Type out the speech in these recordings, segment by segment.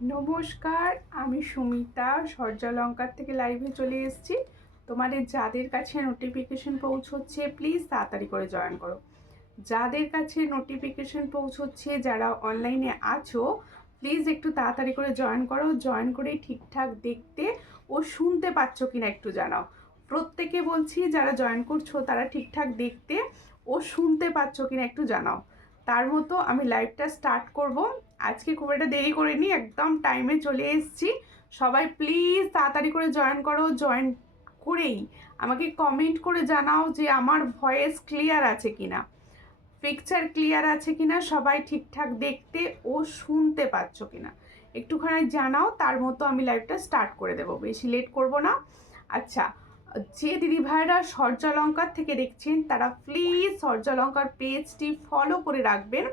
নমস্কার, আমি সুমিতা সূর্যালঙ্কার থেকে লাইভে চলে এসেছি। তোমাদের যাদের কাছে নোটিফিকেশন পৌঁছচ্ছে প্লিজ তাড়াতাড়ি করে জয়েন করো। যাদের কাছে নোটিফিকেশন পৌঁছচ্ছে, যারা অনলাইনে আছো প্লিজ একটু তাড়াতাড়ি করে জয়েন করো। জয়েন করে ঠিকঠাক দেখতে ও শুনতে পাচ্ছ কিনা একটু জানাও। প্রত্যেকে বলছি যারা জয়েন করছো তারা ঠিকঠাক দেখতে ও শুনতে পাচ্ছ কিনা একটু জানাও। তার মতো আমি লাইভটা স্টার্ট করব। আজকে খুব একটা দেরি করিনি, একদম টাইমে চলে এসেছি। সবাই প্লিজ তাড়াতাড়ি করে জয়েন করো। জয়েন করেই আমাকে কমেন্ট করে জানাও যে আমার ভয়েস ক্লিয়ার আছে কিনা, পিকচার ক্লিয়ার আছে কিনা, সবাই ঠিকঠাক দেখতে ও শুনতে পাচ্ছ কিনা একটুখানি জানাও। তার মতো আমি লাইভটা স্টার্ট করে দেব, বেশি লেট করব না। আচ্ছা, যে দিদিভাইরা সূর্যালঙ্কার থেকে দেখছেন তারা প্লিজ সূর্যালঙ্কার পেজটি ফলো করে রাখবেন।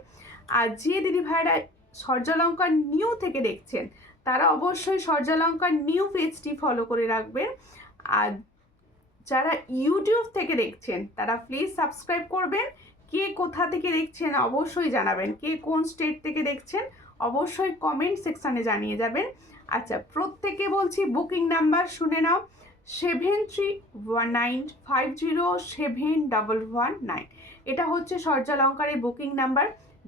আর যে দিদিভাইরা সূর্যালঙ্কার নিউ থেকে দেখছেন তারা অবশ্যই সূর্যালঙ্কার নিউ পেজটি ফলো করে রাখবেন। আর যারা ইউটিউব থেকে দেখছেন তারা প্লিজ সাবস্ক্রাইব করবেন। কে কোথা থেকে দেখছেন অবশ্যই জানাবেন, কে কোন স্টেট থেকে দেখছেন অবশ্যই কমেন্ট সেকশানে জানিয়ে যাবেন। আচ্ছা, প্রত্যেকে বলছি বুকিং নাম্বার শুনে নাও, 7319507119। এটা হচ্ছে সূর্যালঙ্কারের বুকিং নাম্বার।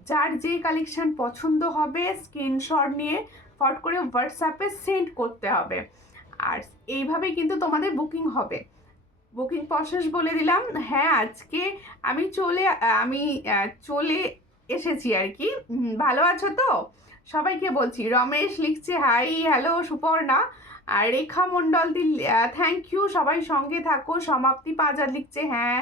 যার যে কালেকশান পছন্দ হবে স্ক্রিনশট নিয়ে ফট করে হোয়াটসঅ্যাপে সেন্ড করতে হবে। আর এইভাবেই কিন্তু তোমাদের বুকিং হবে। বুকিং প্রসেস বলে দিলাম। হ্যাঁ, আজকে আমি চলে এসেছি আর কি। ভালো আছো তো? সবাইকে বলছি। রমেশ লিখছে হাই, হ্যালো সুপর্ণা। আর রেখা মণ্ডল থ্যাংক ইউ, সবাই সঙ্গে থাকো। সমাপ্তি পাঁজার লিখছে হ্যাঁ।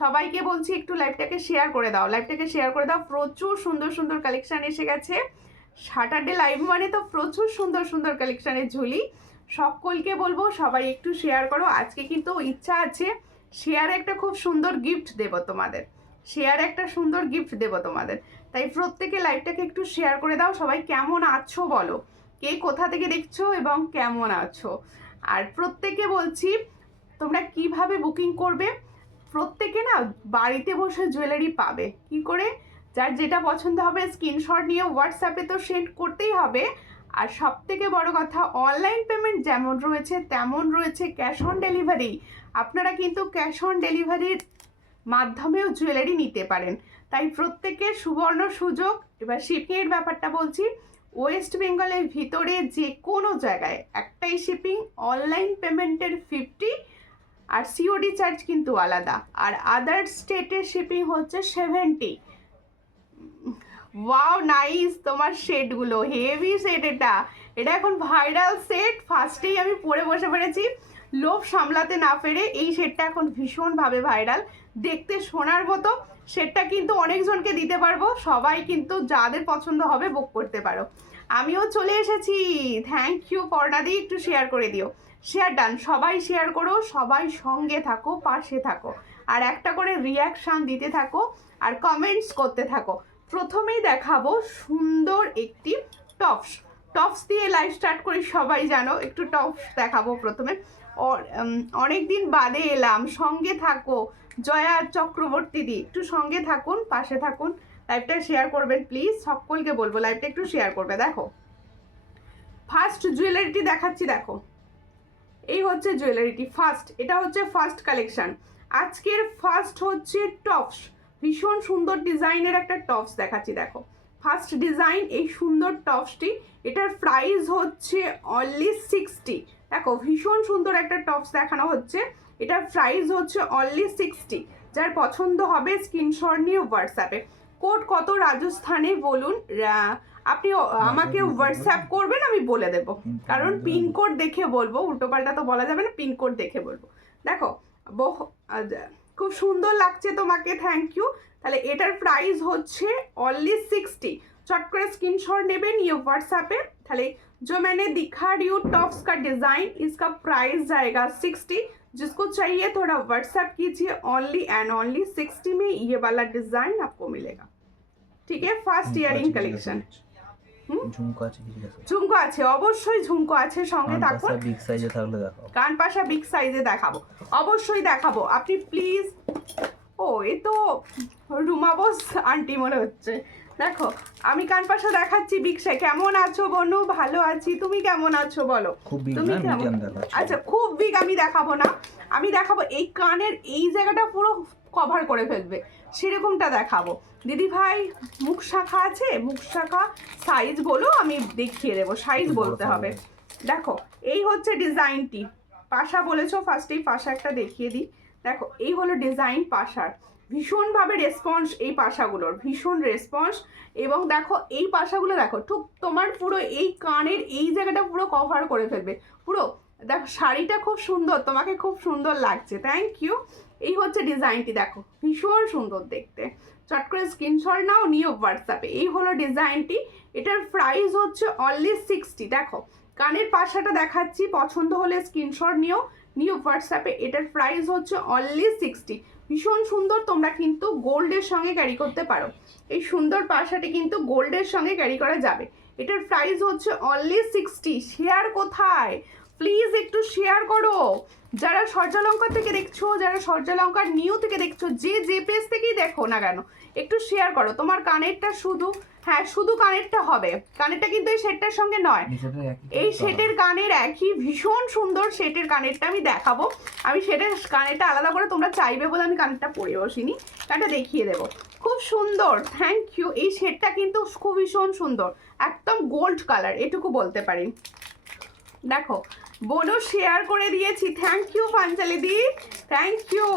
সবাইকে বলছি একটু লাইভটাকে শেয়ার করে দাও, লাইভটাকে শেয়ার করে দাও। প্রচুর সুন্দর সুন্দর কালেকশান এসে গেছে। স্যাটারডে লাইভ মানে তো প্রচুর সুন্দর সুন্দর কালেকশানের ঝুলি। সকলকে বলবো সবাই একটু শেয়ার করো। আজকে কিন্তু ইচ্ছা আছে শেয়ারে একটা খুব সুন্দর গিফট দেব তোমাদের, শেয়ারে একটা সুন্দর গিফট দেব তোমাদের। তাই প্রত্যেকে লাইভটাকে একটু শেয়ার করে দাও। সবাই কেমন আছো বলো, কে কোথা থেকে দেখছো এবং কেমন আছো। আর প্রত্যেকে বলছি তোমরা কিভাবে বুকিং করবে। প্রত্যেকে না বাড়িতে বসে জুয়েলারি পাবে কি করে, যার যেটা পছন্দ হবে স্ক্রিনশট নিয়ে হোয়াটসঅ্যাপে তো সেন্ড করতেই হবে। আর সব থেকে বড় কথা, অনলাইন পেমেন্ট যেমন রয়েছে তেমন রয়েছে ক্যাশ অন ডেলিভারি। আপনারা কিন্তু ক্যাশ অন ডেলিভারির মাধ্যমেও জুয়েলারি নিতে পারেন। তাই প্রত্যেকের সুবর্ণ সুযোগ। এবার শিপিংয়ের ব্যাপারটা বলছি। ওয়েস্ট বেঙ্গলের ভিতরে যে কোনো জায়গায় একটাই শিপিং, অনলাইন পেমেন্টের 50 আর সিওডি চার্জ কিন্তু আলাদা। আর আদার স্টেটের শিপিং হচ্ছে 70। ওয়াও নাইস, তোমার শেডগুলো হেভি সেট। এটা এটা এখন ভাইরাল সেট। ফার্স্টেই আমি পরে বসে পড়েছি, লোভ সামলাতে না পেরে। এই সেটটা এখন ভীষণভাবে ভাইরাল, দেখতে সোনার মতো। সেটটা কিন্তু অনেকজনকে দিতে পারবো, সবাই কিন্তু যাদের পছন্দ হবে বুক করতে পারো। আমিও চলে এসেছি। থ্যাংক ইউ পর্ণাদি, একটু শেয়ার করে দিও। শেয়ার ডান, সবাই শেয়ার করো, সবাই সঙ্গে থাকো, পাশে থাকো। আর একটা করে রিয়াকশান দিতে থাকো আর কমেন্টস করতে থাকো। প্রথমেই দেখাবো সুন্দর একটি টপস। টপস দিয়ে লাইভ স্টার্ট করি, সবাই জানো। একটু টপস দেখাবো প্রথমে। অনেক দিন বাদে এলাম, সঙ্গে থাকো। জয়া চক্রবর্তী দি একটু সঙ্গে থাকুন, পাশে থাকুন। লাইভটা শেয়ার করবেন প্লিজ, সকলকে বলবো লাইভটা একটু শেয়ার করবে। দেখো ফার্স্ট জুয়েলারিটি দেখাচ্ছি, দেখো এই হচ্ছে জুয়েলারিটি ফার্স্ট। এটা হচ্ছে ফার্স্ট কালেকশন। আজকের ফার্স্ট হচ্ছে টপস। ভীষণ সুন্দর ডিজাইনের একটা টপস দেখাচ্ছি, দেখো ফার্স্ট ডিজাইন এই সুন্দর টপসটি। এটার প্রাইস হচ্ছে অনলি 60। দেখো ভীষণ সুন্দর একটা টপস দেখানো হচ্ছে, এটার প্রাইস হচ্ছে অনলি 60। যার পছন্দ হবে স্ক্রিনশট নিয়ে হোয়াটসঅ্যাপে। কোড কত রাজস্থানে বলুন, আপনি আমাকে হোয়াটসঅ্যাপ করবেন, আমি বলে দেবো। কারণ পিনকোড দেখে বলবো, উল্টোপাল্টা তো বলা যাবে না, পিনকোড দেখে বলবো। দেখো খুব সুন্দর লাগছে তোমাকে, থ্যাংক ইউ। তাহলে এটার প্রাইস হচ্ছে অনলি 60। চট করে स्क्रीनशॉट নেবেন ये व्हाट्सएप पे। তাহলে जो मैंने दिखा रही हूँ टॉप्स का डिज़ाइन, इसका प्राइस जाएगा 60। जिसको चाहिए थोड़ा व्हाट्सएप कीजिए। ओनली एंड ओनली 60 में ये वाला डिज़ाइन आपको मिलेगा। ठीक है, फास्ट ইয়ারিং কালেকশন। ঝুমকো আছে কিছু আছে, ঝুমকো আছে, অবশ্যই ঝুমকো আছে, সঙ্গে থাকুন। বিগ সাইজে থাকলে দেখাও। কান পাশা বিগ সাইজে দেখাবো, অবশ্যই দেখাবো। আপনি প্লিজ, ও এ তো রুমাবস আন্টি মনে হচ্ছে। দেখো আমি কান পাশা দেখাচ্ছি বিক্সায়। কেমন আছো বনু? ভালো আছি, তুমি কেমন আছো বলো? খুব বিগ তুমি না, কেমন? মিডিয়াম দেখাচ্ছি। আচ্ছা, খুব বিগ আমি দেখাবো না, আমি দেখাবো এই কানের এই জায়গাটা পুরো কভার করে ফেলবে সেরকমটা দেখাবো। দিদি ভাই মুখ শাখা আছে? মুখ শাখা সাইজ বলো, আমি দেখিয়ে দেবো, সাইজ একটু বড় বলতে হবে। size। দেখো এই হচ্ছে ডিজাইনটি। পাশা বলেছো, ফার্স্টেই পাশা একটা দেখিয়ে দিই। দেখো এই হলো ডিজাইন পাশার। ভীষণভাবে রেসপন্স এই পাশাগুলোর, ভীষণ রেসপন্স। এবং দেখো এই পাশাগুলো দেখো ঠিক তোমার পুরো এই কানের এই জায়গাটা পুরো কভার করে ফেলবে পুরো। দেখো শাড়িটা খুব সুন্দর, তোমাকে খুব সুন্দর লাগছে, থ্যাংক ইউ। এই হচ্ছে ডিজাইনটি, দেখো ভীষণ সুন্দর দেখতে। চট করে স্ক্রিনশট নাও, নিও হোয়াটসঅ্যাপে। এই হলো ডিজাইনটি। এটার প্রাইস হচ্ছে অনলি 60। দেখো কানের পাশাটা দেখাচ্ছি, পছন্দ হলে স্ক্রিনশট নিও, নিও হোয়াটসঅ্যাপে। এটার প্রাইস হচ্ছে অনলি 60। ভীষণ সুন্দর, তোমরা কিন্তু গোল্ডের সঙ্গে ক্যারি করতে পারো। এই সুন্দর পাশাটি কিন্তু গোল্ডের সঙ্গে ক্যারি করা যাবে। এটার প্রাইস হচ্ছে অনলি 60। শেয়ার কোথায়? প্লিজ একটু শেয়ার করো। যারা সূর্যালঙ্কার থেকে দেখছো, যারা সূর্যালঙ্কার নিউ থেকে দেখছো, যে পেজ থেকেই দেখো না কেন, একটু শেয়ার করো। তোমার কানেরটা শুধু, হ্যাঁ শুধু কানেরটা হবে, কানেরটা কিন্তু এই সেটটার সঙ্গে নয়। এই সেটের কানের একই, ভীষণ সুন্দর সেটের কানেরটা আমি দেখাবো। আমি সেটের কানেরটা আলাদা করে তোমরা চাইবে বলে আমি কানেরটা পরে বসিনি, কানেরটা দেখিয়ে দেবো। খুব সুন্দর, থ্যাংক ইউ। এই সেটটা কিন্তু খুব ভীষণ সুন্দর, একদম গোল্ড কালার, এটুকু বলতে পারি। দেখো বোনও শেয়ার করে দিয়েছি, থ্যাংক ইউ পাঞ্চালি দি, থ্যাংক ইউ।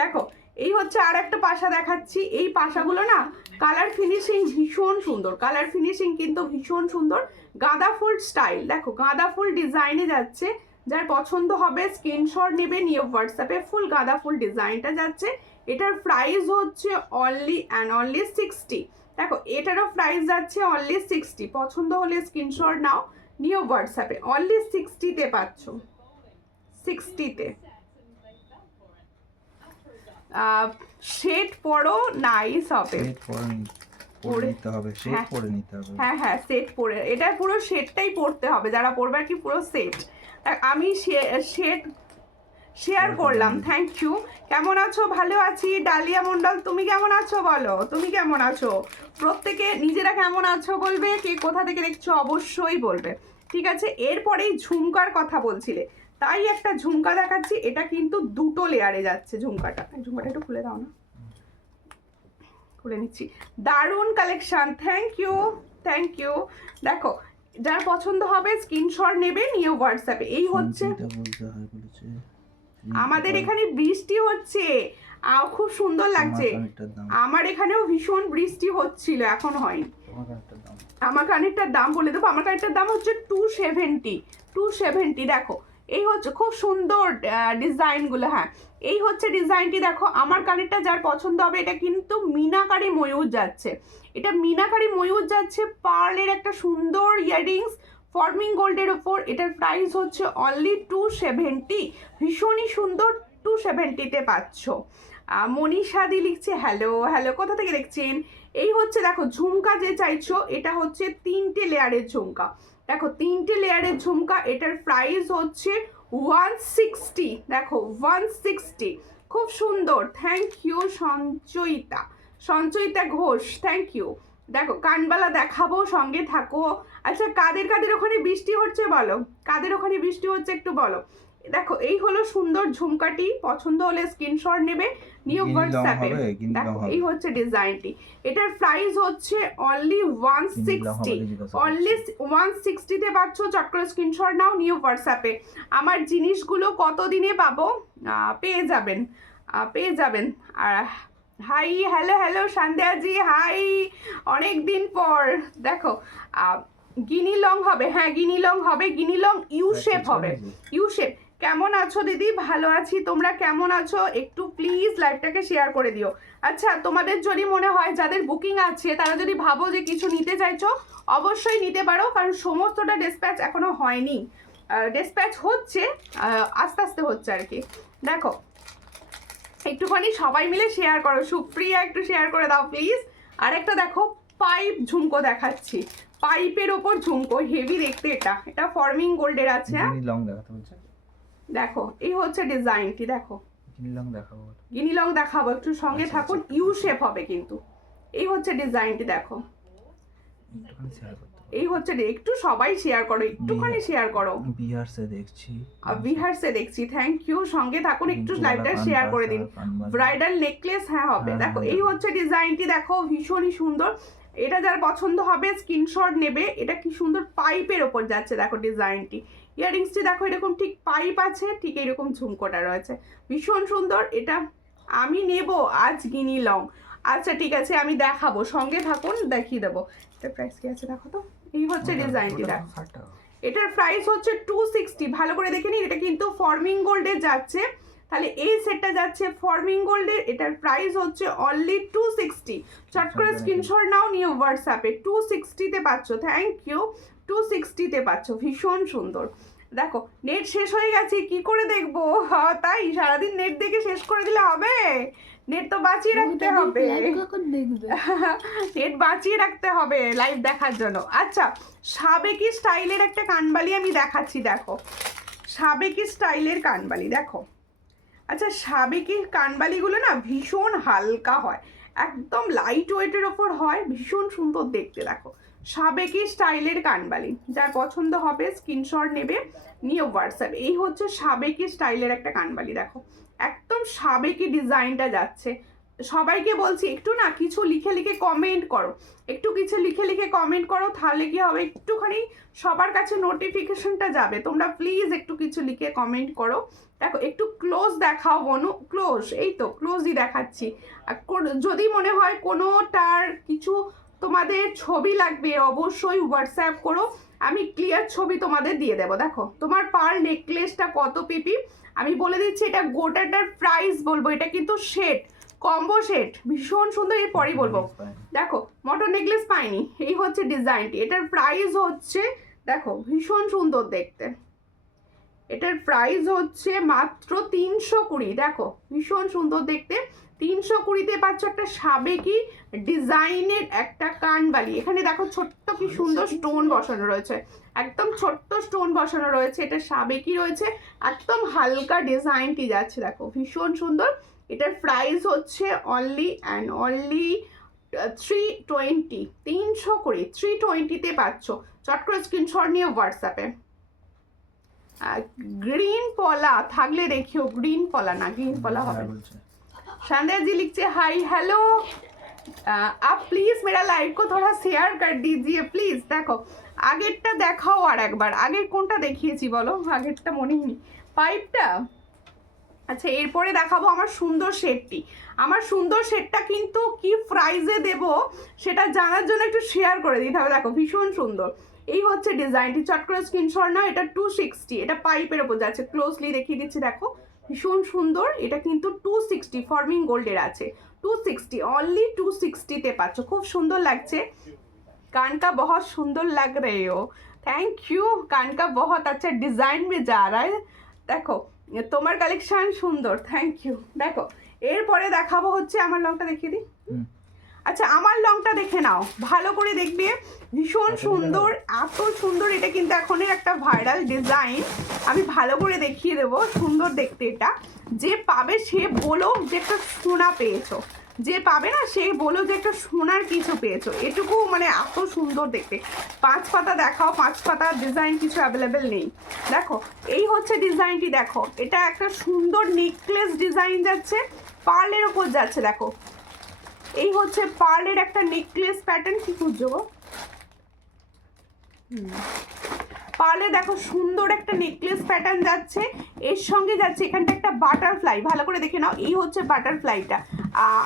দেখো এই হচ্ছে আর একটা পাশা দেখাচ্ছি। এই পাশাগুলো না কালার ফিনিশিং ভীষণ সুন্দর, কালার ফিনিশিং কিন্তু ভীষণ সুন্দর। গাঁদা ফুল স্টাইল, দেখো গাঁদা ফুল ডিজাইনে যাচ্ছে। যার পছন্দ হবে স্ক্রিনশট নেবে, নিয়ে হোয়াটসঅ্যাপে। ফুল গাঁদা ফুল ডিজাইনটা যাচ্ছে। এটার প্রাইস হচ্ছে অনলি অ্যান্ড অনলি 60। দেখো এটারও প্রাইস যাচ্ছে অনলি 60। পছন্দ হলে স্ক্রিনশট নাও, নিও হোয়াটসঅ্যাপে। অনলি 60-তে পাচ্ছ, 60-তে। শেড পরো, নাইস হবে। সেট পরে নিতে হবে, সেট হ্যাঁ। পরে নিতে হবে। হ্যাঁ হ্যাঁ, সেট পরে, এটা পুরো সেটটাই পরতে হবে, যারা পরবে আর কি পুরো সেট। আমি সেট শেয়ার করলাম, থ্যাংক ইউ। কেমন আছো? ভালো আছি। ডালিয়া মণ্ডল তুমি কেমন আছো বলো, তুমি কেমন আছো? প্রত্যেকে নিজেরা কেমন আছো বলবে, কে কোথা থেকে দেখছো অবশ্যই বলবে, ঠিক আছে। এরপরেই ঝুমকার কথা বলছিলে, তাই একটা ঝুমকা দেখাচ্ছি। এটা কিন্তু দুটো লেয়ারে যাচ্ছে ঝুমকাটা। ঝুমকাটা একটু খুলে দাও না, খুলে নিচ্ছি। দারুণ collection, thank you, thank you. দেখো যার পছন্দ হবে স্ক্রিনশট নেবে, নিয়ে হোয়াটসঅ্যাপে। এই হচ্ছে, এটা বলতে হয় বলেছে। আমাদের এখানে বৃষ্টি হচ্ছে, খুব সুন্দর লাগছে। আমার এখানেও ভীষণ বৃষ্টি হচ্ছিল, এখন হয়নি। আমার কানেরটার দাম বলে দেবো, আমার কানেরটার দাম হচ্ছে 270, 270। দেখো এই হচ্ছে খুব সুন্দর ডিজাইনগুলো। হ্যাঁ এই হচ্ছে ডিজাইনটি। দেখো আমার কানেরটা যার পছন্দ হবে, এটা কিন্তু মিনাকারি ময়ূর যাচ্ছে, এটা মিনাকারি ময়ূর যাচ্ছে। পার্লের একটা সুন্দর ইয়াররিংস, ফর্মিং গোল্ডের ওপর। এটার প্রাইস হচ্ছে অনলি 270। ভীষণই সুন্দর, 270-তে পাচ্ছ। মনীষাদি লিখছে হ্যালো, হ্যালো, কোথা থেকে দেখছেন? এই হচ্ছে দেখো ঝুমকা যে চাইছো, এটা হচ্ছে 3টে লেয়ারের ঝুমকা। দেখো 3টে লেয়ারের ঝুমকা, এটার প্রাইস হচ্ছে 160। দেখো 160, খুব সুন্দর, thank you Sanchayita, Sanchayita Ghosh, thank you. দেখো কানবালা দেখাবো, সঙ্গে থাকো। আচ্ছা কাদের কাদের ওখানে বৃষ্টি হচ্ছে বলো, কাদের ওখানে বৃষ্টি হচ্ছে একটু বলো। দেখো এই হলো সুন্দর ঝুমকাটি, পছন্দ হলে স্ক্রিনশট নেবে, নিউ হোয়াটসঅ্যাপে। দেখো এই হচ্ছে ডিজাইনটি। এটার প্রাইস হচ্ছে অনলি 160, অনলি 160-তে পাচ্ছ। চট করে স্ক্রিনশট নাও, নিউ হোয়াটসঅ্যাপে। আমার জিনিসগুলো কতদিনে পাবো? পেয়ে যাবেন, পেয়ে যাবেন। আর হাই, হ্যালো হ্যালো সন্ধ্যাজি, হাই, অনেক দিন পর। দেখো গিনি লং হবে, হ্যাঁ গিনি লং হবে, গিনি লং ইউ শেপ হবে, ইউ শেপ। কেমন আছো দিদি? ভালো আছি, তোমরা কেমন আছো? একটু প্লিজ লাইভটাকে শেয়ার করে দিও। আচ্ছা তোমাদের যদি মনে হয় যাদের বুকিং আছে, তারা যদি ভাবো যে কিছু নিতে চাইছো, অবশ্যই নিতে পারো, কারণ সমস্তটা ডিসপ্যাচ এখনো হয়নি, ডিসপ্যাচ হচ্ছে, আস্তে আস্তে হচ্ছে আর কি। দেখো একটুখানি সবাই মিলে শেয়ার করো, সুপ্রিয়া একটু শেয়ার করে দাও প্লিজ। আর একটা দেখো পাইপ ঝুমকো দেখাচ্ছি, পাইপের ওপর ঝুমকো, হেভি দেখতে। এটা এটা ফর্মিং গোল্ডের আছে। লং দেখাতে বলছে। দেখো এই হচ্ছে ডিজাইনটি। দেখো গিনি লং দেখাবো, গিনি লং দেখাবো, একটু সঙ্গে থাকুন। ইউ শেপ হবে কিন্তু, এই হচ্ছে ডিজাইনটি দেখো, একটুখানি শেয়ার করতে হবে। এই হচ্ছে একটু সবাই শেয়ার করো, একটুখানি শেয়ার করো। বিহার সে দেখছি। বিহার সে দেখছি, থ্যাংক ইউ, সঙ্গে থাকুন, একটু রিঙ্কু লাইভটা বালা শেয়ার কান করে পাসা, দিন। কান বালা। ব্রাইডাল নেকলেস হ্যাঁ হবে, হ্যাঁ, দেখো হ্যাঁ, এই দেখো। হচ্ছে ডিজাইনটি, দেখো ভীষণই সুন্দর। এটা যার পছন্দ হবে স্ক্রিনশট নেবে। এটা কি সুন্দর পাইপের ওপর যাচ্ছে, দেখো ডিজাইনটি। ইয়াররিংসটি দেখো এরকম ঠিক পাইপ আছে, ঠিক এরকম ঝুমকোটা রয়েছে, ভীষণ সুন্দর। এটা আমি নেব আজ গিনি লং। আচ্ছা ঠিক আছে, আমি দেখাবো, সঙ্গে থাকুন, দেখিয়ে দেবো। এটা প্রাইস কি আছে দেখো তো, এই হচ্ছে ডিজাইনটি দেখো। 60 টাকা। এটার প্রাইস হচ্ছে 260, ভালো করে দেখে নিন। এটা কিন্তু ফর্মিং গোল্ডে যাচ্ছে, তাহলে এই সেটটা যাচ্ছে ফর্মিং গোল্ডে। এটার প্রাইস হচ্ছে অনলি 260। চট করে স্ক্রিনশট নাও, নিয়ে হোয়াটসঅ্যাপে 260-তে পাচ্ছ। থ্যাংক ইউ, 260-তে পাচ্ছ, ভীষণ সুন্দর। দেখো নেট শেষ হয়ে গেছে, কি করে দেখবো? তাই সারাদিন নেট দেখে শেষ করে দিলে হবে? নেট তো বাঁচিয়ে রাখতে হবে, নেট বাঁচিয়ে রাখতে হবে লাইভ দেখার জন্য। আচ্ছা, সাবেকি স্টাইলের একটা কানবালি আমি দেখাচ্ছি, দেখো সাবেকি স্টাইলের কানবালি দেখো। আচ্ছা, সাবেকি কানবালিগুলো না ভীষণ হালকা হয়, একদম লাইট ওয়েটের ওপর হয়, ভীষণ সুন্দর দেখতে। দেখো সাবেকি স্টাইলের কানবালি, যার পছন্দ হবে স্ক্রিনশট নেবে, নিয়ে হোয়াটসঅ্যাপ। এই হচ্ছে সাবেকি স্টাইলের একটা কানবালি, দেখো একদম সাবেকি ডিজাইনটা যাচ্ছে। সবাইকে বলছি একটু না কিছু লিখে লিখে কমেন্ট করো, একটু কিছু লিখে লিখে কমেন্ট করো, তাহলে কি হবে একটুখানি সবার কাছে নোটিফিকেশনটা যাবে। তোমরা প্লিজ একটু কিছু লিখে কমেন্ট করো। দেখো একটু ক্লোজ দেখাও বনু, ক্লোজ, এই তো ক্লোজই দেখাচ্ছি। আর যদি মনে হয় কোনোটার কিছু তোমাদের ছবি লাগবে অবশ্যই হোয়াটসঅ্যাপ করো, আমি ক্লিয়ার ছবি তোমাদের দিয়ে দেবো। দেখো তোমার পার নেকলেসটা কত পিপি আমি বলে দিচ্ছি, এটা গোটাটার প্রাইস বলবো, এটা কিন্তু সেট, কম্বো সেট, ভীষণ সুন্দর, এরপরই বলবো। দেখো মটর নেকলেস পাইনি, এই হচ্ছে ডিজাইনটি। এটার প্রাইস হচ্ছে দেখো ভীষণ সুন্দর দেখতে, এটার প্রাইস হচ্ছে মাত্র 320। দেখো ভীষণ সুন্দর দেখতে, 320-তে পাচ্ছ একটা সাবেকি ডিজাইনের একটা কানবালি। এখানে দেখো ছোট্ট কি সুন্দর স্টোন বসানো রয়েছে, একদম ছোট্ট স্টোন বসানো রয়েছে, এটা সাবেকি রয়েছে, একদম হালকা ডিজাইনটি যাচ্ছে, দেখো ভীষণ সুন্দর। এটার প্রাইস হচ্ছে অনলি অ্যান্ড অনলি 320, 320, 320-তে পাচ্ছ। চট করে স্ক্রিনশট নিয়ে হোয়াটসঅ্যাপে। গ্রিন পলা থাকলে দেখিও, গ্রিন পলা না, গ্রিন পলা হবে। शानदार जी लिखते हाय हेलो, आप प्लीज मेरा लाइव को थोड़ा शेयर कर दीजिए प्लीज। देखो আগেরটা দেখাও আর একবার, আগের কোনটা দেখিয়েছি বলো, আগেরটা মনে নেই, পাইপটা। আচ্ছা এরপরে দেখাবো আমার সুন্দর সেটটি। আমার সুন্দর সেটটা কিন্তু কি প্রাইসে দেব সেটা জানার জন্য একটু শেয়ার করে দিতে হবে। দেখো ভীষণ সুন্দর, এই হচ্ছে ডিজাইনটি, চট করে স্ক্রিনশট নাও। এটা 260, এটা পাইপের ওপর যাচ্ছে, ক্লোজলি দেখিয়ে দিচ্ছি। দেখো ভীষণ সুন্দর, এটা কিন্তু 260 ফর্মিং গোল্ডের আছে, 260 অনলি 260-তে পাচ্ছ, খুব সুন্দর লাগছে। कान का बहुत सुंदर लग रहे हो, थैंक यू, कान का बहुत अच्छा डिजाइन में जा रहा है। দেখো তোমার কালেকশন সুন্দর, থ্যাংক ইউ। দেখো এরপরে দেখাবো হচ্ছে আমার লংটা দেখিয়ে দিই। আচ্ছা আমার লংটা দেখে নাও, ভালো করে দেখবে, ভীষণ সুন্দর, এত সুন্দর। এটা কিন্তু এখনের একটা ভাইরাল ডিজাইন, আমি ভালো করে দেখিয়ে দেবো, সুন্দর দেখতে। এটা যে পাবে সে বলো যে একটা সোনা পেয়েছো, যে পাবে না সে বলো যে একটা সোনার কিছু পেয়েছো, এটুকু মানে এত সুন্দর দেখতে। 5 পাতা দেখাও, 5 পাতা ডিজাইন কিছু অ্যাভেলেবেল নেই। দেখো এই হচ্ছে ডিজাইনটি, দেখো এটা একটা সুন্দর নেকলেস ডিজাইন যাচ্ছে, পার্লের ওপর যাচ্ছে। দেখো এই হচ্ছে পার্লের একটা নেকলেস প্যাটার্ন, কি খুঁজছো গো? পার্লে দেখো সুন্দর একটা নেকলেস প্যাটার্ন যাচ্ছে, এর সঙ্গে যাচ্ছে এখানটা একটা বাটারফ্লাই, ভালো করে দেখে নাও। এই হচ্ছে বাটারফ্লাইটা,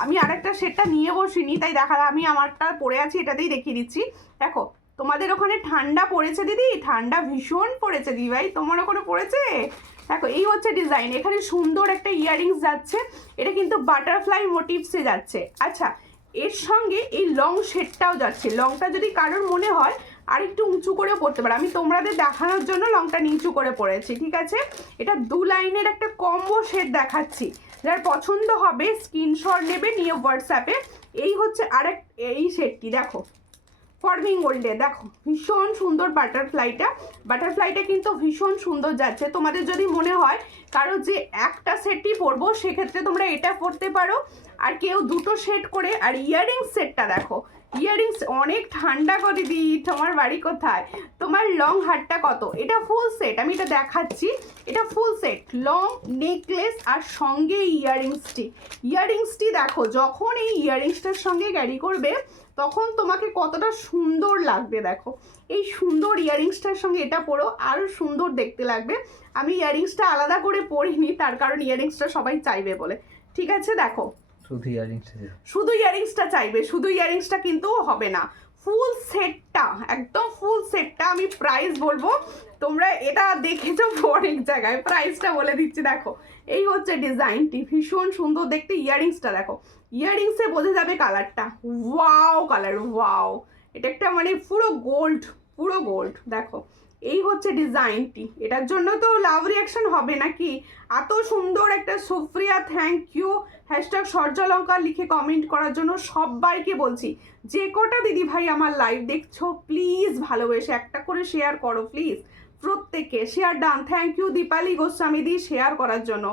আমি আরেকটা সেটটা নিয়ে বসিনি তাই দেখা, আমি আমারটা পরে আছি, এটাতেই দেখিয়ে দিচ্ছি। দেখো তোমাদের ওখানে ঠান্ডা পড়েছে দিদি? ঠান্ডা ভীষণ পড়েছে দিদি ভাই, তোমার ওখানে পড়েছে? দেখো এই হচ্ছে ডিজাইন, এখানে সুন্দর একটা ইয়াররিংস যাচ্ছে, এটা কিন্তু বাটারফ্লাই মোটিভসে যাচ্ছে। আচ্ছা এর সঙ্গে এই লং শেডটাও যাচ্ছে, লংটা যদি কারোর মনে হয় আর একটু উঁচু করেও পড়তে পারে, আমি তোমাদের দেখানোর জন্য লংটা নিচু করে পড়েছি, ঠিক আছে। এটা 2 লাইনের একটা কম্বো শেড দেখাচ্ছি, যার পছন্দ হবে স্ক্রিনশট নেবে, নিয়ে হোয়াটসঅ্যাপে। এই হচ্ছে আরেক এই শেডটি, দেখো ফর্মিং গোল্ডে দেখো ভীষণ সুন্দর বাটারফ্লাইটা কিন্তু ভীষণ সুন্দর যাচ্ছে। তোমাদের যদি মনে হয় কারো যে একটা সেটই পরবো সেক্ষেত্রে তোমরা এটা পরতে পারো, আর কেউ দুটো সেট করে। আর ইয়াররিংস সেটটা দেখো, ইয়াররিংস অনেক ঠান্ডা করে দিই। তোমার বাড়ি কোথায়, তোমার লং হারটা কত? এটা ফুল সেট, আমি এটা দেখাচ্ছি। এটা ফুল সেট, লং নেকলেস আর সঙ্গে ইয়াররিংসটি দেখো, যখন এই ইয়াররিংসটার সঙ্গে ক্যারি করবে তখন তোমাকে কতটা সুন্দর লাগবে। দেখো এই সুন্দর ইয়াররিংসটার সঙ্গে এটা পরো, আরও সুন্দর দেখতে লাগবে। আমি ইয়াররিংসটা আলাদা করে পরিনি, তার কারণ ইয়াররিংসটা সবাই চাইবে বলে। ঠিক আছে, দেখো শুধু ইয়াররিংসটা চাইবে, শুধু ইয়াররিংসটা কিন্তু হবে না, ফুল সেটটা, একদম ফুল সেটটা। আমি প্রাইস বলবো, তোমরা এটা দেখেছো অনেক জায়গায়, প্রাইসটা বলে দিচ্ছি। দেখো এই হচ্ছে ডিজাইনটি, ভীষণ সুন্দর দেখতে। ইয়াররিংসটা দেখো, ইয়াররিংসে বোঝা যাবে কালারটা, ওয়াও কালার, ওয়াও। এটা একটা মানে পুরো গোল্ড। দেখো এই হচ্ছে ডিজাইনটি। এটার জন্য তো লাভ রিয়াকশন হবে নাকি? এত সুন্দর একটা সুপ্রিয়া, থ্যাংক ইউ। হ্যাশট্যাগ সূর্যালঙ্কার লিখে কমেন্ট করার জন্য সবাইকে বলছি, যে কটা দিদি ভাই আমার লাইভ দেখছো প্লিজ ভালোবেসে একটা করে শেয়ার করো প্লিজ, প্রত্যেকে share done. Thank you Dipali Goswami দি শেয়ার করার জন্য,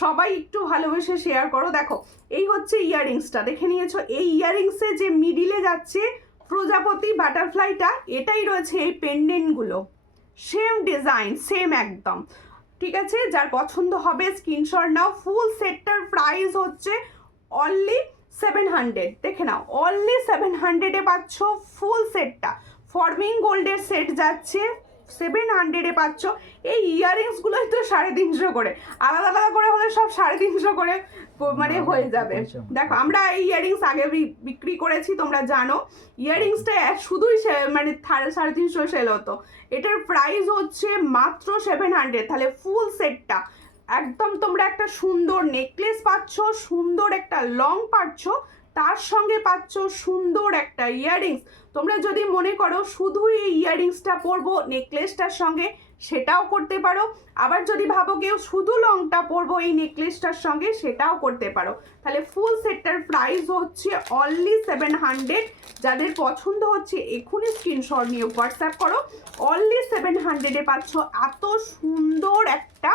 সবাই একটু ভালোবেসে শেয়ার করো। দেখো এই হচ্ছে ইয়াররিংসটা, দেখে নিয়েছো? এই ইয়াররিংসে যে মিডিলে যাচ্ছে প্রজাপতি বাটারফ্লাইটা, এটাই রয়েছে এই পেন্ডেন্টগুলো, সেম ডিজাইন, সেম একদম। ঠিক আছে, যার পছন্দ হবে স্ক্রিনশট নাও। ফুল সেটটার প্রাইস হচ্ছে অনলি 700, দেখে নাও, অনলি 700-এ পাচ্ছ ফুল সেটটা। ফর্মিং গোল্ডের সেট যাচ্ছে 700-এ পাচ্ছ। এই ইয়াররিংসগুলোই তো 350 করে, আলাদা আলাদা করে হলে সব 350 করে মানে হয়ে যাবে। দেখো আমরা এই ইয়াররিংস আগে বিক্রি করেছি, তোমরা জানো। ইয়াররিংসটা শুধুই মানে 350 সেল হতো, এটার প্রাইস হচ্ছে মাত্র 700। তাহলে ফুল সেটটা একদম তোমরা একটা সুন্দর নেকলেস পাচ্ছ, সুন্দর একটা লং পাচ্ছ, তার সঙ্গে পাচ্ছ সুন্দর একটা ইয়াররিংস। তোমরা যদি মনে করো শুধু এই ইয়াররিংসটা পরবো নেকলেসটার সঙ্গে, সেটাও করতে পারো। আবার যদি ভাবো কেউ শুধু লংটা পরবো এই নেকলেসটার সঙ্গে, সেটাও করতে পারো। তাহলে ফুল সেটটার প্রাইস হচ্ছে অনলি 700। যাদের পছন্দ হচ্ছে এখনই স্ক্রিনশট নিয়ে হোয়াটসঅ্যাপ করো। অনলি 700-এ পাচ্ছ এত সুন্দর একটা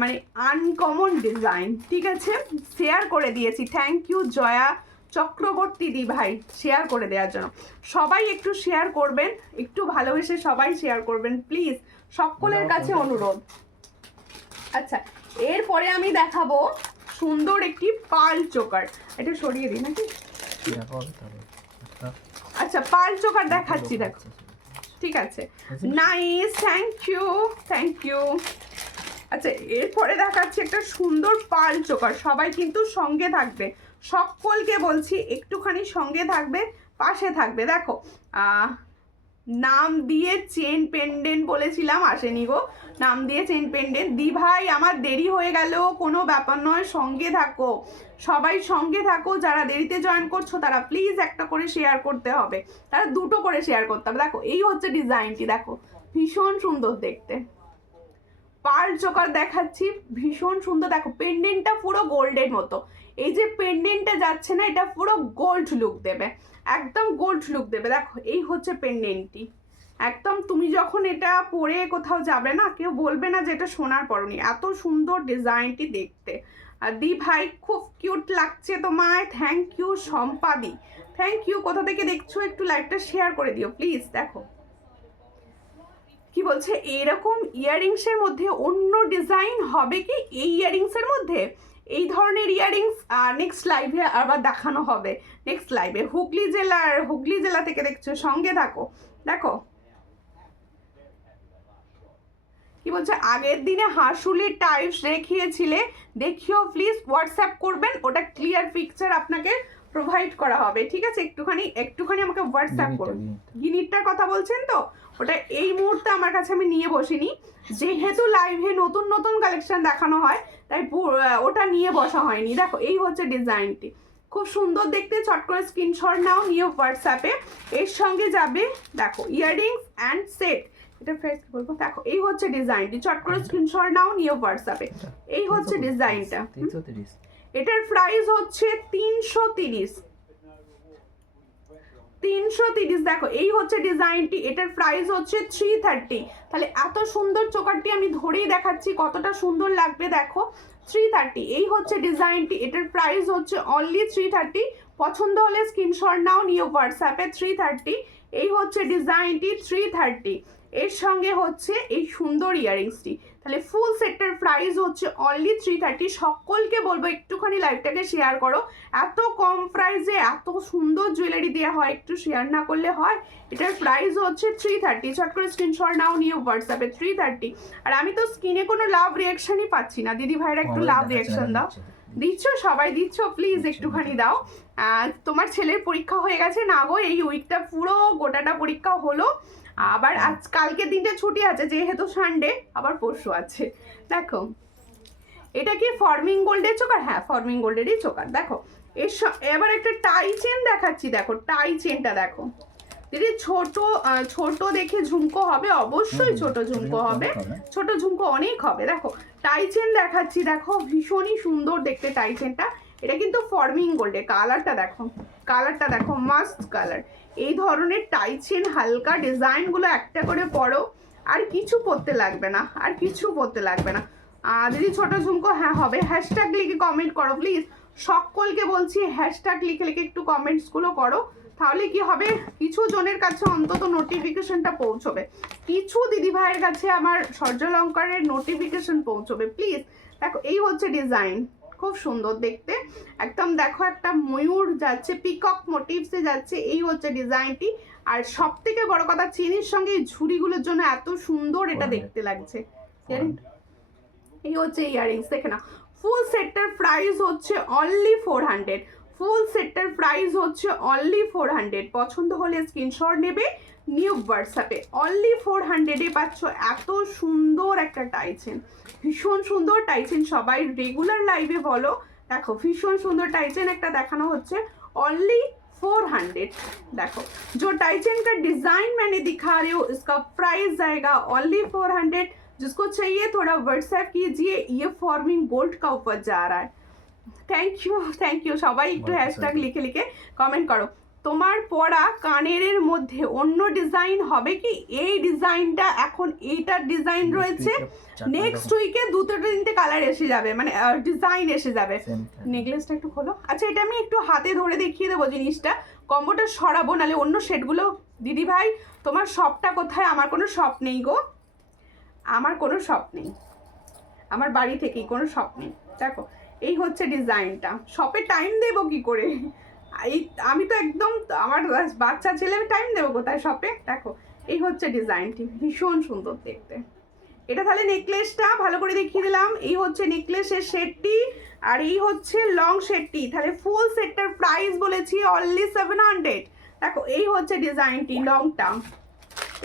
মানে আনকমন ডিজাইন। ঠিক আছে, শেয়ার করে দিয়েছি। থ্যাংক ইউ জয়া চক্রবর্তী দি ভাই শেয়ার করে দেওয়ার জন্য। সবাই একটু শেয়ার করবেন, একটু ভালোবেসে সবাই শেয়ার করবেন প্লিজ, সকলের কাছে অনুরোধ। আচ্ছা, এরপরে আমি দেখাবো সুন্দর একটি পার্ল চোকার। এটা সরিয়ে দিই নাকি? আচ্ছা, পার্ল চোকার দেখাচ্ছি, দেখো। ঠিক আছে, নাইস, থ্যাংক ইউ। আচ্ছা, এরপরে দেখাচ্ছি একটা সুন্দর পার্ল চোকার। সবাই কিন্তু সঙ্গে থাকবে, সকলকে বলছি একটুখানি সঙ্গে থাকবে, পাশে থাকবে। দেখো নাম দিয়ে চেন পেন্ডেন্ট বলেছিলাম, আসেনি গো। নাম দিয়ে চেন পেন্ডেন্ট দি ভাই, আমার দেরি হয়ে গেল, কোনো ব্যাপার নয়, সঙ্গে থাকো, সবাই সঙ্গে থাকো। যারা দেরিতে জয়েন করছো তারা প্লিজ একটা করে শেয়ার করতে হবে, তারা দুটো করে শেয়ার করতে হবে। দেখো এই হচ্ছে ডিজাইনটি, দেখো ভীষণ সুন্দর দেখতে। পার্ল চোকার দেখাচ্ছি, ভীষণ সুন্দর। দেখো পেন্ডেন্টটা পুরো গোল্ডের মতো, এই যে পেন্ডেন্টটা যাচ্ছে না, এটা পুরো গোল্ড লুক দেবে, একদম গোল্ড লুক দেবে। দেখো এই হচ্ছে পেন্ডেন্টটি, একদম তুমি যখন এটা পরে কোথাও যাবে না, কেউ বলবে না যে এটা সোনার পরনি, এত সুন্দর ডিজাইনটি দেখতে। আর দি ভাই খুব কিউট লাগছে তোমায়, thank you. Sampadi thank you. কোথা থেকে দেখছো একটু লাইভটা শেয়ার করে দিও প্লিজ। দেখো কি বলছে, এরকম ইয়াররিংসের মধ্যে অন্য ডিজাইন হবে কি এই ইয়াররিংসের মধ্যে? এই ধরনের ইয়াররিংস নেক্সট লাইভে আবার দেখানো হবে, নেক্সট লাইভে। হুগলি জেলা থেকে দেখছো, সঙ্গে থাকো। দেখো কি বলছে, আগের দিনে হাঁসুলির টাইপস দেখিয়েছিলে, দেখিও প্লিজ। হোয়াটসঅ্যাপ করবেন, ওটা ক্লিয়ার পিকচার আপনাকে প্রোভাইড করা হবে। ঠিক আছে, একটুখানি আমাকে হোয়াটসঅ্যাপ করুন। গিনিরটার কথা বলছেন তো, ওটা এই মুহূর্তে আমার কাছে আমি নিয়ে বসিনি, যেহেতু লাইভে নতুন নতুন কালেকশন দেখানো হয় তাই ওটা নিয়ে বসা হয়নি। দেখো এই হচ্ছে ডিজাইনটি, খুব সুন্দর দেখতে। চট করে স্ক্রিনশট নাও, নিয়ে হোয়াটসঅ্যাপে। এর সঙ্গে যাবে দেখো ইয়াররিংস অ্যান্ড সেট। এটা ফেস বলবো, দেখো এই হচ্ছে ডিজাইনটি, চট করে স্ক্রিনশট নাও, নিয়ে হোয়াটসঅ্যাপে। এই হচ্ছে ডিজাইনটা, এটার প্রাইস হচ্ছে 330। 330। দেখো এই হচ্ছে ডিজাইনটি, এটার প্রাইস হচ্ছে 330। তাহলে এত সুন্দর চোকারটি আমি ধরেই দেখাচ্ছি কতটা সুন্দর লাগবে। দেখো 330, এই হচ্ছে ডিজাইনটি, এটার প্রাইস হচ্ছে অনলি 330। পছন্দ হলে স্ক্রিনশট নাও, নিও হোয়াটসঅ্যাপে। 330, এই হচ্ছে ডিজাইনটি 330। এর সঙ্গে হচ্ছে এই সুন্দর ইয়ারিংসটি। তাহলে ফুল সেটটার প্রাইস হচ্ছে অনলি 330। সকলকে বলবো একটুখানি লাইভটাকে শেয়ার করো, এত কম প্রাইসে এত সুন্দর জুয়েলারি দেওয়া হয়, একটু শেয়ার না করলে হয়। এটার প্রাইস হচ্ছে 330। চট করে স্ক্রিনশট নাও, নিয়ে হোয়াটসঅ্যাপে 330। আর আমি তো স্ক্রিনে কোনো লাভ রিয়াকশনই পাচ্ছি না, দিদি ভাইরা একটু লাভ রিয়াকশন দাও। দিচ্ছ, সবাই দিচ্ছ, প্লিজ একটুখানি দাও। তোমার ছেলের পরীক্ষা হয়ে গেছে না গো? এই উইকটা পুরো গোটাটা পরীক্ষা হলো, আবার আজ কালকে দিনটা ছুটি আছে যেহেতু সানডে, আবার পরশু আছে। দেখো এটা কি ফর্মিং গোল্ডের চোকার? হ্যাঁ, ফর্মিং গোল্ডেরই চোকার। দেখো এবার একটা টাই চেন দেখাচ্ছি। দেখো টাই চেনটা দেখো দিদি, ছোট দেখে ঝুমকো হবে, অবশ্যই ছোট ঝুমকো হবে, ছোট ঝুমকো অনেক হবে। দেখো টাই চেন দেখাচ্ছি, দেখো ভীষণই সুন্দর দেখতে টাই চেনটা। এটা কিন্তু ফর্মিং গোল্ডের, কালারটা দেখো, কালারটা দেখো, মাস্ট কালার। এই ধরনের টাই চেন হালকা ডিজাইনগুলো একটা করে পরো, আর কিছু পরতে লাগবে না, আর কিছু পরতে লাগবে না। দিদি ছোট ঝুমকো হ্যাঁ হবে। হ্যাশট্যাগ লিখে কমেন্ট করো প্লিজ, সকলকে বলছি হ্যাশট্যাগ লিখে লিখে একটু কমেন্টসগুলো করো, তাহলে কি হবে কিছু জনের কাছে অন্তত নোটিফিকেশনটা পৌঁছবে, কিছু দিদি ভাইয়ের কাছে আমার সূর্যালঙ্কারের নোটিফিকেশন পৌঁছবে প্লিজ। দেখো এই হচ্ছে ডিজাইন, খুব সুন্দর দেখতে একদম। দেখো একটা ময়ূর যাচ্ছে, পিকক মোটিভসে যাচ্ছে, এই হচ্ছে ডিজাইনটি। আর সব থেকে বড় কথা চেনের সঙ্গে এই ঝুড়িগুলোর জন্য এত সুন্দর এটা দেখতে লাগছে। এই হচ্ছে ইয়ারিংস, দেখে না। ফুল সেটটার প্রাইস হচ্ছে অনলি 400। ফুল সেটটার প্রাইস হচ্ছে অনলি 400। পছন্দ হলে স্ক্রিনশট নেবে, নিউ হোয়াটসঅ্যাপে। অনলি 400-এ পাচ্ছ এত সুন্দর একটা টাইচেন, ভীষণ সুন্দর টাইচেন। সবাই রেগুলার লাইভে বলো, দেখো ভীষণ সুন্দর টাইচেন একটা দেখানো হচ্ছে অনলি 400। देखो जो टाइचन का डिजाइन मैंने दिखा रही हूँ इसका प्राइस जाएगा ओनली 400। जिसको चाहिए थोड़ा व्हाट्सएप कीजिए, ये फॉर्मिंग गोल्ड का ऊपर जा रहा है। थैंक यू সবাই একটু হ্যাশট্যাগ লিখে লিখে কমেন্ট করো। তোমার পরা কানের মধ্যে অন্য ডিজাইন হবে কি? এই ডিজাইনটা এখন এইটার ডিজাইন রয়েছে, নেক্সট উইকে দুটো তিনটে কালার এসে যাবে, মানে ডিজাইন এসে যাবে। নেকলেসটা একটু খোলো। আচ্ছা এটা আমি একটু হাতে ধরে দেখিয়ে দেবো জিনিসটা, কম্বোটা সরাবো, নাহলে অন্য শেডগুলো। দিদি ভাই তোমার শপটা কোথায়? আমার কোনো শপ নেই গো, আমার কোনো শপ নেই, আমার বাড়ি থেকেই কোনো শপ নেই। দেখো এই হচ্ছে ডিজাইনটা, শপে টাইম দেবো কি করে? এই আমি তো একদম, আমার বাচ্চা ছেলে, টাইম দেবো কোথায় শপে? দেখো এই হচ্ছে ডিজাইনটি, ভীষণ সুন্দর দেখতে। এটা তাহলে নেকলেসটা ভালো করে দেখিয়ে দিলাম। এই হচ্ছে নেকলেসের সেটটি, আর এই হচ্ছে লং সেটটি। তাহলে ফুল সেটটার প্রাইস বলেছি অনলি 700। দেখো এই হচ্ছে ডিজাইনটি, লংটা,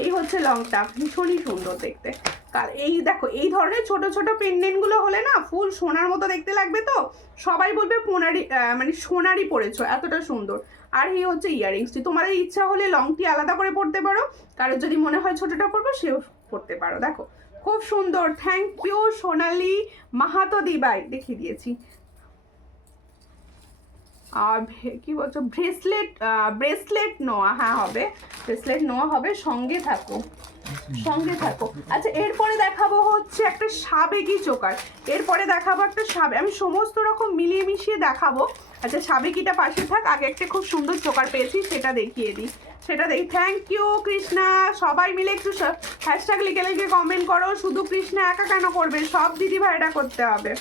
এই হচ্ছে লংটা, ভীষণই সুন্দর দেখতে। এই দেখো এই ধরনের ছোট ছোট পেন্ডেন্টগুলো হলে না ফুল সোনার মতো দেখতে লাগবে, তো সবাই বলবে পোনারি, মানে সোনারই পরেছো, এতটা সুন্দর। আর এই হচ্ছে ইয়ারিংসটি, তোমাদের ইচ্ছা হলে লংটি আলাদা করে পরতে পারো, কারোর যদি মনে হয় ছোটটা পরবো সেও পরতে পারো। দেখো খুব সুন্দর। থ্যাংক ইউ সোনালি মাহাতো দিবাই, দেখিয়ে দিয়েছি। আর কি বলছো, ব্রেসলেট নোয়া? হ্যাঁ হবে, ব্রেসলেট নোয়া হবে, সঙ্গে থাকো, সঙ্গে থাকো। আচ্ছা এরপরে দেখাবো হচ্ছে একটা সাবেকি চোকার, এরপরে দেখাবো একটা আমি সমস্ত রকম মিলিয়ে মিশিয়ে দেখাবো। আচ্ছা সাবেকিটা পাশে থাক, আগে একটা খুব সুন্দর চোকার পেয়েছি সেটা দেখিয়ে দিই, সেটা দেখি। থ্যাংক ইউ কৃষ্ণা, সবাই মিলে একটু হ্যাশট্যাগ লিখে লিখে কমেন্ট করো। শুধু কৃষ্ণা একা কেন করবে, সব দিদি ভাইরা করতে হবে।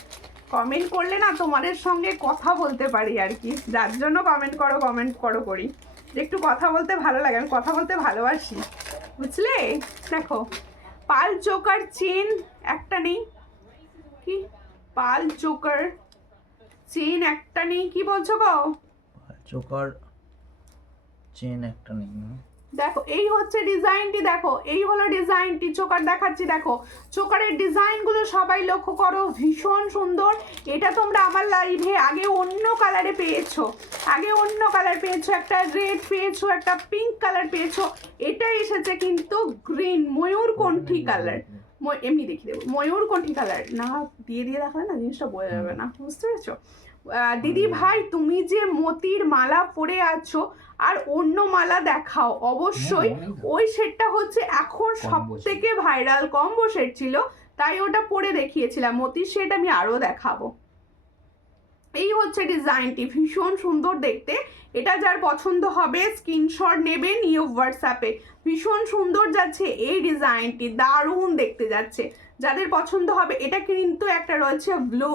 কমেন্ট করলে না তোমাদের সঙ্গে কথা বলতে পারি আর কি, যার জন্য কমেন্ট করো করি, একটু কথা বলতে ভালো লাগে, আমি কথা বলতে ভালোবাসি, বুঝলে? দেখো পাল চোকার চেন একটা নেই কি? পাল চোকার চেন একটা নেই, কি বলছো গো? চোকার চেন একটা নেই। দেখো এই হচ্ছে ডিজাইনটি, দেখো এই হলো ডিজাইনটি, চোকার দেখাচ্ছি। দেখো চোকারের ডিজাইনগুলো সবাই লক্ষ্য করো, ভীষণ সুন্দর। এটা তোমরা আমার লাইভে আগে অন্য কালারে পেয়েছো, আগে অন্য কালার পেয়েছো, একটা রেড পেয়েছো, একটা পিঙ্ক কালার পেয়েছো, এটা এসেছে কিন্তু গ্রিন ময়ূরকণ্ঠী কালার। এমনি দেখিয়ে দেবো, ময়ূরকণ্ঠী কালার না দিয়ে দেখালে না জিনিসটা বোঝা যাবে না, বুঝতে পেরেছো? দিদি ভাই তুমি যে মতির মালা পরে আছো আর অন্য মালা দেখাও অবশ্যই। ওই সেটটা হচ্ছে এখন সব থেকে ভাইরাল কম্বো সেট ছিল, তাই ওটা পরে দেখিয়েছিলাম। মতির সেট আমি আরো দেখাবো। এই হচ্ছে ডিজাইনটি, ভীষণ সুন্দর দেখতে। এটা যার পছন্দ হবে স্ক্রিনশট নেবে, নিয়ে হোয়াটসঅ্যাপে। ভীষণ সুন্দর যাচ্ছে এই ডিজাইনটি, দারুণ দেখতে যাচ্ছে। যাদের পছন্দ হবে, এটা কিন্তু একটা রয়েছে ব্লু,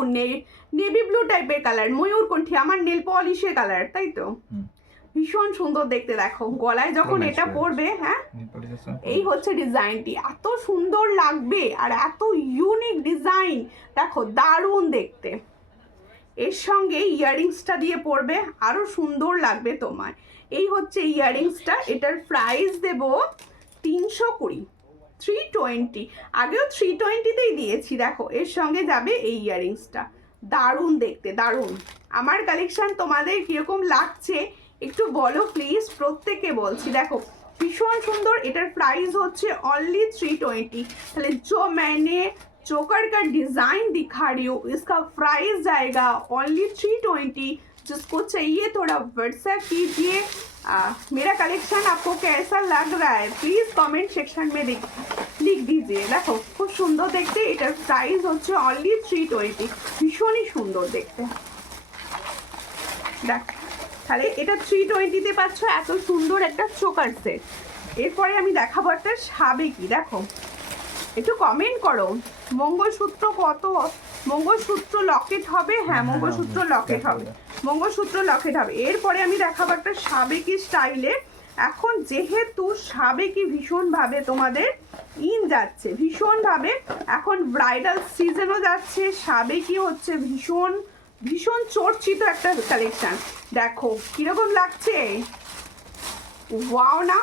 নেভি ব্লু টাইপের কালার, ময়ূরকণ্ঠী, আমার নেল পলিশের কালার, তাই তো? ভীষণ সুন্দর দেখতে। দেখো গলায় যখন এটা পরবে, হ্যাঁ এই হচ্ছে ডিজাইনটি, এত সুন্দর লাগবে আর এত ইউনিক ডিজাইন, দেখো দারুণ দেখতে। এর সঙ্গে ইয়াররিংসটা দিয়ে পরবে, আরো সুন্দর লাগবে তোমার। এই হচ্ছে ইয়াররিংসটা, এটার প্রাইস দেব 320, 320। আগেও 320তেই দিয়েছি। দেখো এর সঙ্গে যাবে এই ইয়াররিংসটা, দারুণ দেখতে, দারুণ। আমার কালেকশন তোমাদের কিরকম লাগছে একটু বলো প্লিজ, প্রত্যেকে বলছি। দেখো ভীষণ সুন্দর, এটার প্রাইস হচ্ছে অনলি 320। তাহলে जो मैंने चोकर का डिजाइन दिखा रही हूँ, इसका प्राइस जाएगा ओनली 320। जिसको चाहिए थोड़ा व्हाट्सएप कीजिए। मेरा कलेक्शन आपको कैसा लग रहा है प्लीज कमेंट सेक्शन में लिख दीजिए। देखो খুব সুন্দর দেখতে, এটার প্রাইস হচ্ছে অনলি 320, ভীষণই সুন্দর দেখতে। দেখ তাহলে এটা 320তে পাচ্ছ এত সুন্দর একটা চোকার সেট। এরপরে আমি দেখাবো একটা সাবেকি। দেখো একটু কমেন্ট করো, মঙ্গলসূত্র কত, মঙ্গলসূত্র লকেট হবে? হ্যাঁ মঙ্গলসূত্র লকেট হবে, মঙ্গলসূত্র লকেট হবে। এরপরে আমি দেখাবো একটা সাবেকি স্টাইলে। এখন যেহেতু সাবেকি ভীষণভাবে তোমাদের ইন যাচ্ছে, ভীষণভাবে এখন ব্রাইডাল সিজনও যাচ্ছে, সাবেকি হচ্ছে ভীষণ ভীষণ চর্চিত একটা কালেকশন। দেখো কিরকম লাগছে, ওয়াও না?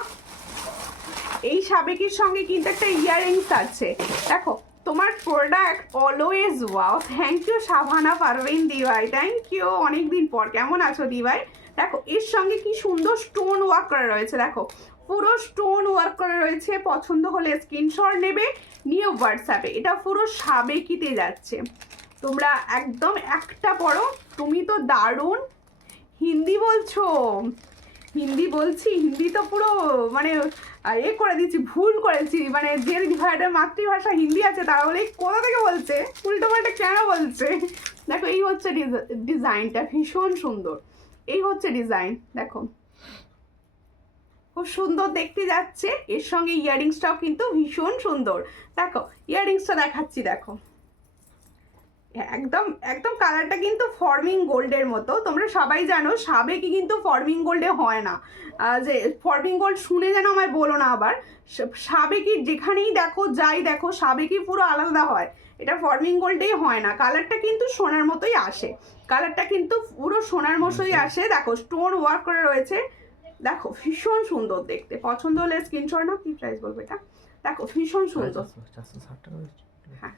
এই সাবেকির সঙ্গে কিন্তু একটা ইয়াররিংস আছে। দেখো তোমার product always wow. Thank you Shabana Parvin দিভাই, থ্যাংক ইউ, অনেকদিন পর। কেমন আছো দিভাই? দেখো এর সঙ্গে কি সুন্দর স্টোন ওয়ার্ক করা রয়েছে, দেখো পুরো স্টোন ওয়ার্ক করা রয়েছে। পছন্দ হলে স্ক্রিনশট নেবে, নিয়ে হোয়াটসঅ্যাপে। এটা পুরো সাবেকিতে যাচ্ছে, তোমরা একদম একটা পড়ো। তুমি তো দারুণ হিন্দি বলছো, হিন্দি বলছি, হিন্দি তো পুরো মানে এ করে দিচ্ছি, ভুল করেছি। মানে যে ভাইটার মাতৃভাষা হিন্দি আছে তাহলে কোথা থেকে বলছে, উল্টো পাল্টা কেন বলছে? দেখো এই হচ্ছে ডিজাইনটা, ভীষণ সুন্দর। এই হচ্ছে ডিজাইন, দেখো খুব সুন্দর দেখতে যাচ্ছে। এর সঙ্গে ইয়াররিংসটাও কিন্তু ভীষণ সুন্দর। দেখো ইয়াররিংসটা দেখাচ্ছি, দেখো একদম একদম কালারটা কিন্তু ফর্মিং গোল্ডের মতো। তোমরা সবাই জানো সাবেকি কিন্তু ফর্মিং গোল্ডে হয় না, যে ফর্মিং গোল্ড শুনে যেন আমায় বলো না আবার। সাবেকি যেখানেই দেখো, যাই দেখো, সাবেকি পুরো আলাদা হয়, এটা ফর্মিং গোল্ডেই হয় না। কালারটা কিন্তু সোনার মতোই আসে, কালারটা কিন্তু পুরো সোনার মতোই আসে। দেখো স্টোন ওয়ার্ক করে রয়েছে, দেখো ভীষণ সুন্দর দেখতে। পছন্দ হলে স্ক্রিনশট নাও। কি প্রাইস বলবো এটা? দেখো ভীষণ সুন্দর। হ্যাঁ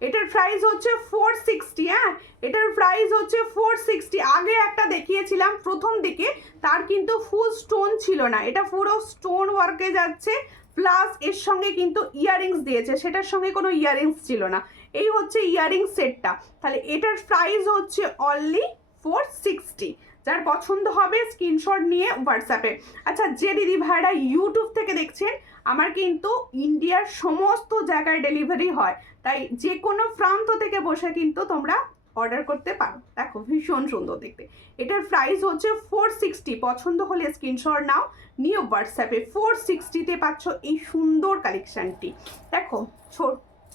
এটার প্রাইস হচ্ছে 460। হ্যাঁ এটার প্রাইস হচ্ছে 460। আগে একটা দেখিয়েছিলাম প্রথম দিকে, তার কিন্তু ফুল স্টোন ছিল না, এটা পুরো স্টোন ওয়ার্কে যাচ্ছে, প্লাস এর সঙ্গে কিন্তু ইয়াররিংস দিয়েছে, সেটার সঙ্গে কোনো ইয়াররিংস ছিল না। এই হচ্ছে ইয়াররিংস সেটটা। তাহলে এটার প্রাইস হচ্ছে অনলি 460। যার পছন্দ হবে স্ক্রিনশট নিয়ে হোয়াটসঅ্যাপে। আচ্ছা যে দিদি ভাইরা ইউটিউব থেকে দেখছেন, আমার কিন্তু ইন্ডিয়ার সমস্ত জায়গায় ডেলিভারি হয়, তাই যে কোনো প্রান্ত থেকে বসে কিন্তু তোমরা অর্ডার করতে পারো। দেখো ভীষণ সুন্দর দেখতে। এটার প্রাইস হচ্ছে 460। পছন্দ হলে স্ক্রিনশট নাও, নিয়ে হোয়াটসঅ্যাপে। 460তে পাচ্ছ এই সুন্দর কালেকশনটি। দেখো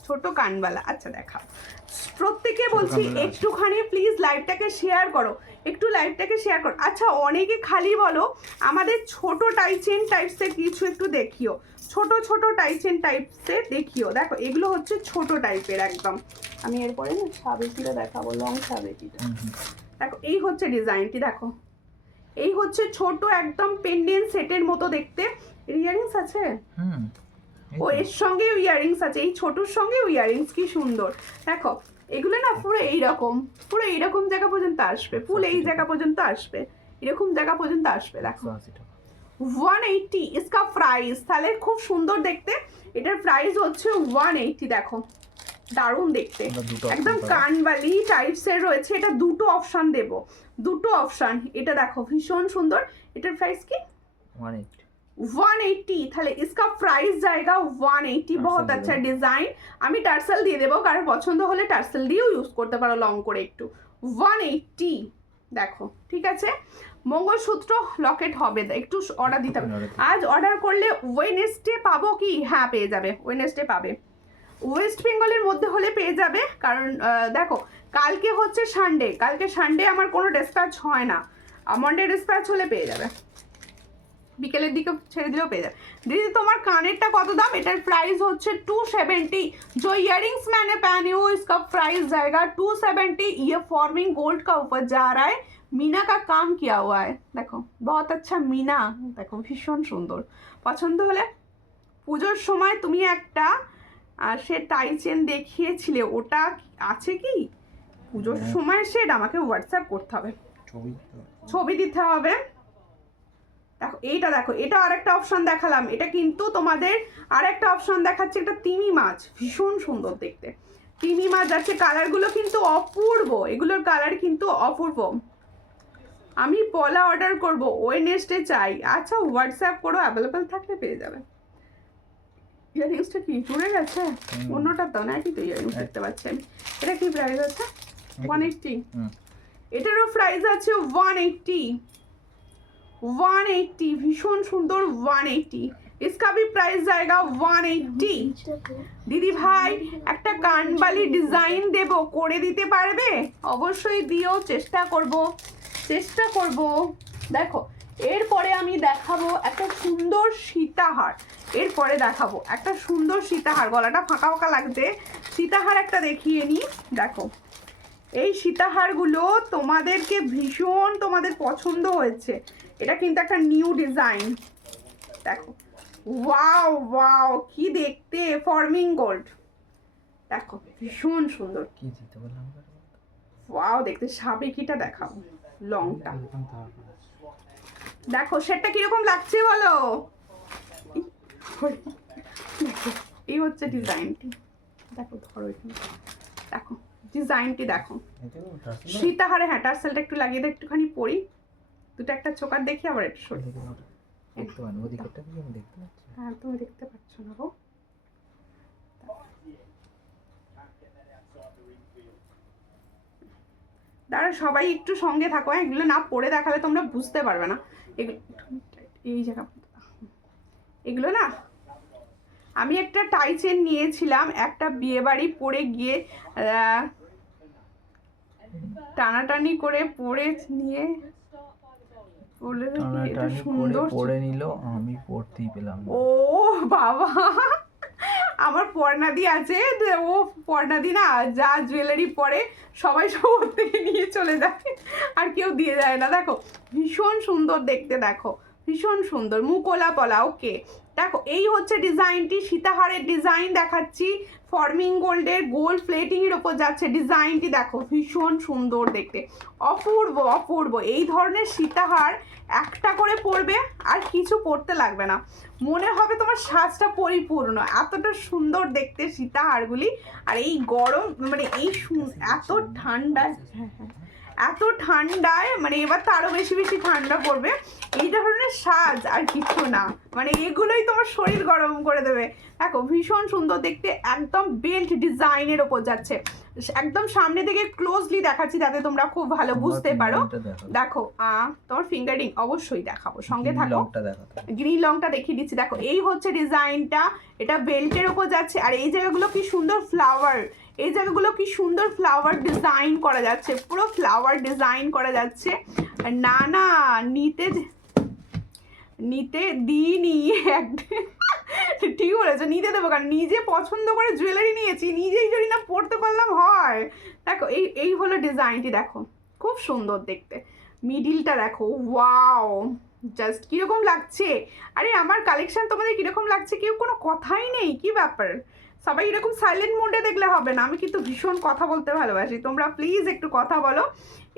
ছোট কানবালা। আচ্ছা দেখাও, প্রত্যেকে বলছি একটুখানি প্লিজ লাইভটাকে শেয়ার করো, একটু লাইভটাকে শেয়ার করো। আচ্ছা অনেকে খালি বলো আমাদের ছোট টাইচেন টাইপসের কিছু একটু দেখিও, ছোট ছোট টাইচেন টাইপসের দেখিও। দেখো এগুলো হচ্ছে ছোট টাইপের একদম। আমি এরপরে না সাবেকিটা দেখাবো, লং সাবেকিটা। দেখো এই হচ্ছে ডিজাইনটি, দেখো এই হচ্ছে ছোট একদম পেন্ডেন্ট সেটের মতো দেখতে। ইয়াররিংস আছে, ও এর সঙ্গে ইয়াররিংস আছে, এই ছোটর সঙ্গে ইয়াররিংস, কি সুন্দর। দেখো এগুলো না পুরো এইরকম জায়গা পর্যন্ত আসবে, ফুল এই জায়গা পর্যন্ত আসবে, এরকম জায়গা পর্যন্ত আসবে। দেখো 180 इसका प्राइस। তাহলে খুব সুন্দর দেখতে। এটার প্রাইস হচ্ছে 180। দেখো দারুণ দেখতে, এটা দুটো একদম option পাবে। কানবালি টাইপসের রয়েছে। এটা দুটো অপশন দেব, দুটো অপশন। এটা দেখো ভীষণ সুন্দর। এটার প্রাইস কি? 180 180। তাহলে इसका प्राइस जाएगा 180। बहुत টার্সেল अच्छा দিয়ে ডিজাইন। আমি টার্সেল দিয়ে দেবো, কারণ পছন্দ হলে টার্সেল দিয়েও ইউজ করতে পারো লং করে একটু। 180 দেখো, ঠিক আছে। মঙ্গলসূত্র লকেট হবে, একটু অর্ডার দিতে হবে। আজ অর্ডার করলে ওয়েডনেসডে পাবো কি? হ্যাঁ পেয়ে যাবে, ওয়েডনেসডে পাবে। ওয়েস্ট বেঙ্গলের মধ্যে হলে পেয়ে যাবে, কারণ দেখো কালকে হচ্ছে সানডে, কালকে সানডে আমার কোনো ডিসপ্যাচ হয় না, মন্ডে ডিসপ্যাচ হলে পেয়ে যাবে, বিকেলের দিকে ছেড়ে দিলেও পেয়ে যাবে। দিদি তোমার কানেরটা কত দাম? এটার প্রাইস হচ্ছে 270। जो इयररिंग्स मैंने पहने हो इसका प्राइस जाएगा 270। ये फॉर्मिंग गोल्ड का ऊपर जा रहा है, मीना का काम किया हुआ है। देखो बहुत अच्छा मीना, দেখো ভীষণ সুন্দর। পছন্দ হলে পুজোর সময় তুমি একটা সে টাই চেন দেখিয়েছিলে, ওটা আছে কি? পুজোর সময় সেটা আমাকে হোয়াটসঅ্যাপ করতে হবে, ছবি দিতে হবে। দেখো এইটা, দেখো এটা আরেকটা অপশন দেখালাম, এটা কিন্তু তোমাদের আরেকটা অপশন দেখাচ্ছে। এটা তিমি মাছ, ভীষণ সুন্দর দেখতে। তিমি মাছ আছে, কালারগুলো কিন্তু অপূর্ব, এগুলোর কালার কিন্তু অপূর্ব। আমি পলা অর্ডার করব, ওয়েডনেসডে চাই। আচ্ছা হোয়াটসঅ্যাপ করো, অ্যাভেলেবেল থাকলে পেয়ে যাবে। ইয়াররিংসটা কি জুড়ে গেছে? অন্যটা তো নাকি? তো ইয়াররিংস দেখতে পাচ্ছি আমি। এটা কি প্রাইস আছে? 180। এটারও প্রাইস আছে 180। 180 ভীষণ সুন্দর। 180 इसका भी प्राइस जाएगा 180। দিদি ভাই একটা কানবালি ডিজাইন দেব, করে দিতে পারবে? অবশ্যই দিও, চেষ্টা করব, চেষ্টা করব। দেখো এরপরে আমি দেখাবো একটা সুন্দর সীতাহার, এরপরে দেখাবো একটা সুন্দর সীতাহার। গলাটা ফাঁকা ফাঁকা লাগছে, সীতাহার একটা দেখিয়ে নিই। দেখো এই সীতাহারগুলো তোমাদেরকে ভীষণ তোমাদের পছন্দ হয়েছে। এটা কিন্তু একটা নিউ ডিজাইন, দেখো ওয়াও ওয়াও কি দেখতে, ফর্মিং গোল্ড, দেখো ভীষণ সুন্দর। কি দিতে বললাম? ওয়াও দেখতে। সাবেকিটা দেখাবো, লংটা দেখো, সেটটা কিরকম লাগছে বলো। দেখো এই হচ্ছে ডিজাইনটি, দেখো ধরো এখানে, দেখো ডিজাইনটি দেখো। সীতাহারে হ্যাঁ টার্সেলটা একটু লাগিয়ে দাও, একটুখানি পরি, দুটো একটা চোকার দেখি, আবার একটু সরি। দেখতে পান ওদিকেরটা কি আমি দেখতে পাচ্ছি? হ্যাঁ তুমি দেখতে পাচ্ছ না গো। দাঁড়া সবাই একটু সঙ্গে থাকো, এগুলো না পরে দেখালে তোমরা বুঝতে পারবে না। এগুলো এই জায়গা, এগুলো না আমি একটা টাই চেন নিয়েছিলাম, একটা বিয়ে বাড়ি পরে গিয়ে টানাটানি করে পরে নিয়ে সুন্দর পরে নিল, আমি পড়তেই পেলাম না। ও বাবা, আমার পর্ণাদি আছে, ও পর্ণাদি না যা জুয়েলারি পরে সবাই সব থেকে নিয়ে চলে যায়, আর কেউ দিয়ে যায় না। দেখো ভীষণ সুন্দর দেখতে, দেখো ভীষণ সুন্দর, মুকোলা পলা। ওকে দেখো এই হচ্ছে ডিজাইনটি, সীতাহারের ডিজাইন দেখাচ্ছি, ফর্মিং গোল্ডের গোল্ড প্লেটিং এর উপর যাচ্ছে ডিজাইনটি। দেখো ভীষণ সুন্দর দেখতে, অপূর্ব অপূর্ব। এই ধরনের সীতাহার একটা করে পরবে, আর কিছু পরতে লাগবে না, মনে হবে তোমার সাজটা পরিপূর্ণ, এতটা সুন্দর দেখতে সীতাহারগুলি। আর এই গরম মানে এই এত ঠান্ডায়, হ্যাঁ হ্যাঁ এত ঠান্ডায় মানে এবার তো আরো বেশি বেশি ঠান্ডা পড়বে, এই ধরনের সাজ আর কিছু না, মানে এগুলোই তোমার শরীর গরম করে দেবে। দেখো ভীষণ সুন্দর দেখতে, একদম বেল্ট ডিজাইনের ওপর যাচ্ছে। একদম সামনে থেকে ক্লোজলি দেখাচ্ছি যাতে তোমরা খুব ভালো বুঝতে পারো। দেখো তোমার ফিঙ্গারিং অবশ্যই দেখাবো, সঙ্গে থাকো। গ্রিন লংটা দেখিয়ে দিচ্ছি। দেখো এই হচ্ছে ডিজাইনটা, এটা বেল্টের ওপর যাচ্ছে, আর এই জায়গাগুলো কি সুন্দর ফ্লাওয়ার, এই জায়গাগুলো কি সুন্দর ফ্লাওয়ার ডিজাইন করা যাচ্ছে, পুরো ফ্লাওয়ার ডিজাইন করা যাচ্ছে। না না নিতে নিতে দিইনি, ঠিক বলেছো, নিতে দেবো, কারণ নিজে পছন্দ করে জুয়েলারি নিয়েছি, নিজেই যদি না পড়তে পারলাম হয়। দেখো এই এই হলো ডিজাইনটি, দেখো খুব সুন্দর দেখতে, মিডিলটা দেখো ওয়াও, জাস্ট কিরকম লাগছে। আরে আমার কালেকশন তোমাদের কিরকম লাগছে, কেউ কোনো কথাই নেই, কি ব্যাপার, সবাই এরকম সাইলেন্ট মোডে দেখলে হবে না, আমি কিন্তু ভীষণ কথা বলতে ভালোবাসি, তোমরা প্লিজ একটু কথা বলো।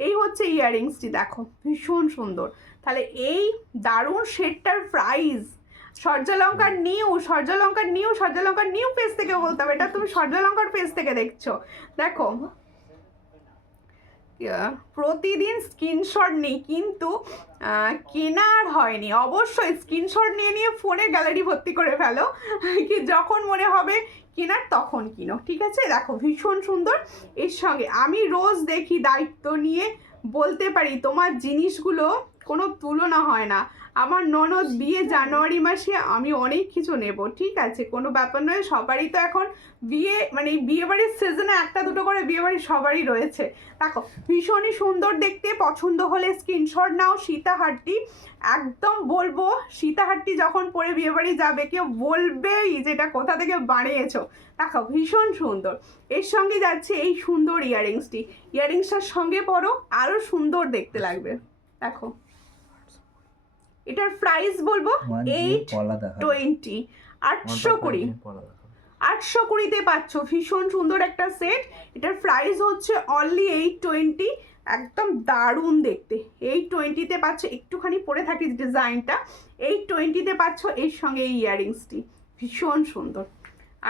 এই হচ্ছে ইয়াররিংসটি, দেখো ভীষণ সুন্দর। তাহলে এই দারুণ সেটটার প্রাইস, সূর্যলঙ্কার নিউ পেজ থেকে বলতে হবে, এটা তুমি সূর্যলঙ্কার পেজ থেকে দেখছো। দেখো প্রতিদিন স্ক্রিনশট নেই, কিন্তু কেনার হয়নি। অবশ্যই স্ক্রিনশট নিয়ে নিয়ে ফোনে গ্যালারি ভর্তি করে ফেলো, কি যখন মনে হবে কেনার তখন কিনো, ঠিক আছে। দেখো ভীষণ সুন্দর। এর সঙ্গে আমি রোজ দেখি, দায়িত্ব নিয়ে বলতে পারি তোমার জিনিসগুলো কোনো তুলনা হয় না। আমার ননদ বিয়ে জানুয়ারি মাসে, আমি অনেক কিছু নেব, ঠিক আছে, কোনো ব্যাপার নয়। সবারই তো এখন বিয়ে, মানে বিয়ে বাড়ির সিজনে একটা দুটো করে বিয়ে বাড়ি সবারই রয়েছে। দেখো ভীষণই সুন্দর দেখতে, পছন্দ হলে স্ক্রিনশট নাও। সীতাহারটি একদম বলবো, সীতাহারটি যখন পরে বিয়ে বাড়ি যাবে কেউ বলবেই যেটা কোথা থেকে বানিয়েছো। দেখো ভীষণ সুন্দর। এর সঙ্গে যাচ্ছে এই সুন্দর ইয়াররিংসটার সঙ্গে পরো, আরো সুন্দর দেখতে লাগবে। দেখো এটার প্রাইস বলবো 820, 820তে পাচ্ছ। ভীষণ সুন্দর একটা সেট। এটার প্রাইস হচ্ছে অনলি 820, একদম দারুণ দেখতে। 820তে পাচ্ছ। একটুখানি পরে থাকি ডিজাইনটা, 820তে পাচ্ছ। এর সঙ্গে এই ইয়াররিংসটি ভীষণ সুন্দর।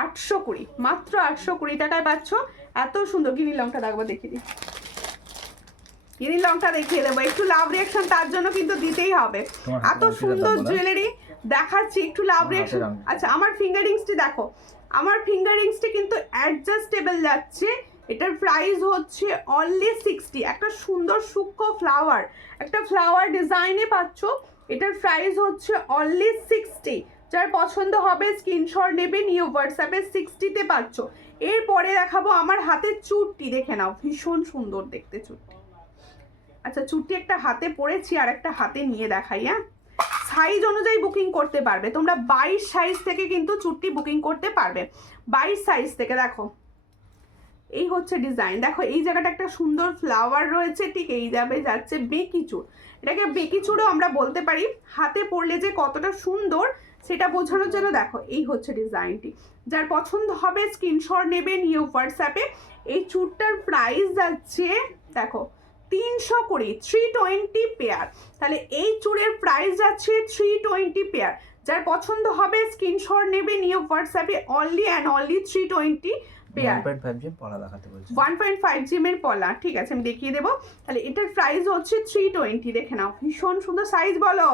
820, মাত্র 820 টাকায় পাচ্ছ। এত সুন্দর। গিনি লংটা দেখবো, দেখিয়ে দিই। গিনি লংটা দেখিয়ে দেবো। একটু লাভ রিয়াকশন তার জন্য কিন্তু দিতেই হবে। এত সুন্দর জুয়েলারি দেখাচ্ছি, একটু লাভ রিয়াকশন। আচ্ছা আমার ফিঙ্গারিংসটি দেখো, আমার ফিঙ্গারিংসটি কিন্তু অ্যাডজাস্টেবল যাচ্ছে। এটার প্রাইস হচ্ছে অনলি 60। একটা সুন্দর সূক্ষ্ম ফ্লাওয়ার, একটা ফ্লাওয়ার ডিজাইনে পাচ্ছ। এটার প্রাইস হচ্ছে অনলি 60। যার পছন্দ হবে স্ক্রিনশট নেবে, নিউ হোয়াটসঅ্যাপে 60তে পাচ্ছ। এরপরে দেখাবো আমার হাতের চুড়টি, দেখে নাও ভীষণ সুন্দর দেখতে চুড়টি। আচ্ছা চুড়টি একটা হাতে পরেছি, আর একটা হাতে নিয়ে দেখাই। হ্যাঁ, সাইজ অনুযায়ী বুকিং করতে পারবে তোমরা। 22 সাইজ থেকে কিন্তু চুড়টি বুকিং করতে পারবে, 22 সাইজ থেকে। দেখো এই হচ্ছে ডিজাইন। দেখো এই জায়গাটা একটা সুন্দর ফ্লাওয়ার রয়েছে, ঠিক এই যাবে যাচ্ছে বেঁকি চুড়। এটাকে বেঁকি চুড়ও আমরা বলতে পারি। হাতে পরলে যে কতটা সুন্দর সেটা বোঝানোর জন্য দেখো এই হচ্ছে ডিজাইনটি। যার পছন্দ হবে স্ক্রিনশট নেবে, নিউ হোয়াটসঅ্যাপে। এই চুড়টার প্রাইস যাচ্ছে দেখো 320, 320 পেয়ার। তাহলে এই চুড়ের প্রাইস যাচ্ছে 320 পেয়ার। যার পছন্দ হবে স্ক্রিনশট নেবে, নিউ হোয়াটসঅ্যাপে। Only and only 320 pair. 1.5 GM পলা দেখাতে বলছি। 1.5 জিএমের পলা, ঠিক আছে আমি দেখিয়ে দেবো। তাহলে এটার প্রাইস হচ্ছে 320, দেখে নাও ভীষণ সুন্দর। সাইজ বলো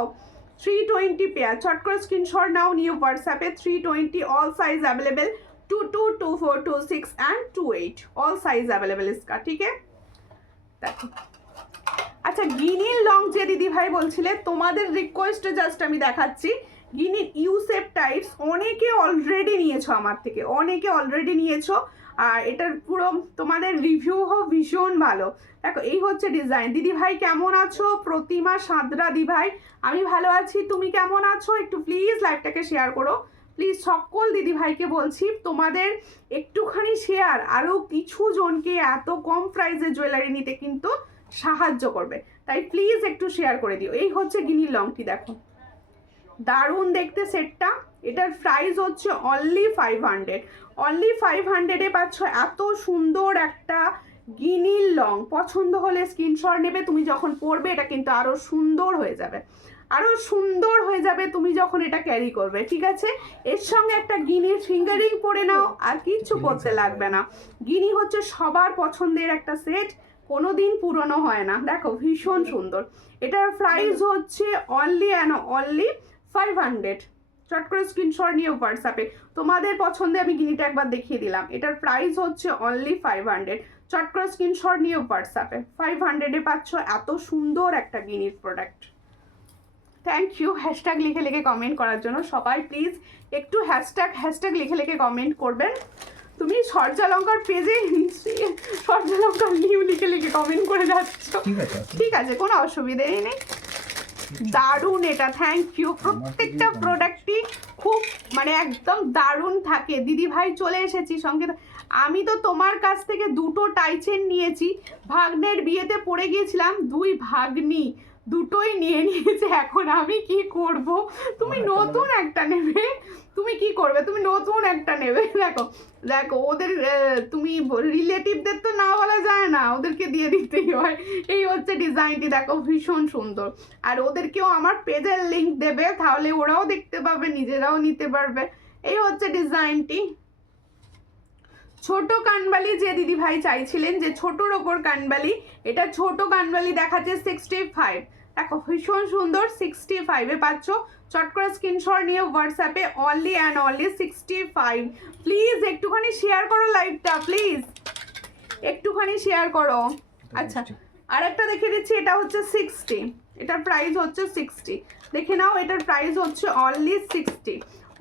320 পেয়ার। চট করে স্ক্রিনশট নাও, নিউ হোয়াটসঅ্যাপে। 320, all size available. 22, 24, 26 and 28 all size available इसका, ঠিক আছে। দেখো আচ্ছা গিনির লং যে দিদি ভাই বলছিলে, তোমাদের রিকোয়েস্টে জাস্ট আমি দেখাচ্ছি। গিনির ইউসেপ টাইপস অনেকে অলরেডি নিয়েছো আমার থেকে, অনেকে অলরেডি নিয়েছো। আর এটার পুরো তোমাদের রিভিউ ভীষণ ভালো। দেখো এই হচ্ছে ডিজাইন। দিদি ভাই কেমন আছো? প্রতিমা সাঁতরা দি ভাই, আমি ভালো আছি, তুমি কেমন আছো? একটু প্লিজ লাইভটাকে শেয়ার করো প্লিজ। সকল দিদি ভাইকে বলছি তোমাদের একটুখানি শেয়ার আরও কিছু জনকে এত কম প্রাইসে জুয়েলারি নিতে কিন্তু সাহায্য করবে, তাই প্লিজ একটু শেয়ার করে দিও। এই হচ্ছে গিনির লংটি, দেখো দারুণ দেখতে সেটটা। এটার প্রাইস হচ্ছে অনলি 500, অনলি 500-এ পাচ্ছ এত সুন্দর একটা গিনির লং। পছন্দ হলে স্ক্রিনশট নেবে, তুমি যখন পরবে এটা কিন্তু আরও সুন্দর হয়ে যাবে, আরও সুন্দর হয়ে যাবে তুমি যখন এটা ক্যারি করবে, ঠিক আছে। এর সঙ্গে একটা গিনির ফিঙ্গারিং পরে নাও, আর কিচ্ছু করতে লাগবে না। গিনি হচ্ছে সবার পছন্দের একটা সেট, কোনোদিন পুরনো হয় না। দেখো ভীষণ সুন্দর। এটার প্রাইস হচ্ছে অনলি অ্যান্ড অনলি 500। চট করে স্ক্রিনশট নিয়ে হোয়াটসঅ্যাপে। তোমাদের পছন্দে আমি গিনিটা একবার দেখিয়ে দিলাম। এটার প্রাইস হচ্ছে অনলি 500। চট করে স্ক্রিনশট নিয়ে হোয়াটসঅ্যাপে। 500-এ পাচ্ছ এত সুন্দর একটা গিনির প্রোডাক্ট। থ্যাংক ইউ হ্যাশট্যাগ লিখে লিখে কমেন্ট করার জন্য। সবাই প্লিজ একটু হ্যাশট্যাগ লিখে লিখে কমেন্ট করবেন। তুমি সূর্যলঙ্কার পেজে সূর্যলঙ্কার নিউ লিখে লিখে কমেন্ট করে যাচ্ছ, ঠিক আছে কোনো অসুবিধাই নেই। দারুণ এটা, থ্যাংক ইউ। প্রত্যেকটা প্রোডাক্টই খুব মানে একদম দারুণ থাকে। দিদি ভাই চলে এসেছি সঙ্গে। আমি তো তোমার কাছ থেকে 2টো টাই চেন নিয়েছি, ভাগ্নের বিয়েতে পরে গিয়েছিলাম, 2 ভাগ্নি দুটোই নিয়ে নিয়েছে। এখন আমি কি করব? তুমি নতুন একটা নেবে, তুমি কি করবে? তুমি নতুন একটা নেবে। দেখো দেখো ওদের তুমি রিলেটিভদের তো না বলা যায় না, ওদেরকে দিয়ে দিতেই হয়। এই হচ্ছে ডিজাইনটি, দেখো ভীষণ সুন্দর। আর ওদেরকেও আমার পেজের লিংক দেবে, তাহলে ওরাও দেখতে পাবে, নিজেরাও নিতে পারবে। এই হচ্ছে ডিজাইনটি। ছোট কানবালি যে দিদি ভাই চাইছিলেন যে ছোটর ওপর কানবালি, এটা ছোট কানবালি দেখাচ্ছে 65। দেখো ভীষণ সুন্দর, 65-এ পাচ্ছ। চট করে স্ক্রিনশট নিয়ে হোয়াটসঅ্যাপে অনলি অ্যান্ড অনলি 65। প্লিজ একটুখানি শেয়ার করো লাইভটা, প্লিজ একটুখানি শেয়ার করো। আচ্ছা, আর একটা দেখে দিচ্ছি, এটা হচ্ছে 60, এটার প্রাইস হচ্ছে 60। দেখে নাও, এটার প্রাইস হচ্ছে অনলি 60।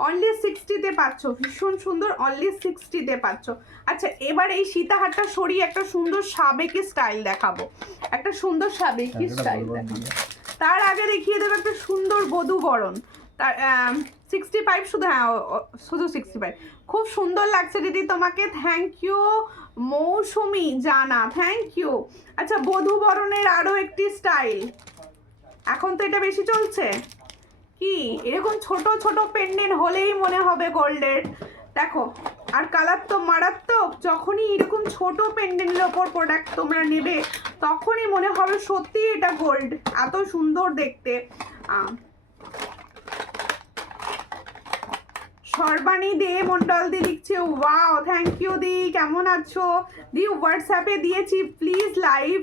অনলি 60-তে পাচ্ছ, ভীষণ সুন্দর, অনলি 60-তে পাচ্ছ। আচ্ছা, এবার এই সীতাহারটা সরিয়ে একটা সুন্দর সাবেকি স্টাইল দেখাবো, একটা সুন্দর সাবেকি স্টাইল দেখাবো। তার আগে দেখিয়ে দেবো একটা সুন্দর বধূ বরণ। তার 65 শুধু, হ্যাঁ শুধু 65। খুব সুন্দর লাগছে দিদি তোমাকে, থ্যাংক ইউ মৌসুমি জানা, থ্যাংক ইউ। আচ্ছা, বধূ বরণের আরও একটি স্টাইল, এখন তো এটা বেশি চলছে, কি এরকম ছোট ছোট পেন্ডেন্ট হলেই মনে হবে গোল্ডের। দেখো, আর কালার তো মারাত্মক। যখনই এরকম ছোট পেন্ডেন্টের ওপর প্রোডাক্ট তোমরা নেবে, তখনই মনে হবে সত্যি এটা গোল্ড, এত সুন্দর দেখতে। সর্বাণী দে মন্ডল দি লিখছে, ওয়াও থ্যাংক ইউ দি, কেমন আছো দি? হোয়াটসঅ্যাপে দিয়েছি, প্লিজ লাইভ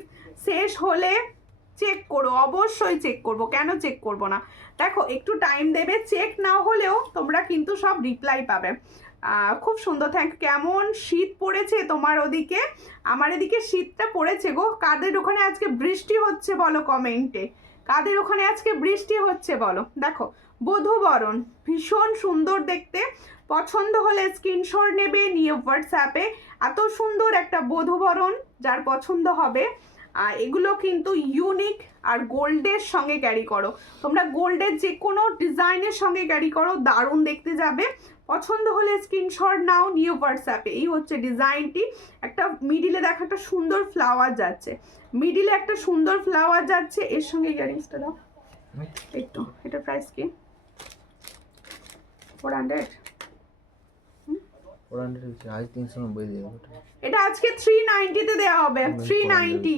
শেষ হলে চেক করো। অবশ্যই চেক করব, কেন চেক করব না। দেখো একটু টাইম দেবে, চেক না হলেও তোমরা কিন্তু সব রিপ্লাই পাবে। খুব সুন্দর, থ্যাংক। কেমন শীত পড়েছে তোমার ওদিকে? আমার এদিকে শীতটা পড়েছে গো। কাদের ওখানে আজকে বৃষ্টি হচ্ছে বলো কমেন্টে, কাদের ওখানে আজকে বৃষ্টি হচ্ছে বলো। দেখো বধূবরণ ভীষণ সুন্দর দেখতে, পছন্দ হলে স্ক্রিনশট নেবে, নিয়ে হোয়াটসঅ্যাপে। এত সুন্দর একটা বধূবরণ, যার পছন্দ হবে। এগুলো কিন্তু ইউনিক, আর গোল্ডের সঙ্গে ক্যারি করো তোমরা, গোল্ডের যে কোনো ডিজাইনের সঙ্গে ক্যারি করো, দারুণ দেখতে যাবে। পছন্দ হলে স্ক্রিনশট নাও, নিয়ে হোয়াটসঅ্যাপে। এই হচ্ছে ডিজাইনটি, একটা মিডিলে দেখো একটা সুন্দর ফ্লাওয়ার যাচ্ছে, মিডিলে একটা সুন্দর ফ্লাওয়ার যাচ্ছে, এর সঙ্গে ইয়ারিংসটা দাও একটু। এটার প্রাইস কি? 400। এটা আজকে 390-তে দেওয়া হবে, 390।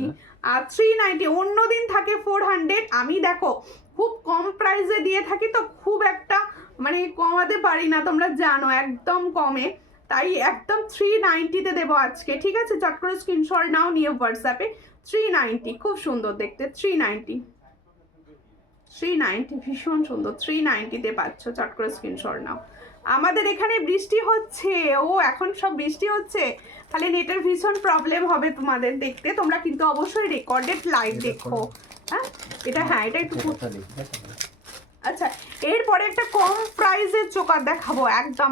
আর 390 অন্যদিন থাকে 400। আমি দেখো খুব কম প্রাইসে দিয়ে থাকি, তো খুব একটা মানে কমাতে পারি না, তোমরা জানো একদম কমে, তাই একদম 390-তে দেবো আজকে, ঠিক আছে? চট করে স্ক্রিনশট নাও, নিয়ে হোয়াটসঅ্যাপে। 390 খুব সুন্দর দেখতে, 390 ভীষণ সুন্দর, 390-তে পাচ্ছ, চট করে স্ক্রিনশট নাও। আমাদের এখানে বৃষ্টি হচ্ছে, ও এখন সব বৃষ্টি হচ্ছে, তাহলে নেটের ভীষণ প্রবলেম হবে তোমাদের দেখতে। তোমরা কিন্তু অবশ্যই রেকর্ডেড লাইভ দেখো, হ্যাঁ এটা, হ্যাঁ এটা একটু। আচ্ছা, এরপরে একটা কম প্রাইসের চোকার দেখাবো, একদম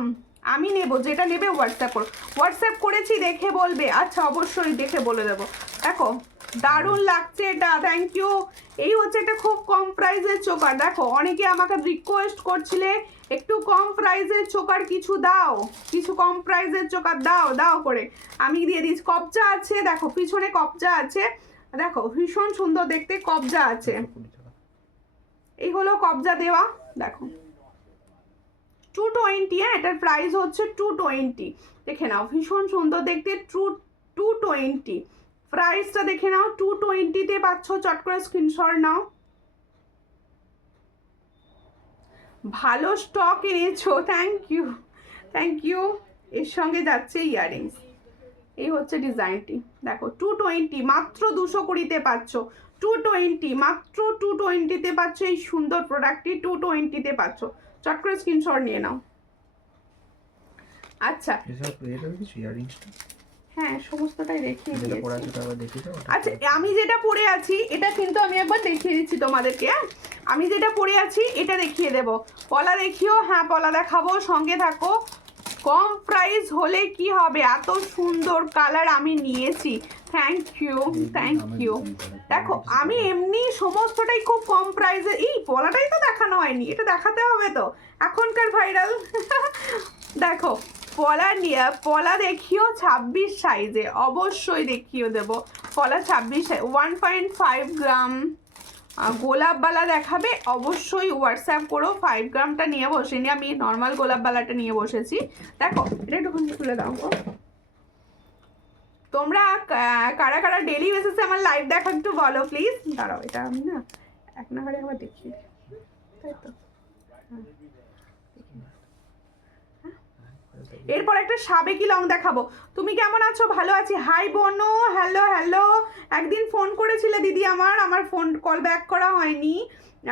আমি নেব, যেটা নেবে হোয়াটসঅ্যাপ করো। হোয়াটসঅ্যাপ করেছি, দেখে বলবে। আচ্ছা অবশ্যই দেখে বলে দেবো। দেখো দারুণ লাগছে এটা, থ্যাংক ইউ। এই হচ্ছে একটা খুব কম প্রাইসের চোকার। দেখো অনেকে আমাকে রিকোয়েস্ট করছিলে একটু কম প্রাইসের চোকার কিছু দাও, কিছু কম প্রাইসের চোকার দাও, দাও করে আমি দিয়ে দিচ্ছি। কবজা আছে, দেখো পিছনে কবজা আছে, দেখো ভীষণ সুন্দর দেখতে, কবজা আছে। এই হলো কবজা দেওয়া, দেখো 220। হ্যাঁ, এটার প্রাইস হচ্ছে 220। দেখে নাও ভীষণ সুন্দর দেখতে, 220 প্রাইসটা দেখে নাও, 220-তে পাচ্ছ। চট করে স্ক্রিনশট নাও। ভালো স্টক এনেছো, থ্যাংক ইউ, থ্যাংক ইউ। এর সঙ্গে যাচ্ছে ইয়ারিংস। এই হচ্ছে ডিজাইনটি, দেখো 220, মাত্র 220-তে পাচ্ছ। 220 মাত্র 220-তে পাচ্ছ এই সুন্দর প্রোডাক্টটি, 220-তে পাচ্ছ। চট করে স্ক্রিনশট নিয়ে নাও। আচ্ছা হ্যাঁ, সমস্তটাই দেখিয়ে দিয়েছি। আচ্ছা, আমি যেটা পরে আছি এটা কিন্তু আমি একবার দেখিয়ে দিচ্ছি তোমাদেরকে। আমি যেটা পরে আছি এটা দেখিয়ে দেব। পলা দেখিও, হ্যাঁ পলা দেখাবো, সঙ্গে থাকো। কম প্রাইস হলে কি হবে, এত সুন্দর কালার আমি নিয়েছি, থ্যাংক ইউ, থ্যাংক ইউ। দেখো আমি এমনি সমস্তটাই খুব কম প্রাইসে। এই পলাটাই তো দেখানো হয়নি, এটা দেখাতে হবে তো, এখনকার ভাইরাল। দেখো পলা দেখিও 26 সাইজে, অবশ্যই দেখিয়ে দেবো। পলা 26, 1.5 গ্রাম, গোলাপবালা দেখাবে অবশ্যই হোয়াটসঅ্যাপ করো। 5 গ্রামটা নিয়ে বসিনি, আমি নর্মাল গোলাপবালাটা নিয়ে বসেছি। দেখো এটা একটুখানি তুলে দাও গো। তোমরা কারা কারা ডেলি বেসিসে আমার লাইভ দেখা একটু বলো প্লিজ। দাঁড়াও, এটা আমি না এক নাগারে আবার দেখি, তাই তো। এরপর একটা সাবেকি লং দেখাবো। তুমি কেমন আছো? ভালো আছি। হাই বোনো, হ্যালো হ্যালো। একদিন ফোন করেছিলে দিদি, আমার ফোন কল ব্যাক করা হয়নি।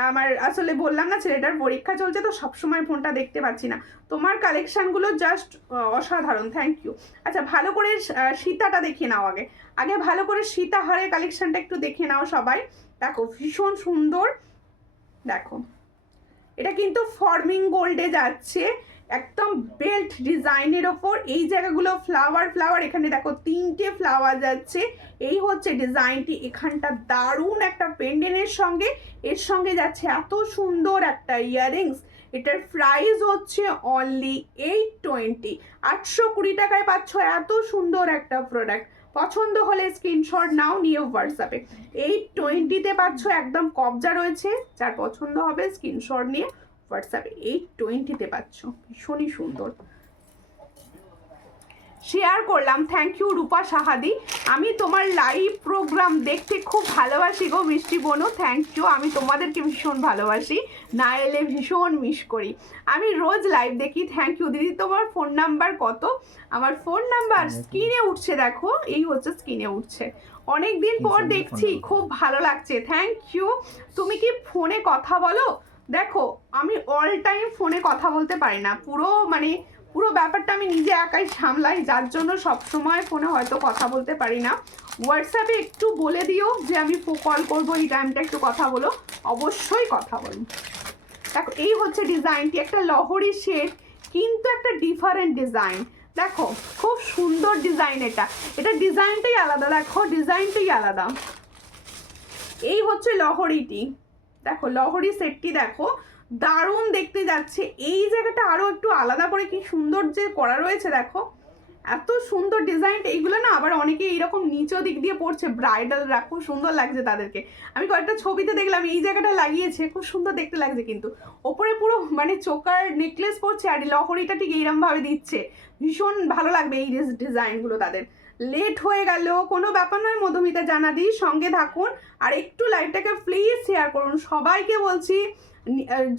আমার আসলে বললাম না ছেলেটার পরীক্ষা চলছে, তো সবসময় ফোনটা দেখতে পাচ্ছি না। তোমার কালেকশানগুলো জাস্ট অসাধারণ, থ্যাংক ইউ। আচ্ছা, ভালো করে সীতাটা দেখে নাও আগে আগে ভালো করে সীতাহারের কালেকশানটা একটু দেখে নাও সবাই। দেখো ভীষণ সুন্দর। দেখো এটা কিন্তু ফর্মিং গোল্ডে যাচ্ছে, একদম বেল্ট ডিজাইনের ওপর। এই জায়গাগুলো ফ্লাওয়ার, এখানে দেখো 3টে ফ্লাওয়ার যাচ্ছে। এই হচ্ছে ডিজাইনটি। এখানটা দারুণ একটা পেন্ডেন্টের সঙ্গে এর সঙ্গে যাচ্ছে এত সুন্দর একটা ইয়াররিংস। এটার প্রাইস হচ্ছে অনলি 820, 820 টাকায় পাচ্ছ এত সুন্দর একটা প্রোডাক্ট। পছন্দ হলে স্ক্রিনশট নাও, নিয়ে হোয়াটসঅ্যাপে। 820-তে পাচ্ছ, একদম কবজা রয়েছে। যার পছন্দ হবে স্ক্রিনশট নিয়ে হোয়াটসঅ্যাপে। 820-তে পাচ্ছ, ভীষণই সুন্দর। শেয়ার করলাম, থ্যাংক ইউ রূপা সাহাদি। আমি তোমার লাইভ প্রোগ্রাম দেখতে খুব ভালোবাসি গো মিষ্টি বোনো, থ্যাংক ইউ। আমি তোমাদেরকে ভীষণ ভালোবাসি, না এলে ভীষণ মিস করি। আমি রোজ লাইভ দেখি, থ্যাংক ইউ দিদি। তোমার ফোন নাম্বার কত? আমার ফোন নাম্বার স্ক্রিনে উঠছে, দেখো এই হচ্ছে স্ক্রিনে উঠছে। অনেক দিন পর দেখছি, খুব ভালো লাগছে, থ্যাংক ইউ। তুমি কি ফোনে কথা বলো? দেখো আমি অল টাইম ফোনে কথা বলতে পারি না, পুরো ব্যাপারটা আমি নিজে একাই সামলাই, যার জন্য সবসময় ফোনে হয়তো কথা বলতে পারি না। হোয়াটসঅ্যাপে একটু বলে দিও যে আমি কল করবো, এই টাইমটা একটু কথা বলো, অবশ্যই কথা বলো। দেখো এই হচ্ছে ডিজাইনটি, একটা লহরি শেড, কিন্তু একটা ডিফারেন্ট ডিজাইন। দেখো খুব সুন্দর ডিজাইন। এটা ডিজাইনটাই আলাদা, দেখো ডিজাইনটাই আলাদা। এই হচ্ছে লহরিটি, দেখো লহরি সেটটি দেখো, দারুণ দেখতে যাচ্ছে। এই জায়গাটা আরো একটু আলাদা করে কি সুন্দর যে করা রয়েছে, দেখো এত সুন্দর ডিজাইন। এইগুলো না আবার অনেকে এইরকম নিচু দিক দিয়ে পড়ছে, ব্রাইডালরা, খুব সুন্দর লাগছে তাদেরকে। আমি কয়েকটা ছবিতে দেখলাম এই জায়গাটা লাগিয়েছে, খুব সুন্দর দেখতে লাগছে। কিন্তু ওপরে পুরো চোকার নেকলেস পড়ছে, আর লহরিটা ঠিক এইরকম ভাবে দিচ্ছে, ভীষণ ভালো লাগবে এই ডিজাইনগুলো তাদের। লেট হয়ে গেল, কোনো ব্যাপার নয় মধুমিতা জানাদি, সঙ্গে থাকুন আর একটু লাইভটাকে প্লিজ শেয়ার করুন। সবাইকে বলছি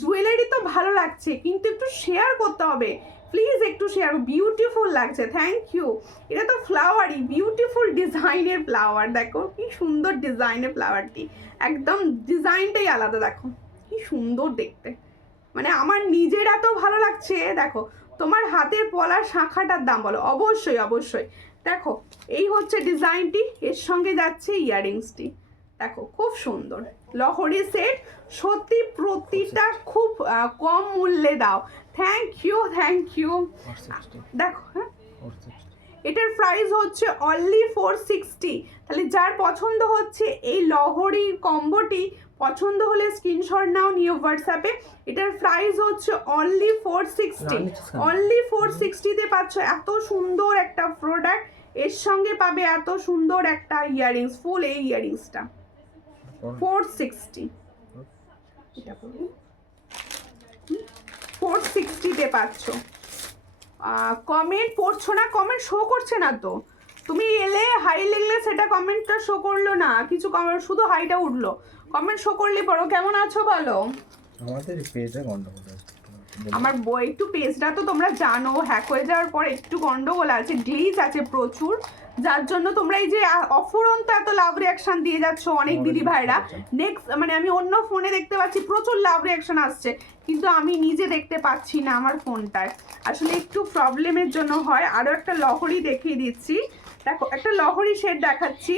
জুয়েলারি তো ভালো লাগছে, কিন্তু একটু শেয়ার করতে হবে প্লিজ, একটু শেয়ার। বিউটিফুল লাগছে, থ্যাংক ইউ। এটা তো ফ্লাওয়ারই, বিউটিফুল ডিজাইনের ফ্লাওয়ার, দেখো কি সুন্দর ডিজাইনের ফ্লাওয়ারটি, একদম ডিজাইনটাই আলাদা। দেখো কি সুন্দর দেখতে, আমার নিজের এত ভালো লাগছে। দেখো তোমার হাতের পলার শাঁখাটার দাম বলো। অবশ্যই অবশ্যই। দেখো এই হচ্ছে ডিজাইনটি, এর সঙ্গে যাচ্ছে ইয়াররিংসটি, দেখো খুব সুন্দর লহরি সেট। সত্যি প্রতিটা খুব কম মূল্যে দাও, থ্যাংক ইউ থ্যাংক ইউ। দেখো হ্যাঁ, এটার প্রাইস হচ্ছে অনলি 460। তাহলে যার পছন্দ হচ্ছে এই লহরি কম্বোটি, পছন্দ হলে স্ক্রিনশট নাও, নিয়ে হোয়াটসঅ্যাপে। এটার প্রাইস হচ্ছে অনলি 460, অনলি 460-তে পাচ্ছ এত সুন্দর একটা প্রোডাক্ট। এর সঙ্গে পাবে এত সুন্দর একটা ইয়াররিংস, ফুল এই ইয়াররিংসটা 460, 460-তে পাচ্ছ। কমেন্ট পড়ছো না, কমেন্ট শো করছে না তো। তুমি এলে হাই লিখলে সেটা কমেন্টটা শো করলো না, কিছু কমেন্ট শুধু হাইটা উঠলো, কমেন্ট শো করলে পড়ো। কেমন আছো বলো? আমাদের পেজে গন্ডগোল আছে, আমার বই একটু পেজটা তো তোমরা জানো হ্যাক হয়ে যাওয়ার পর একটু গন্ডগোল আছে, গ্লিচ আছে প্রচুর, যার জন্য তোমরা এই যে অফুরন্ত এত লাভ রিয়াকশন দিয়ে যাচ্ছ অনেক দিদি ভাইরা। নেক্সট আমি অন্য ফোনে দেখতে পাচ্ছি প্রচুর লাভ রিয়াকশন আসছে, কিন্তু আমি নিজে দেখতে পাচ্ছি না আমার ফোনটায়, আসলে একটু প্রবলেমের জন্য হয়। আরও একটা লহরি দেখিয়ে দিচ্ছি, দেখো একটা লহরি সেট দেখাচ্ছি,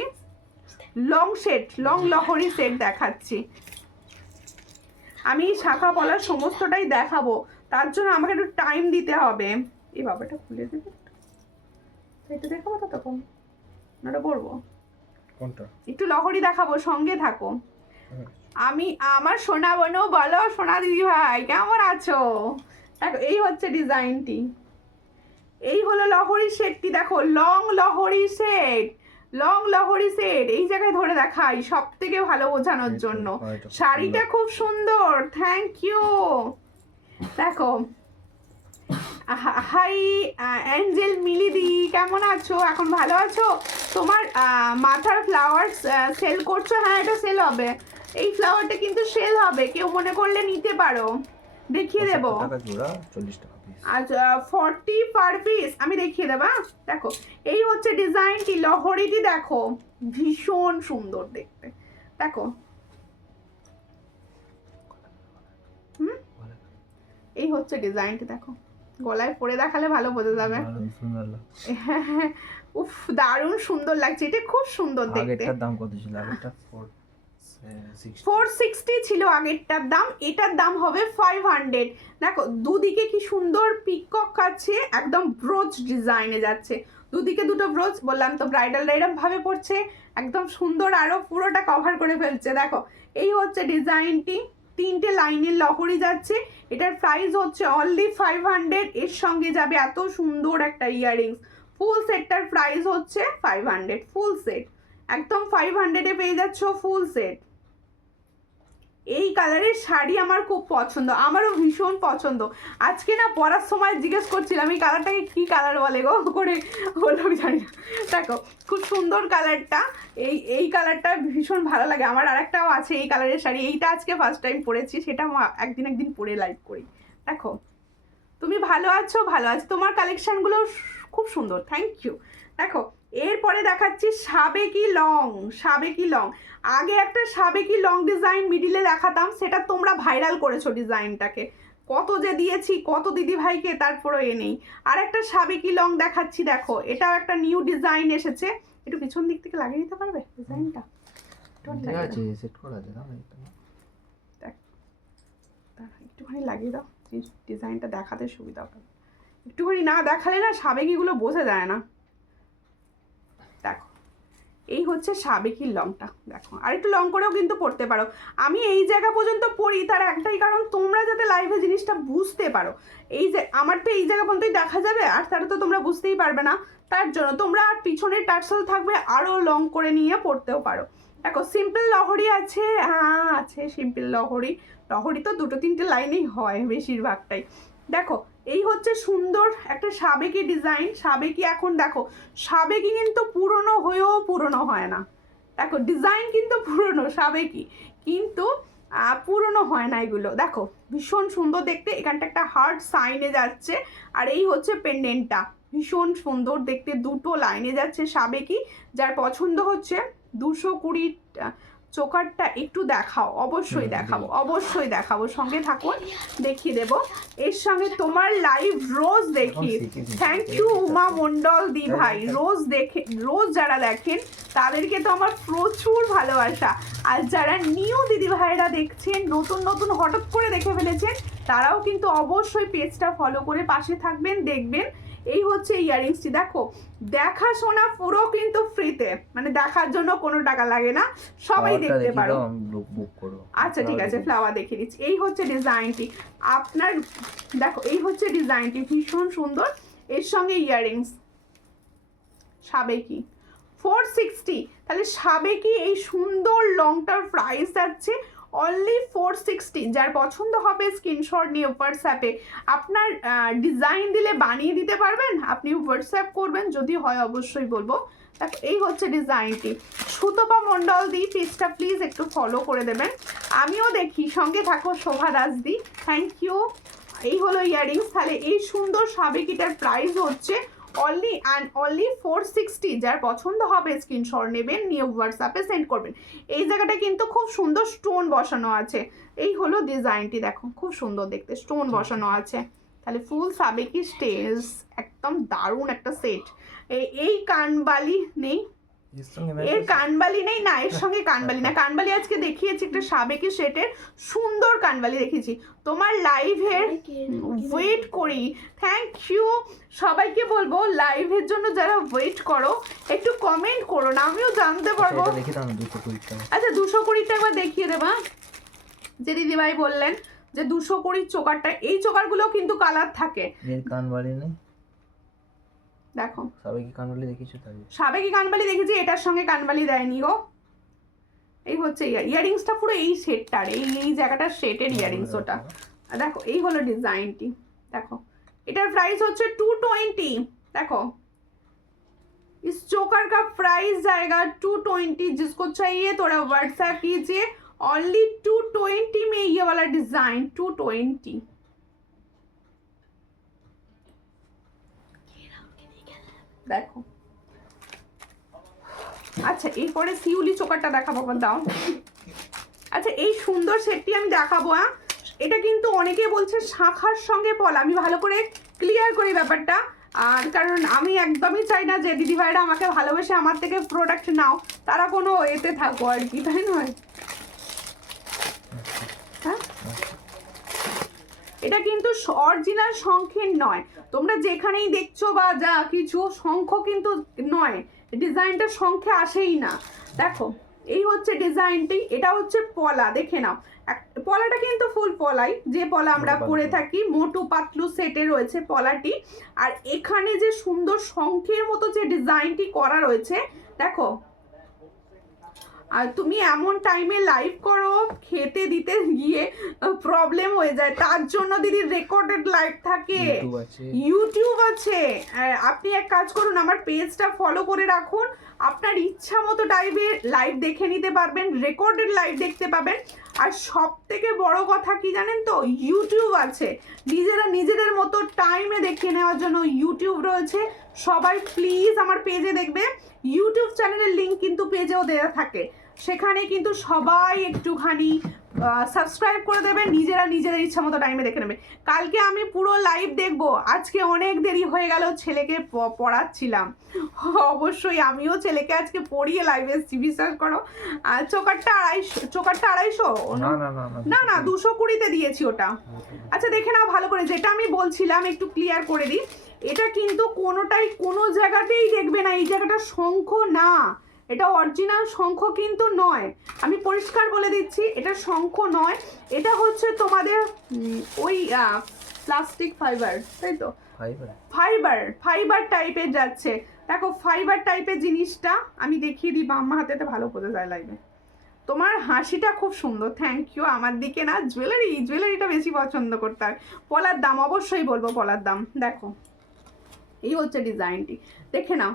লং লহরি সেট দেখাচ্ছি। আমি শাখা পলার সমস্তটাই দেখাবো, তার জন্য আমাকে একটু টাইম দিতে হবে। এই বাবাটা খুলে দেবে, এটা দেখাবো তো, তখন ওটা পড়বো, কোনটা একটু লহরি দেখাবো, সঙ্গে থাকো। আমি আমার সোনা বোনো বলো, সোনা দিদি ভাই কেমন আছো? দেখো এই হচ্ছে ডিজাইনটি, এই হলো লহরি সেটটি, দেখো লং লহরি সেট, লং লহরি সেট, এই জায়গায় ধরে দেখাই সব থেকে ভালো বোঝানোর জন্য। শাড়িটা খুব সুন্দর, থ্যাংক ইউ। দেখো, হাই অ্যাঞ্জেল মিলিদি, কেমন আছো? এখন ভালো আছো? তোমার মাথার ফ্লাওয়ার সেল করছো? হ্যাঁ, এটা সেল হবে, এই ফ্লাওয়ারটা কিন্তু সেল হবে, কেউ মনে করলে নিতে পারো, দেখিয়ে দেবো। 70 টাকা জোড়া, 40 টাকা পিস। আচ্ছা, 40 পার পিস, আমি দেখিয়ে দেবো। দেখো, এই হচ্ছে ডিজাইনটি, লহরিটি দেখো, ভীষণ সুন্দর দেখতে। দেখো, এই হচ্ছে ডিজাইনটি, দেখো গলায় পরে দেখালে ভালো বোঝা যাবে। সুন্দর লাগছে, উফ দারুণ সুন্দর লাগছে, এটা খুব সুন্দর দেখতে। আগেরটার দাম কত ছিল? আগেরটা 460 ছিল আগেরটার দাম, এটার দাম হবে 500। দেখো দুদিকে কি সুন্দর পিকক আছে, একদম ব্রোচ ডিজাইনে যাচ্ছে, দুদিকে দুটো ব্রোচ, বললাম তো ব্রাইডালরা এরকম ভাবে পড়ছে, একদম সুন্দর, আরো পুরোটা কভার করে ফেলছে। দেখো, এই হচ্ছে ডিজাইনটি, 3টে লাইনের লহরি যাচ্ছে, এটার প্রাইস হচ্ছে অনলি 500। এর সঙ্গে যাবে এত সুন্দর একটা ইয়াররিংস, ফুল সেটটার প্রাইস হচ্ছে 500, ফুল সেট একদম 500-এ পেয়ে যাচ্ছ ফুল সেট। এই কালারের শাড়ি আমার খুব পছন্দ, আমারও ভীষণ পছন্দ। আজকে না পরার সময় জিজ্ঞেস করছিলাম এই কালারটাকে কি কালার বলে গো করে, বললাম জানি না। দেখো খুব সুন্দর কালারটা, এই কালারটা ভীষণ ভালো লাগে আমার। আরেকটাও আছে এই কালারের শাড়ি, এইটা আজকে ফার্স্ট টাইম পরেছি, সেটা একদিন পরে লাইভ করি। দেখো, তুমি ভালো আছো? ভালো আছো, তোমার কালেকশনগুলো খুব সুন্দর, থ্যাংক ইউ। দেখো, এরপরে দেখাচ্ছি সাবেকি লং, সাবেকি লং। আগে একটা সাবেকি লং ডিজাইন মিডিলে দেখাতাম, সেটা তোমরা ভাইরাল করেছো ডিজাইনটাকে, কত যে দিয়েছি কত দিদি ভাইকে, তারপরে এ নেই। আর একটা সাবেকি লং দেখাচ্ছি, দেখো এটাও একটা নিউ ডিজাইন এসেছে, একটু পিছন দিক থেকে লাগিয়ে দিতে পারবে ডিজাইনটা? সেট করা আছে না, দেখ একটুখানি লাগিয়ে দাও, ডিজাইনটা দেখাতে সুবিধা হবে। একটুখানি না দেখালে না সাবেকিগুলো বোঝা যায় না। দেখো, এই হচ্ছে সাবেকির লংটা, দেখো আর একটু লং করেও কিন্তু পড়তে পারো। আমি এই জায়গা পর্যন্ত পড়ি, তার একটাই কারণ তোমরা যাতে লাইভে জিনিসটা বুঝতে পারো। এই যে আমার তো এই জায়গা পর্যন্তই দেখা যাবে, আর তারা তো তোমরা বুঝতেই পারবে না, তার জন্য তোমরা আর পিছনের টার্সেল থাকবে, আরও লং করে নিয়ে পড়তেও পারো। দেখো সিম্পল লহরি আছে, হ্যাঁ আছে সিম্পল লহরি, লহরি তো 2-3টে লাইনেই হয় বেশিরভাগটাই। দেখো, এই হচ্ছে সুন্দর একটা সাবেকি ডিজাইন, সাবেকি এখন দেখো, সাবেকি কিন্তু পুরনো হয়েও পুরনো হয় না। দেখো ডিজাইন কিন্তু পুরনো, সাবেকি কিন্তু পুরনো হয় না এগুলো। দেখো ভীষণ সুন্দর দেখতে, এখানটা একটা হার্ট সাইনে যাচ্ছে, আর এই হচ্ছে পেন্ডেন্টটা, ভীষণ সুন্দর দেখতে, দুটো লাইনে যাচ্ছে সাবেকি। যার পছন্দ হচ্ছে 220 চোকারটা একটু দেখাও, অবশ্যই দেখাবো, অবশ্যই দেখাবো, সঙ্গে থাকুন, দেখিয়ে দেবো। এর সঙ্গে তোমার লাইভ রোজ দেখি, থ্যাংক ইউ উমা মন্ডল দি ভাই, রোজ দেখে, রোজ যারা দেখেন তাদেরকে তো আমার প্রচুর ভালোবাসা। আর যারা নিউ দিদি ভাইরা দেখছেন, নতুন নতুন হঠাৎ করে দেখে ফেলেছেন, তারাও কিন্তু অবশ্যই পেজটা ফলো করে পাশে থাকবেন, দেখবেন। এই হচ্ছে ইয়াররিংসটি, দেখো দেখাশোনা পুরো কিন্তু ফ্রিতে, মানে দেখার জন্য কোনো টাকা লাগে না, সবাই দেখতে পারো। আচ্ছা ঠিক আছে, ফ্লাওয়ার দেখিয়ে দিচ্ছি। এই হচ্ছে ডিজাইনটি আপনার, দেখো এই হচ্ছে ডিজাইনটি, ভীষণ সুন্দর। এর সঙ্গে ইয়াররিংস সাবেকি 460, তাহলে সাবেকি এই সুন্দর লংটার প্রাইস যাচ্ছে অনলি 460। যার পছন্দ হবে স্ক্রিনশট নিয়ে হোয়াটসঅ্যাপে, আপনার ডিজাইন দিলে বানিয়ে দিতে পারবেন, আপনি হোয়াটসঅ্যাপ করবেন, যদি হয় অবশ্যই বলবো। দেখো এই হচ্ছে ডিজাইনটি, সুতপা মণ্ডল দি পেজটা প্লিজ একটু ফলো করে দেবেন, আমিও দেখি, সঙ্গে থাকো শোভা দাস দি, থ্যাংক ইউ। এই হলো ইয়াররিংস, তাহলে এই সুন্দর সাবেকিটার প্রাইস হচ্ছে অনলি অ্যান্ড অনলি 460। যার পছন্দ হবে স্ক্রিনশট নেবেন, নিয়ে হোয়াটসঅ্যাপে সেন্ড করবেন। এই জায়গাটা কিন্তু খুব সুন্দর স্টোন বসানো আছে, এই হলো ডিজাইনটি, দেখো খুব সুন্দর দেখতে, স্টোন বসানো আছে। তাহলে ফুল সাবেকি স্টেজ, একদম দারুণ একটা সেট। এই কানবালি নেই, এর কানবালি নেই না, এর সঙ্গে কানবালি না, কানবালি আজকে দেখিয়েছি একটা সাবেকি সেটের, সুন্দর কানবালি রেখেছি। তোমার লাইভের ওয়েট করি, থ্যাংক ইউ সবাইকে বলবো লাইভের জন্য যারা ওয়েট করো একটু কমেন্ট করো না, আমিও জানতে পারবো। আচ্ছা 220টা একবার দেখিয়ে দেবা, যে দিদিভাই বললেন যে 220 চোকারটা, এই চোকারগুলো কিন্তু কালার থাকে। কানবালি নেই, দেখো সাবেকি কানবালি দেখিছো তাই? সাবেকি কানবালি দেখেছি, এটার সঙ্গে কানবালি দেয়নি গো। এই হচ্ছে ইয়ারিংসটা পুরো এই সেটটার, এই জায়গাটার সেটের ইয়ারিংস ওটা। আর দেখো এই হলো ডিজাইনটি, দেখো এটার প্রাইস হচ্ছে 220। देखो इस चोकर का प्राइस जाएगा 220। जिसको चाहिए थोड़ा व्हाट्सएप कीजिए। ओनली 220 में ये वाला डिजाइन 220। देखो আচ্ছা এরপরে শিউলি চোকারটা দেখাবো, দাও। আচ্ছা এই সুন্দর সেটটি আমি দেখাবো। হ্যাঁ এটা কিন্তু অনেকে বলছে শাখার সঙ্গে পলা, আমি ভালো করে ক্লিয়ার করি ব্যাপারটা। আর কারণ আমি একদমই চাই না যে দিদিভাইরা আমাকে ভালোবেসে আমার থেকে প্রোডাক্ট নাও, তারা কোনো এতে থাকো আর কি, তাই নয়? হ্যাঁ এটা কিন্তু অরিজিনাল শঙ্খের নয়, তোমরা যেখানেই দেখছো বা যা কিছু শঙ্খ কিন্তু নয়, ডিজাইনটা শঙ্খে আসেই না। দেখো এই হচ্ছে ডিজাইনটি, এটা হচ্ছে পলা, দেখে নাও পলাটা কিন্তু ফুল পলাই, যে পলা আমরা পরে থাকি, মোটু পাতলু সেটে রয়েছে পলাটি। আর এখানে যে সুন্দর শঙ্খের মতো যে ডিজাইনটি করা রয়েছে দেখো। আর তুমি এমন টাইমে লাইভ করো, খেতে দিতে গিয়ে প্রবলেম হয়ে যায়, তার জন্য দিদি রেকর্ডেড লাইভ থাকে, ইউটিউব আছে। আপনি এক কাজ করুন, আমার পেজটা ফলো করে রাখুন, আপনার ইচ্ছা মতো লাইভ দেখে নিতে পারবেন, রেকর্ডেড লাইভ দেখতে পাবেন। আর সব থেকে বড় কথা কি জানেন তো, ইউটিউব আছে, নিজেদের মতো টাইমে দেখে নেওয়ার জন্য ইউটিউব রয়েছে। সবাই প্লিজ আমার পেজে দেখবে, ইউটিউব চ্যানেলের লিঙ্ক কিন্তু পেজেও দেওয়া থাকে, সেখানে কিন্তু সবাই একটুখানি সাবস্ক্রাইব করে দেবে, নিজেরা ইচ্ছা মতো টাইমে দেখে নেবে। কালকে আমি পুরো লাইভ দেখবো, আজকে অনেক দেরি হয়ে গেল, ছেলেকে পড়াচ্ছিলাম, অবশ্যই আমিও ছেলেকে আজকে পড়িয়ে লাইভ এসেছি, বিশ্বাস করো। চোকারটা 250 না 220-তে দিয়েছি ওটা। আচ্ছা দেখে নাও ভালো করে, যেটা আমি বলছিলাম একটু ক্লিয়ার করে দিই, এটা কিন্তু কোনোটাই কোনো জায়গাতেই দেখবে না এই জায়গাটা শঙ্খ না, এটা অরিজিনাল শঙ্খ কিন্তু নয়, আমি পরিষ্কার বলে দিচ্ছি, এটা শঙ্খ নয়, এটা হচ্ছে তোমাদের ওই প্লাস্টিক ফাইবার, তাই তো? ফাইবার টাইপের যাচ্ছে। দেখো ফাইবার টাইপের জিনিসটা আমি দেখিয়ে দিই, বাম্মা হাতেতে ভালো বোঝা যায় লাইভে। তোমার হাসিটা খুব সুন্দর, থ্যাংক ইউ। আমার দিকে না জুয়েলারিটা বেশি পছন্দ করতে হয়। পলার দাম অবশ্যই বলবো, পলার দাম দেখো এই হচ্ছে ডিজাইনটি, দেখে নাও,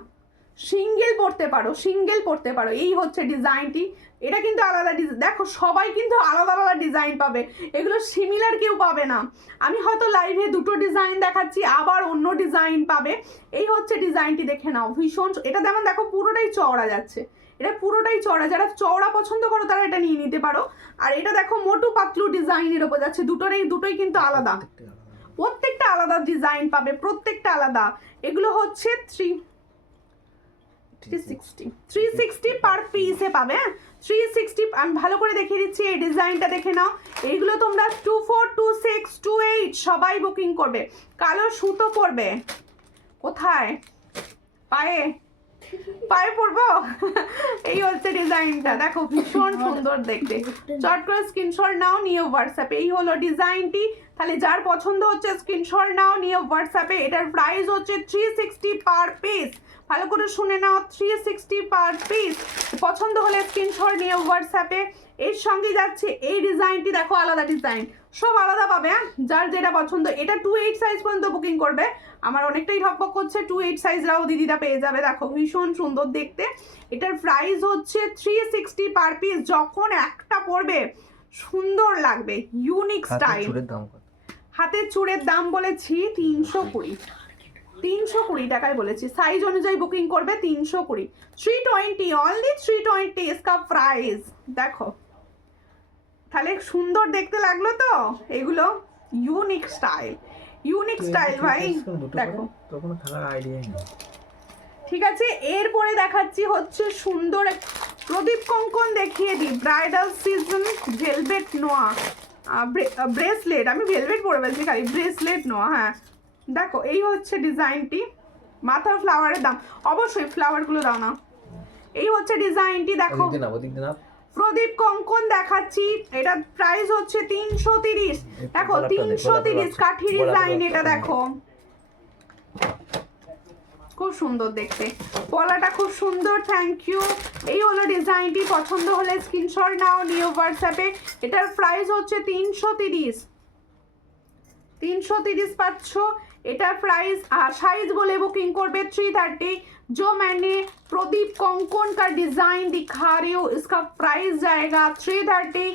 সিঙ্গেল পড়তে পারো, এই হচ্ছে ডিজাইনটি। এটা কিন্তু আলাদা দেখো সবাই কিন্তু আলাদা ডিজাইন পাবে, এগুলো সিমিলার কেউ পাবে না। আমি হয়তো লাইভে দুটো ডিজাইন দেখাচ্ছি, আবার অন্য ডিজাইন পাবে। এই হচ্ছে ডিজাইনটি, দেখে নাও ভীষণ, এটা যেমন দেখো পুরোটাই চওড়া যাচ্ছে, এটা পুরোটাই চওড়া, যারা চওড়া পছন্দ করো তারা এটা নিয়ে নিতে পারো। আর এটা দেখো মোটু পাতলু ডিজাইনের ওপর যাচ্ছে, দুটোই কিন্তু আলাদা, প্রত্যেকটা আলাদা ডিজাইন পাবে, প্রত্যেকটা আলাদা। এগুলো হচ্ছে 360 পার পিসে পাবে। 360 আমি ভালো করে দেখিয়ে দিচ্ছি, এই ডিজাইনটা দেখে নাও। এইগুলো তোমরা 24, 26, 28 সবাই বুকিং করবে। কালো সুতো পরবে কোথায়, পায়ে পরবো। এই হচ্ছে ডিজাইনটা, দেখো ভীষণ সুন্দর দেখতে, চট করে স্ক্রিনশট নাও, নিয়ে হোয়াটসঅ্যাপে। এই হলো ডিজাইনটি, তাহলে যার পছন্দ হচ্ছে স্ক্রিনশট নাও, নিয়ে হোয়াটসঅ্যাপে। এটার প্রাইস হচ্ছে 360 পার পিস, ভালো করে শুনে নাও, 360 পার পিস। পছন্দ হলে স্ক্রিনশট নিয়ে হোয়াটসঅ্যাপে। এর সঙ্গে যাচ্ছে এই ডিজাইনটি, দেখো আলাদা ডিজাইন, সব আলাদা পাবে, হ্যাঁ যার যেটা পছন্দ। এটা 28 সাইজ পর্যন্ত বুকিং করবে, আমার অনেকটাই ঠকপক করছে, 28 সাইজরাও দিদিরা পেয়ে যাবে। দেখো ভীষণ সুন্দর দেখতে, এটার প্রাইস হচ্ছে 360 পার পিস। যখন একটা পরবে সুন্দর লাগবে, ইউনিক স্টাইল। হাতের চূড়ের দাম বলেছি 320 টাকায় বলেছি, সাইজ অনুযায়ী বুকিং করবে 320, 320 অনলি 320 इसका প্রাইস। দেখো তাহলে সুন্দর দেখতে লাগলো তো, এগুলো ইউনিক স্টাইল ভাই, দেখো ঠিক আছে। এরপরে দেখাচ্ছি হচ্ছে সুন্দর প্রদীপ কঙ্কন, দেখিয়ে দিই, ব্রাইডাল সিজন ভেলভেট নোয়া ব্রেসলেট, আমি ভেলভেট পরে বলছি খালি, ব্রেসলেট নোয়া। হ্যাঁ দেখো এই হচ্ছে ডিজাইনটি, মাথার ফ্লাওয়ারের দাম, অবশ্যই ফ্লাওয়ারগুলো দাও না। এই হচ্ছে ডিজাইনটি, দেখো প্রদীপ কঙ্কন দেখাচ্ছি, এটা প্রাইস হচ্ছে 330। দেখো 330 কাঠি ডিজাইন, এটা দেখো খুব সুন্দর দেখতে, পলাটা খুব সুন্দর, থ্যাংক ইউ। এই হলো ডিজাইনটি, পছন্দ হলে স্ক্রিনশট নাও, নিও হোয়াটসঅ্যাপে। এটার প্রাইস হচ্ছে 330 পাচ্ছ। এটার প্রাइस साइज बोले बुकिंग करबे 330। जो मैंने प्रदीप कंकन का डिजाइन दिखा रही हूँ इसका प्राइस जाएगा 330।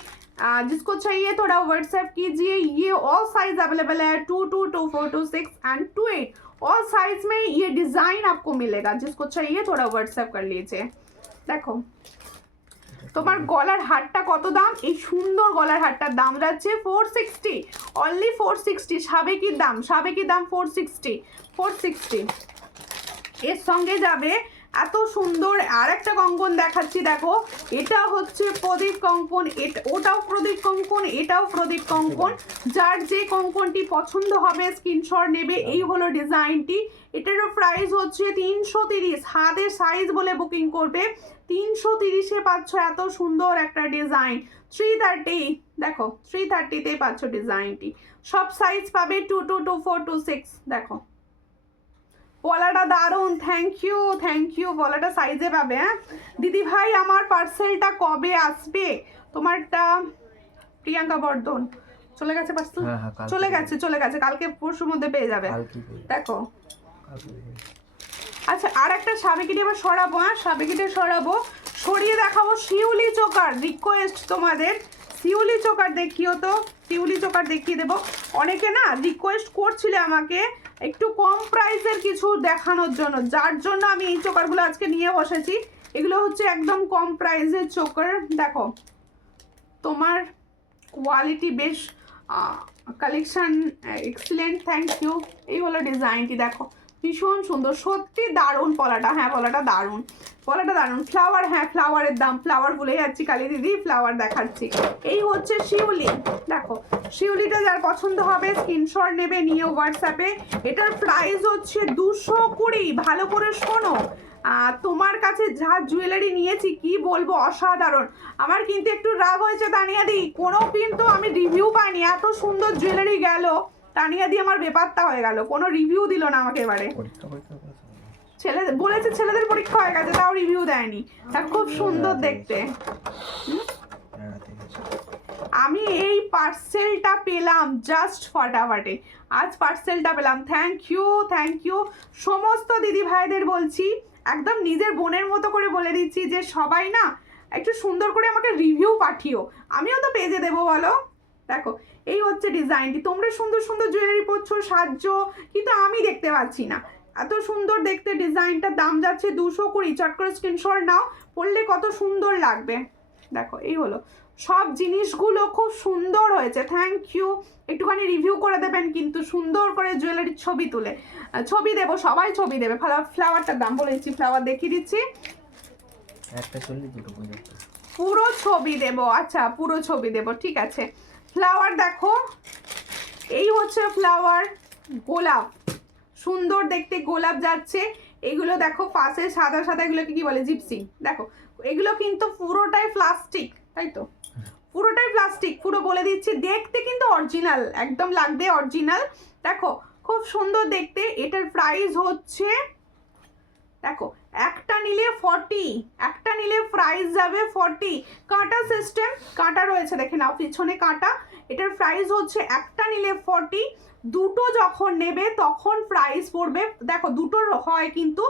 जिसको चाहिए थोड़ा व्हाट्सएप कीजिए। ये ऑल साइज अवेलेबल है 22, 24, 26 एंड 28। ऑल साइज में ये डिजाइन आपको मिलेगा, जिसको चाहिए थोड़ा व्हाट्सएप कर लीजिए। देखो তোমার গলার হারটা কত দাম, এই সুন্দর গলার হারটার দাম যাচ্ছে 460, অনলি 460। সাবেকির দাম 460। এর সঙ্গে যাবে এত সুন্দর আর একটা কঙ্কন দেখাচ্ছি, দেখো এটা হচ্ছে প্রদীপ কঙ্কন, ওটাও প্রদীপ কঙ্কন, এটাও প্রদীপ কঙ্কন। যার যে কঙ্কনটি পছন্দ হবে স্ক্রিনশট নেবে। এই হলো ডিজাইনটি, এটারও প্রাইস হচ্ছে 330। হাতের সাইজ বলে বুকিং করবে, 330-এ পাচ্ছ এত সুন্দর একটা ডিজাইন। 330, দেখো 330-তে পাচ্ছ ডিজাইনটি। সব সাইজ পাবে 22, 24, 26। দেখো পলাটা দারুন, থ্যাংক ইউ। পলাটা সাইজে পাবে। হ্যাঁ দিদি ভাই, আমার পার্সেলটা কবে আসবে? তোমারটা প্রিয়াঙ্কা বর্ধন চলে গেছে পার্সেল, চলে গেছে কালকে পরশুর মধ্যে পেয়ে যাবে। দেখো আচ্ছা, আর একটা সাবেকিটি এবার সরাবো। হ্যাঁ সাবেকিটা সরাবো, সরিয়ে দেখাবো শিউলি চোকার। রিকোয়েস্ট তোমাদের, শিউলি চোকার দেখিও তো, শিউলি চোকার দেখিয়ে দেবো। অনেকে না রিকোয়েস্ট করছিলে আমাকে একটু কম প্রাইসের কিছু দেখানোর জন্য, যার জন্য আমি এই চোকারগুলো আজকে নিয়ে বসেছি। এগুলো হচ্ছে একদম কম প্রাইসের চোকার। দেখো তোমার কোয়ালিটি বেশ, কালেকশন এক্সিলেন্ট, থ্যাংক ইউ। এই হলো ডিজাইনটি, দেখো ভীষণ সুন্দর, সত্যি দারুণ পলাটা। হ্যাঁ পলাটা দারুণ, ফ্লাওয়ার, হ্যাঁ ফ্লাওয়ারের দাম, ফ্লাওয়ার ভুলে যাচ্ছি কালী দিদি, ফ্লাওয়ার দেখাচ্ছি। এই হচ্ছে শিউলি, দেখো শিউলিটা যার পছন্দ হবে স্ক্রিনশট নেবে, নিয়ে হোয়াটসঅ্যাপে। এটার প্রাইস হচ্ছে 220। ভালো করে শোনো, তোমার কাছে যা জুয়েলারি নিয়েছি কি বলবো, অসাধারণ। আমার কিন্তু একটু রাগ হয়েছে তানিয়া দি, কোনো কিন্তু আমি রিভিউ পাইনি। এত সুন্দর জুয়েলারি গেল, তানিয়া দি আমার বেপাত্তা হয়ে গেল, কোনো রিভিউ দিল না আমাকে। এবারে বলেছে ছেলেদের পরীক্ষা হয়ে গেছে, তাও রিভিউ দেয়নি। তা খুব সুন্দর দেখতে। আমি এই পার্সেলটা পেলাম জাস্ট ফাটাফাটে, আজ পার্সেলটা পেলাম। থ্যাংক ইউ সমস্ত দিদি ভাইদের বলছি, একদম নিজের বোনের মতো করে বলে দিচ্ছি যে সবাই না একটু সুন্দর করে আমাকে রিভিউ পাঠিও, আমিও তো পেজে দেবো বলো। দেখো এই হচ্ছে ডিজাইনটি, তোমরা সুন্দর সুন্দর জুয়েলারি পরছো, সাজছ, কিন্তু আমি দেখতে পাচ্ছি না। এত সুন্দর দেখতে ডিজাইনটার দাম যাচ্ছে 220। চট করে স্ক্রিনশট নাও, পরলে কত সুন্দর লাগবে। দেখো এই হলো, সব জিনিসগুলো খুব সুন্দর হয়েছে, থ্যাংক ইউ। একটুখানি রিভিউ করে দেবেন কিন্তু, সুন্দর করে জুয়েলারির ছবি তুলে। ছবি দেবো, সবাই ছবি দেবে। ফ্লাওয়ারটার দাম বলেছি, ফ্লাওয়ার দেখিয়ে দিচ্ছি, পুরো ছবি দেবো। আচ্ছা পুরো ছবি দেবো, ঠিক আছে। ফ্লাওয়ার দেখো, এই হচ্ছে ফ্লাওয়ার, গোলাপ, সুন্দর দেখতে গোলাপ যাচ্ছে। এগুলো দেখো পাশে সাদা সাদা, এগুলোকে কি বলে, জিপসি। দেখো এগুলো কিন্তু পুরোটাই প্লাস্টিক, তাই তো পুরোটাই প্লাস্টিক, পুরো বলে দিচ্ছি। দেখতে কিন্তু অরিজিনাল, একদম লাগবে অরিজিনাল। দেখো খুব সুন্দর দেখতে। এটার প্রাইস হচ্ছে, দেখো একটা নিলে 40, একটা নিলে প্রাইস যাবে 40। কাঁটা সিস্টেম, কাঁটা রয়েছে দেখে নাও, পিছনে কাঁটা। এটার প্রাইস হচ্ছে একটা নিলে 40, দুটো যখন নেবে তখন প্রাইস পড়বে, দেখো দুটোর হয় কিন্তু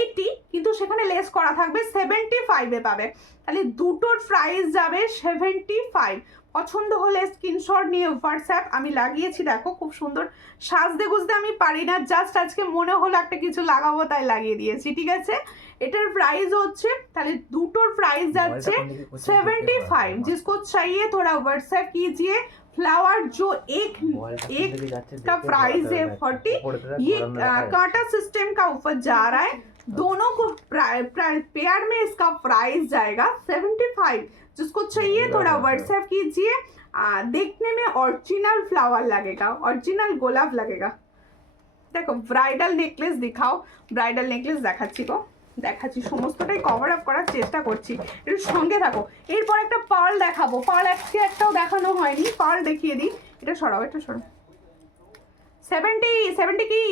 80, কিন্তু সেখানে লেস করা থাকবে 75-এ পাবে। তাহলে দুটোর প্রাইস যাবে 75। পছন্দ হলে স্ক্রিনশট নিয়ে হোয়াটসঅ্যাপ। আমি লাগিয়েছি, দেখো খুব সুন্দর। সাজতে গুজতে আমি পারি না, জাস্ট আজকে মনে হলো একটা কিছু লাগাবো তাই লাগিয়ে দিয়েছি, ঠিক আছে। এটার প্রাইস হচ্ছে, তাহলে দুটোর প্রাইস যাচ্ছে 75। जिसको चाहिए थोड़ा व्हाट्सएप कीजिए। फ्लावर जो एक का प्राइस है 40, ये कांटा सिस्टम का ऊपर जा रहा है। दोनों को पेयर में इसका प्राइस जाएगा 75। जिसको चाहिए थोड़ा व्हाट्सएप कीजिए। देखने में ओरिजिनल फ्लावर लगेगा, ओरिजिनल गोलाप लगेगा। देखो ब्राइडल नेकलेस दिखाओ, ब्राइडल नेकलेस দেখাচ্ছি গো, দেখাচ্ছি, সমস্তটাই কভার আপ করার চেষ্টা করছি, একটু সঙ্গে থাকো। এরপর একটা পার্ল দেখাবো, পার্ল আজকে একটাও দেখানো হয়নি, পার্ল দেখিয়ে দিই। এটা সরাও, এটা সরাও। 70 কি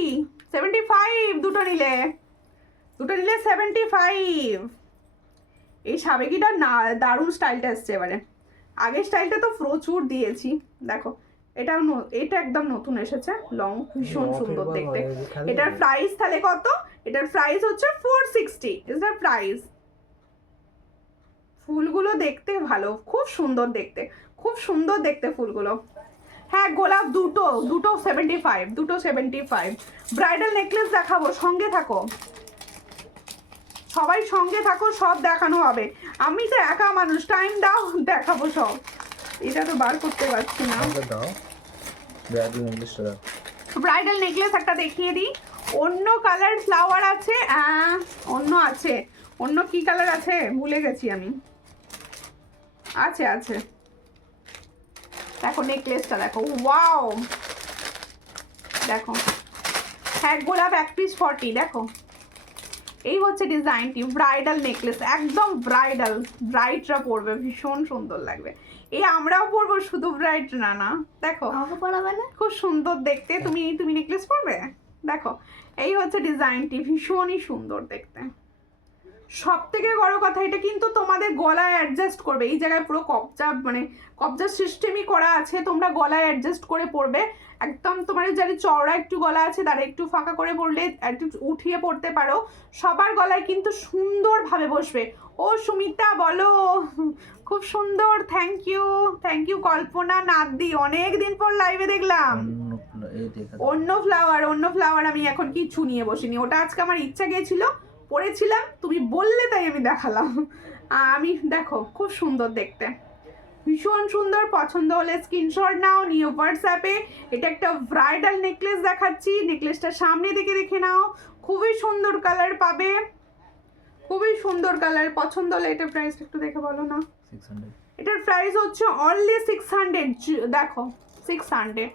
75 দুটো নিলে, অনলি 75। এই সাবেকিটা না দারুণ স্টাইলটা এসছে এবারে, আগের স্টাইলটা তো প্রচুর দিয়েছি। দেখো এটা একদম নতুন এসেছে, লং, ভীষণ সুন্দর দেখতে। এটার প্রাইস তাহলে কত? এটার প্রাইস হচ্ছে 460 ইজ দ্য প্রাইস। ফুলগুলো দেখতে ভালো, খুব সুন্দর দেখতে, খুব সুন্দর দেখতে ফুলগুলো। হ্যাঁ গোলাপ দুটো 75, দুটো 75। ব্রাইডাল নেকলেস দেখাবো, সঙ্গে থাকো সবাই, সঙ্গে থাকো, সব দেখানো হবে। আমি তো একা মানুষ, টাইম দাও, দেখাবো সব। এটা তো বার করতে পারছি না। দাও ব্রাইডাল নেকলেসটা দাও। ব্রাইডাল নেকলেস একটা দেখিয়ে দিই। অন্য কালার ফ্লাওয়ার আছে, অন্য আছে, অন্য কি কালার আছে ভুলে গেছি আমি। আছে দেখো নেকলেসটা দেখো, ওয়াও দেখো, হ্যাঁ গোলাপ 1 পিস 40। দেখো এই হচ্ছে ডিজাইনটি, ব্রাইডাল নেকলেস, একদম ব্রাইডরা পরবে, ভীষণ সুন্দর লাগবে। এই আমরাও পরবো, শুধু ব্রাইড না দেখো খুব সুন্দর দেখতে। তুমি নেকলেস পরবে? দেখো এই হচ্ছে ডিজাইনটি, ভীষণই সুন্দর দেখতে। সব থেকে বড় কথা, এটা কিন্তু তোমাদের গলায় অ্যাডজাস্ট করবে। এই জায়গায় পুরো কবজা সিস্টেমই করা আছে, তোমরা গলায় অ্যাডজাস্ট করে পরবে। একদম তোমার যারা চওড়া একটু গলা আছে তারা একটু ফাঁকা করে পরলে, একটু উঠিয়ে পড়তে পারো। সবার গলায় কিন্তু সুন্দরভাবে বসবে। ও সুমিতা বলো, খুব সুন্দর, থ্যাংক ইউ কল্পনা নাদি, অনেক দিন পর লাইভে দেখলাম। অন্য ফ্লাওয়ার আমি এখন কিচ্ছু নিয়ে বসিনি, ওটা আজকে আমার ইচ্ছা গিয়েছিল, পরেছিলাম, তুমি বললে তাই আমি দেখালাম। আমি দেখো খুব সুন্দর দেখতে, ভীষণ সুন্দর। পছন্দ হলে স্ক্রিনশট নাও, নিউ হোয়াটসঅ্যাপে। এটা একটা ব্রাইডাল নেকলেস দেখাচ্ছি, নেকলেসটা সামনে দিকে দেখে নাও, খুবই সুন্দর কালার পাবে, খুবই সুন্দর কালার। পছন্দ হলে এটার প্রাইসটা একটু দেখে বলো না। 600। এটার প্রাইস হচ্ছে অনলি 600। देखो 600।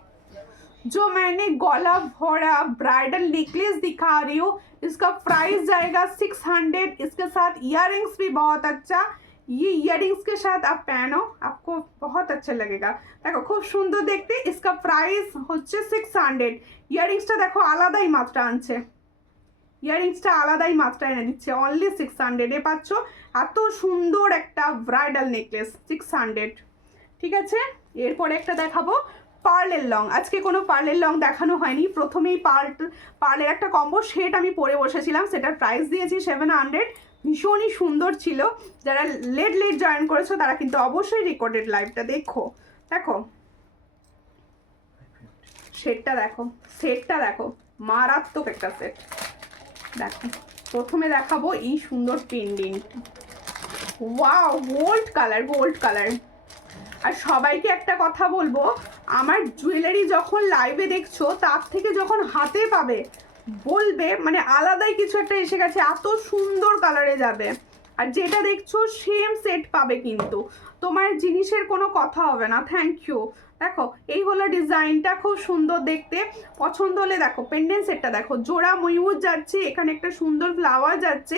जो मैंने गला भरा ब्राइडल नेकलेस दिखा रही हूँ, इसका प्राइस जाएगा 600। इसके साथ इयररिंग्स भी बहुत अच्छा, ये इयररिंग्स के साथ आप पहनो, आपको बहुत अच्छा लगेगा। देखो खूब सुंदर देखते। इसका प्राइस হচ্ছে 600। ইয়ারিংসটা দেখো আলাদাই মাত্রা আনছে, ইয়ারিংসটা আলাদাই মাত্রা এনে দিচ্ছে, অনলি 600 এ পাচ্ছ এত সুন্দর একটা ব্রাইডাল নেকলেস, 600। ঠিক আছে, এরপরে একটা দেখাবো পার্লের লং। আজকে কোনো পার্লের লং দেখানো হয়নি, প্রথমেই পার্লের একটা কম্বো সেট আমি পরে বসেছিলাম, সেটার প্রাইস দিয়েছি 700। ভীষণই সুন্দর ছিল। যারা লেট জয়েন করেছো তারা কিন্তু অবশ্যই রেকর্ডেড লাইভটা দেখো। সেটটা দেখো মারাত্মক একটা সেট। দেখো প্রথমে দেখাবো এই সুন্দর পেন্ডিং, ওয়াও গোল্ড কালার। আর সবাইকে একটা কথা বলবো, আমার জুয়েলারি যখন লাইভে দেখছো তার থেকে যখন হাতে পাবে বলবে মানে আলাদাই কিছু একটা এসে গেছে, এত সুন্দর কালারে যাবে। আর যেটা দেখছো সেম সেট পাবে, কিন্তু তোমার জিনিসের কোনো কথা হবে না। Thank you. দেখো এই হলো ডিজাইনটা, খুব সুন্দর দেখতে। পছন্দ হলে দেখো পেন্ডেন্ট সেটটা দেখো, জোড়া ময়ূর যাচ্ছে, এখানে একটা সুন্দর ফ্লাওয়ার যাচ্ছে,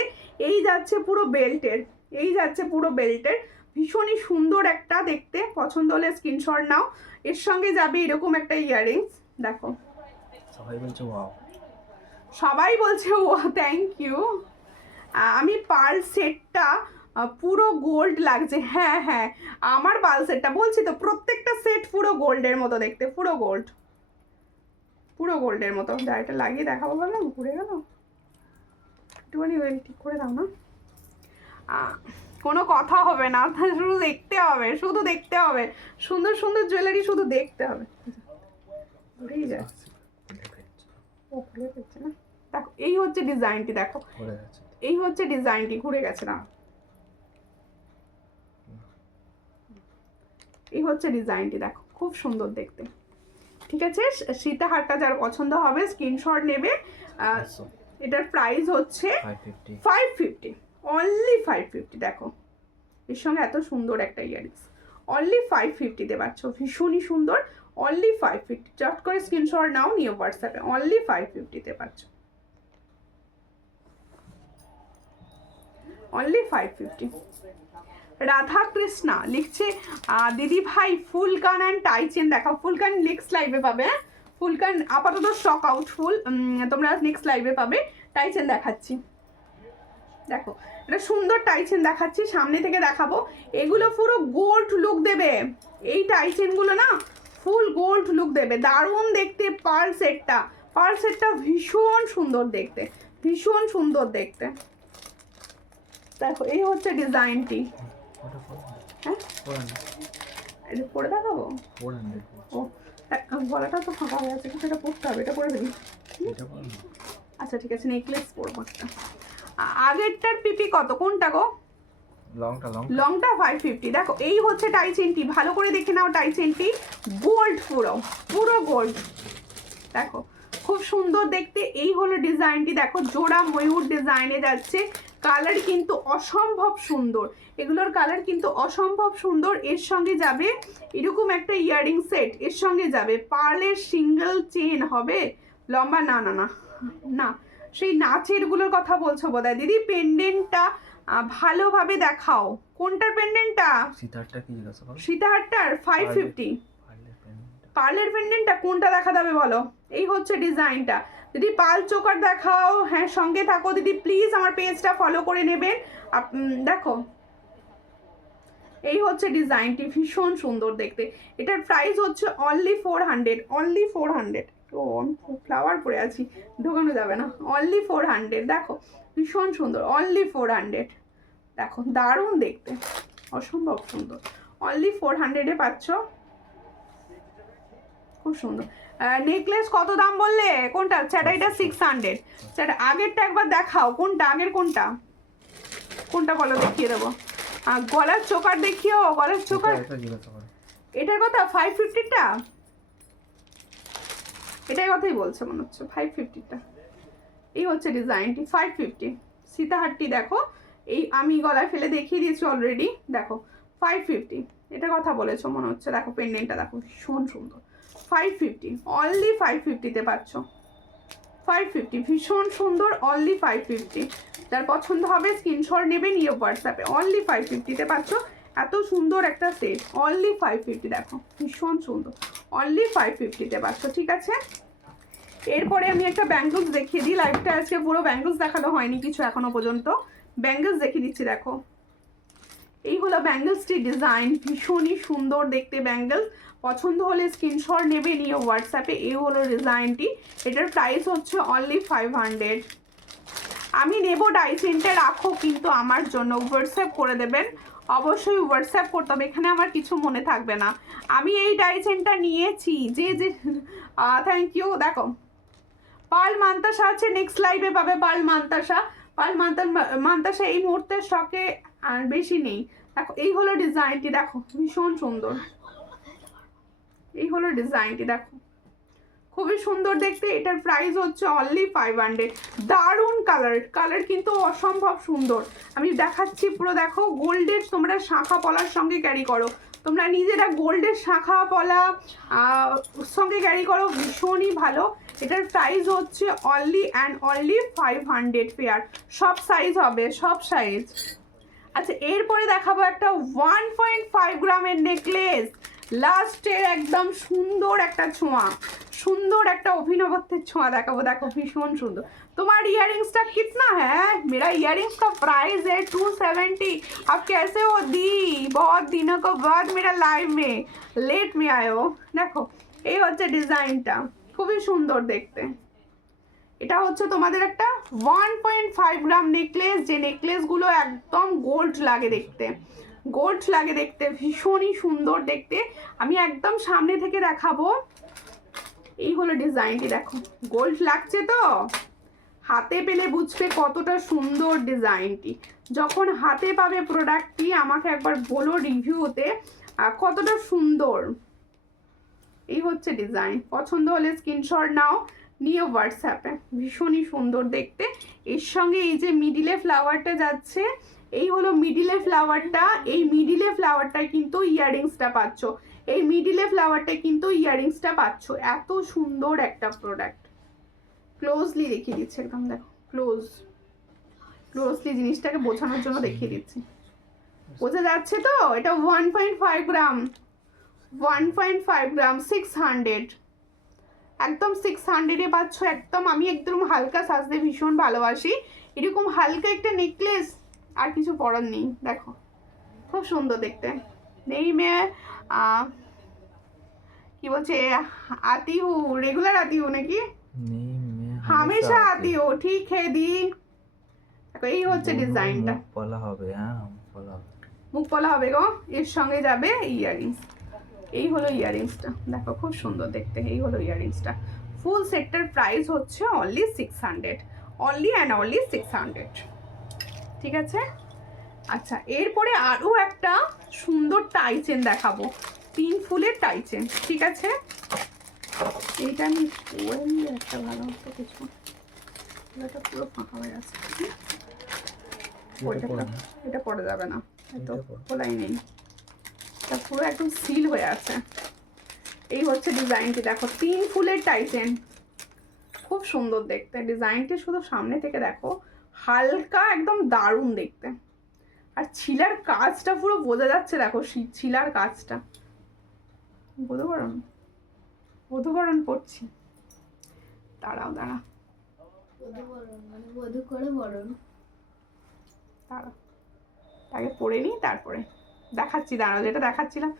এই যাচ্ছে পুরো বেল্টের, ভীষণই সুন্দর একটা দেখতে। পছন্দ হলে স্ক্রিনশট নাও। এর সঙ্গে যাবে এরকম একটা ইয়াররিংস। দেখো সবাই বলছে ও, থ্যাংক ইউ। আমি পার্ল সেটটা পুরো গোল্ড লাগছে। হ্যাঁ আমার পার্ল সেটটা বলছি তো, প্রত্যেকটা সেট পুরো গোল্ডের মতো দেখতে, পুরো গোল্ডের মতো। যা এটা লাগিয়ে দেখাবো বললাম, ঘুরে গেল একটুখানি, ঠিক করে দাও না। কোনো কথা হবে না, শুধু দেখতে হবে, সুন্দর সুন্দর জুয়েলারি শুধু দেখতে হবে। ঘুরেই যাচ্ছে, ও খুলে যাচ্ছে না। দেখো এই হচ্ছে ডিজাইনটি, দেখো এই হচ্ছে ডিজাইনটি, ঘুরে গেছে না, এই হচ্ছে ডিজাইনটি, দেখো খুব সুন্দর দেখতে। ঠিক আছে, সীতাহারটা যার পছন্দ হবে স্ক্রিনশট নেবে। এটার প্রাইস হচ্ছে 550, অনলি 550। দেখো এর সঙ্গে এত সুন্দর একটা ইয়ারিংস, অনলি 550 পাচ্ছ, ভীষণই সুন্দর, অনলি 550। চট করে স্ক্রিনশট নাও, নিউ হোয়াটসঅ্যাপে, অনলি 550 পাচ্ছ, অনলি 550। রাধা কৃষ্ণা লিখছে দিদি ভাই ফুলকান অ্যান্ড টাইচেন দেখাও। ফুলকান নেক্সট লাইভে পাবে, ফুলকান আপাতত স্টক আউট ফুল, তোমরা নেক্সট লাইভে পাবে। টাইচেন দেখাচ্ছি, দেখো এটা সুন্দর টাইচেন দেখাচ্ছি, সামনে থেকে দেখাবো। এগুলো পুরো গোল্ড লুক দেবে, এই টাইচেনগুলো না ফুল গোল্ড লুক দেবে, দারুণ দেখতে। পার্ল সেটটা ভীষণ সুন্দর দেখতে, ভীষণ সুন্দর দেখতে। দেখো এই হচ্ছে ডিজাইনটি। হ্যাঁ এটা পরে দেখাবো। ও গলাটা তো ফাঁকা হয়ে আছে, কিন্তু এটা পরতে হবে, এটা পরে দিই। আচ্ছা ঠিক আছে, নেকলেস পরবো একটা। আগেরটার পিপি কত, কোনটা গো? লংটা 550। দেখো এই হচ্ছে টাইচেনটি, ভালো করে দেখে নাও। টাইচেনটি গোল্ড, পুরো গোল্ড। দেখো খুব সুন্দর দেখতে। এই হলো ডিজাইনটি, দেখো জোড়া ময়ূর ডিজাইনে যাচ্ছে। কালার কিন্তু অসম্ভব সুন্দর, এগুলোর কালার কিন্তু অসম্ভব সুন্দর। এর সঙ্গে যাবে এরকম একটা ইয়াররিং সেট, এর সঙ্গে যাবে পার্লের সিঙ্গেল চেন হবে লম্বা। না না না না, সেই নাচের গুলোর কথা বলছো বোধহয় দিদি। পেন্ডেন্টটা ভালোভাবে দেখাও, কোনটার পেন্ডেন্টটা? সীতাহারটার 550। পার্লের পেন্ডেন্টটা কোনটা দেখা যাবে বলো? এই হচ্ছে ডিজাইনটা। দিদি পাল চোকার দেখাও। হ্যাঁ সঙ্গে থাকো দিদি প্লিজ, আমার পেজটা ফলো করে নেবেন। দেখো এই হচ্ছে ডিজাইনটি, ভীষণ সুন্দর দেখতে। এটার প্রাইস হচ্ছে অনলি 400, অনলি 400। ও ফ্লাওয়ার পরে আছি, ঢোকানো যাবে না। অনলি 400। দেখো ভীষণ সুন্দর, অনলি 400। দেখো দারুণ দেখতে, অসম্ভব সুন্দর। অনলি 400-এ পাচ্ছ, খুব সুন্দর। নেকলেস কত দাম বললে? কোনটা? এটা 600। আগেরটা একবার দেখাও, কোনটা আগের, কোনটা বলো, দেখিয়ে দেবো। গলার চোকার দেখিও, গলার চোকার। এটার কথা 550টা, এটার কথাই বলছে মনে হচ্ছে 550টা। এই হচ্ছে ডিজাইনটি 550। সীতাহারটি দেখো, এই আমি গলায় ফেলে দেখিয়ে দিয়েছি অলরেডি। দেখো 550, এটার কথা বলেছো মনে হচ্ছে। দেখো পেন্ডেন্টটা দেখো ভীষণ সুন্দর, 550, অনলি 550-তে পাচ্ছ। 550 ভীষণ সুন্দর, অনলি 550। যার পছন্দ হবে স্ক্রিনশট নেবে, নিয়ে হোয়াটসঅ্যাপে। অনলি 550-তে পাচ্ছ এত সুন্দর একটা সেট, অনলি 550। দেখো ভীষণ সুন্দর, অনলি 550-তে পাচ্ছ। ঠিক আছে, এরপরে আমি একটা ব্যাঙ্গলস দেখিয়ে দিই। লাইভটা আজকে পুরো ব্যাঙ্গলস দেখানো হয়নি কিছু এখনো পর্যন্ত, ব্যাঙ্গলস দেখিয়ে দিচ্ছি। দেখো এই হলো ব্যাঙ্গলসটির ডিজাইন, ভীষণই সুন্দর দেখতে ব্যাঙ্গলস। পছন্দ হলে স্ক্রিনশট নেবে, নিয়ে হোয়াটসঅ্যাপে। এই হলো ডিজাইনটি, এটার প্রাইস হচ্ছে অনলি 500। আমি নেব টাইচেনটা, রাখো কিন্তু আমার জন্য হোয়াটসঅ্যাপ করে দেবেন, অবশ্যই হোয়াটসঅ্যাপ করতে হবে, এখানে আমার কিছু মনে থাকবে না। আমি এই টাইচেনটা নিয়েছি, যে থ্যাংক ইউ। দেখো পার্ল মান্তাসা আছে, নেক্সট লাইভে পাবে পার্ল মান্তাসা। মান্তাসা এই মুহূর্তে স্টকে আর বেশি নেই। দেখো এই হলো ডিজাইনটি, দেখো ভীষণ সুন্দর। এই হলো ডিজাইনটি, দেখো খুবই সুন্দর দেখতে। এটার প্রাইস হচ্ছে অনলি 500। দারুণ কালার কিন্তু অসম্ভব সুন্দর। আমি দেখাচ্ছি পুরো, দেখো গোল্ডের তোমরা শাঁখা পলার সঙ্গে ক্যারি করো, তোমরা নিজেরা গোল্ডের শাঁখা পলা সঙ্গে ক্যারি করো, ভীষণই ভালো। এটার প্রাইস হচ্ছে অনলি অ্যান্ড অনলি 500 পেয়ার। সব সাইজ হবে, সব সাইজ। আচ্ছা এরপরে দেখাবো একটা 1.5 গ্রামের নেকলেস, লাস্টের একদম সুন্দর একটা ছোঁয়া, সুন্দর একটা অভিনবত্বের ছোঁয়া দেখাবো। দেখো ভীষণ সুন্দর। তোমার ইয়াरिंग्सটা कितना है? मेरा ইয়াरिंग्स का प्राइस है 270। आप कैसे हो दी? बहुत दिनों के बाद मेरा लाइव में लेट में आए हो। দেখো এই হচ্ছে ডিজাইনটা, খুবই সুন্দর দেখতে। এটা হচ্ছে তোমাদের একটা 1.5 গ্রাম নেকলেস, যে নেকলেসগুলো একদম গোল্ড লাগে দেখতে, গোল্ড লাগে দেখতে, ভীষণই সুন্দর দেখতে। আমি একদম সামনে থেকে দেখাবো। এই হলো ডিজাইনটি, দেখো গোল্ড লাগছে তো, হাতে পেলে বুঝবে কতটা সুন্দর ডিজাইনটি। যখন হাতে পাবে প্রোডাক্টটি আমাকে একবার বলো রিভিউতে কতটা সুন্দর। এই হচ্ছে ডিজাইন, পছন্দ হলে স্ক্রিনশট নাও, নিয়ে হোয়াটসঅ্যাপে। ভীষণই সুন্দর দেখতে। এর সঙ্গে এই যে মিডিলে ফ্লাওয়ারটা যাচ্ছে, এই হলো মিডিলে ফ্লাওয়ারটা। এই মিডিলে ফ্লাওয়ারটায় কিন্তু ইয়াররিংসটা পাচ্ছ, এই মিডিলে ফ্লাওয়ারটায় কিন্তু ইয়াররিংসটা পাচ্ছ। এত সুন্দর একটা প্রোডাক্ট। ক্লোজলি দেখিয়ে দিচ্ছি একদম, দেখো ক্লোজলি জিনিসটাকে বোঝানোর জন্য দেখিয়ে দিচ্ছি। বোঝা যাচ্ছে তো? এটা 1.5 গ্রাম, 1.5 গ্রাম 600, একদম 600-এ পাচ্ছ। একদম আমি একদম হালকা সাজতে ভীষণ ভালোবাসি। এরকম হালকা একটা নেকলেস, আর কিছু পরার নেই। দেখো খুব সুন্দর দেখতে। এই মেয়ে কি বলছে, आती हूँ रेगुलर आती हूँ নাকি नहीं मैं হামেশা आती हूँ ठीक है दी। দেখো এই হচ্ছে दोनों ডিজাইনটা, मुख पला হবে, হ্যাঁ পলা হবে। মুখ পলা হবে গো। এর সঙ্গে যাবে ইয়াররিংস। এই হলো ইয়াররিংসটা, দেখো খুব সুন্দর দেখতে। এই হলো ইয়াররিংসটা। ফুল সেটটার প্রাইস হচ্ছে অনলি 600, অনলি অ্যান্ড অনলি 600। ঠিক আছে। আচ্ছা এরপরে আরও একটা সুন্দর টাই চেন দেখাবো, 3 ফুলের টাই চেন। ঠিক আছে, এইটা আমি একটা ভালো মতো কিছু, এটা পুরো ফাঁকা হয়ে আছে। এটা পড়ে যাবে না, এত খোলাই নেই, এটা পুরো একদম সিল হয়ে আছে। এই হচ্ছে ডিজাইনটি, দেখো 3 ফুলের টাই চেন, খুব সুন্দর দেখতে। ডিজাইনটি শুধু সামনে থেকে দেখো, হালকা একদম দারুণ দেখতে। আর ছিলার কাজটা পুরো বোঝা যাচ্ছে, দেখো ছিলার কাজটা। বধূবরণ পড়ছি, দাঁড়াও দাঁড়া দাঁড়া, আগে পরে নিই তারপরে দেখাচ্ছি। দাঁড়াও, যেটা দেখাচ্ছিলাম।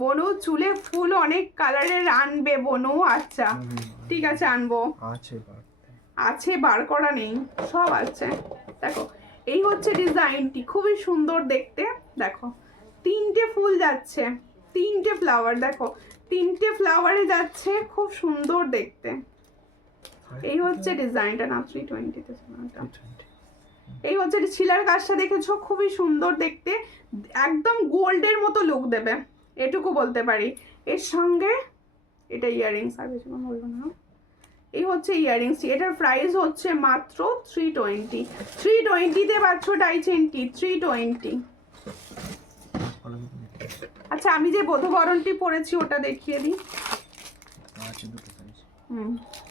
বনু চুলে ফুল অনেক কালারের আনবে বনু। আচ্ছা ঠিক আছে, আনবো। আছে, বার করা নেই, সব আছে। দেখো এই হচ্ছে ডিজাইনটি, খুবই সুন্দর দেখতে। দেখো 3টে ফুল যাচ্ছে, 3টে ফ্লাওয়ার, দেখো 3টে ফ্লাওয়ারে যাচ্ছে, খুব সুন্দর দেখতে। এই হচ্ছে ডিজাইনটা, না 320-তে এই হচ্ছে ছিলার কাজটা দেখেছো, খুবই সুন্দর দেখতে, একদম গোল্ডের মতো লুক দেবে, এটুকু বলতে পারি। এর সঙ্গে এটা ইয়াররিংস, আর কিছু না বলবো না। এই হচ্ছে ইয়াররিংসটি, এটার প্রাইস হচ্ছে মাত্র 320। 320-তে পাচ্ছ টাই চেনটি, 320। আচ্ছা আমি যে বধূবরণটি পরেছি ওটা দেখিয়ে দিই।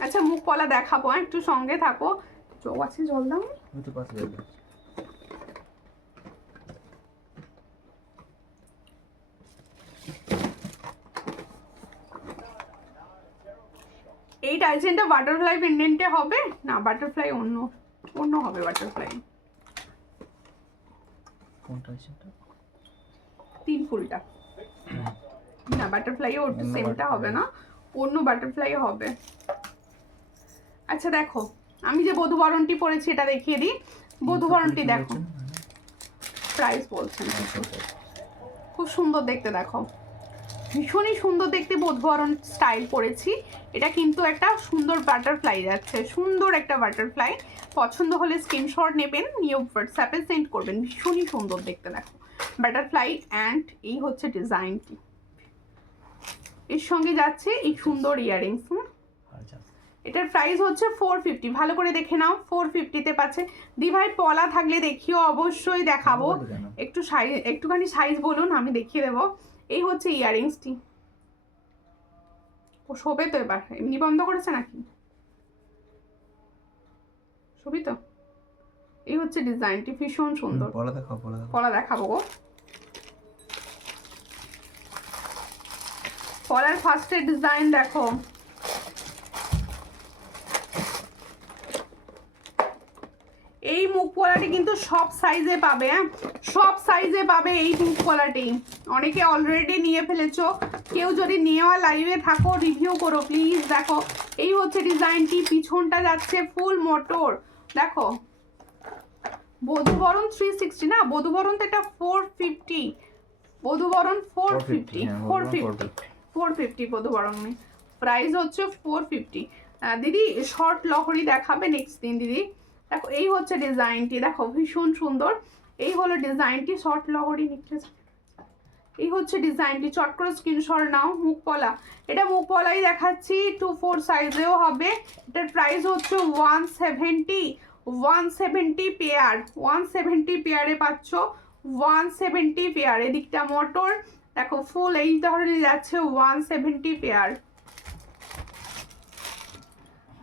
আচ্ছা মুখ পলা দেখাবো, একটু সঙ্গে থাকো। জল আছে, জল দাও। এই টাই চেনটা বাটারফ্লাই পেন্ডেন্টে হবে না, বাটারফ্লাই অন্য হবে। বাটারফ্লাই কোনটা সেটা? 3 ফুলটা না, বাটারফ্লাই ওর সেমটা হবে না, অন্য বাটারফ্লাই হবে। আচ্ছা দেখো আমি যে বধূবরণটি পরেছি এটা দেখিয়ে দিই। বধূবরণটি দেখো, প্রাইস বলছেন, খুব সুন্দর দেখতে। দেখো ভীষণই সুন্দর দেখতে বধূবরণ স্টাইল পরেছি। এটা কিন্তু একটা সুন্দর বাটারফ্লাই যাচ্ছে, সুন্দর একটা বাটারফ্লাই। পছন্দ হলে স্ক্রিনশট নেবেন, নিয়ে হোয়াটসঅ্যাপে সেন্ড করবেন। ভীষণই সুন্দর দেখতে দেখো বাটারফ্লাই। অ্যান্ড এই হচ্ছে ডিজাইনটি, এর সঙ্গে যাচ্ছে এই সুন্দর ইয়াররিংস। এটার প্রাইস হচ্ছে 450। ভালো করে দেখে নাও, 450-তে পাচ্ছে। দি ভাই পলা থাকলে দেখিও, অবশ্যই দেখাবো। একটু সাইজ, একটুখানি সাইজ বলুন, আমি দেখিয়ে দেবো। এই হচ্ছে ইয়াররিংসটি। ও শোবে তো, এবার এমনি বন্ধ করেছে নাকি? শোবি তো। এই হচ্ছে ডিজাইনটি, ভীষণ সুন্দর। পলা দেখাবো গো। পলার ফার্স্টের ডিজাইন দেখো, এই মুখ পলাটি কিন্তু সব সাইজে পাবে, হ্যাঁ সব সাইজে পাবে এই মুখ পলাটি। অনেকে অলরেডি নিয়ে ফেলেছো, কেউ যদি নেওয়া লাইভে থাকো রিভিউ করো প্লিজ। দেখো এই হচ্ছে ডিজাইনটি, পিছনটা যাচ্ছে ফুল মোটর। দেখো বধূবরণ 360 না, বধূবরণ তো এটা 450। বধূবরণ 450 বধূবরণ। প্রাইস হচ্ছে 450। দিদি শর্ট লহরি দেখাবে নেক্সট দিন দিদি। দেখো এই হচ্ছে ডিজাইনটি, দেখো ভীষণ সুন্দর। এই হলো ডিজাইনটি, শর্ট লহরি নেকলেস। এই হচ্ছে ডিজাইনটি, চট করে স্ক্রিনশট নাও। মুখ পলা, এটা মুখ পলাই দেখাচ্ছি, 2-4 সাইজেও হবে। এটার প্রাইস হচ্ছে 170 পেয়ার, 170 পেয়ারে পাচ্ছ, 170 পেয়ার। এদিকটা মোটর, দেখো ফুল এই ধরনের যাচ্ছে, 170 পেয়ার।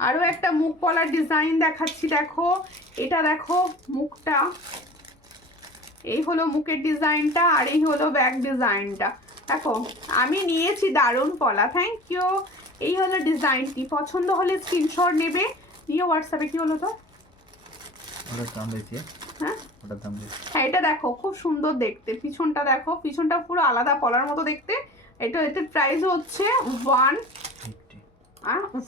আরো একটা মুখ পলার ডিজাইন দেখাচ্ছি, দেখো এটা দেখো মুখটা, এই হলো মুখের ডিজাইনটা, আর এই হলো ব্যাক ডিজাইনটা। দেখো আমি নিয়েছি দারুণ পলা, থ্যাংক ইউ। এই হলো ডিজাইনটি, পছন্দ হলে স্ক্রিনশট নেবে, নিয়ে হোয়াটসঅ্যাপে। কি হলো তো ওটার দাম বেশি হ্যাঁ ওটার দাম বেশি হ্যাঁ এটা দেখো খুব সুন্দর দেখতে, পিছনটা দেখো, পিছনটা পুরো আলাদা পলার মতো দেখতে। এটার প্রাইস হচ্ছে 50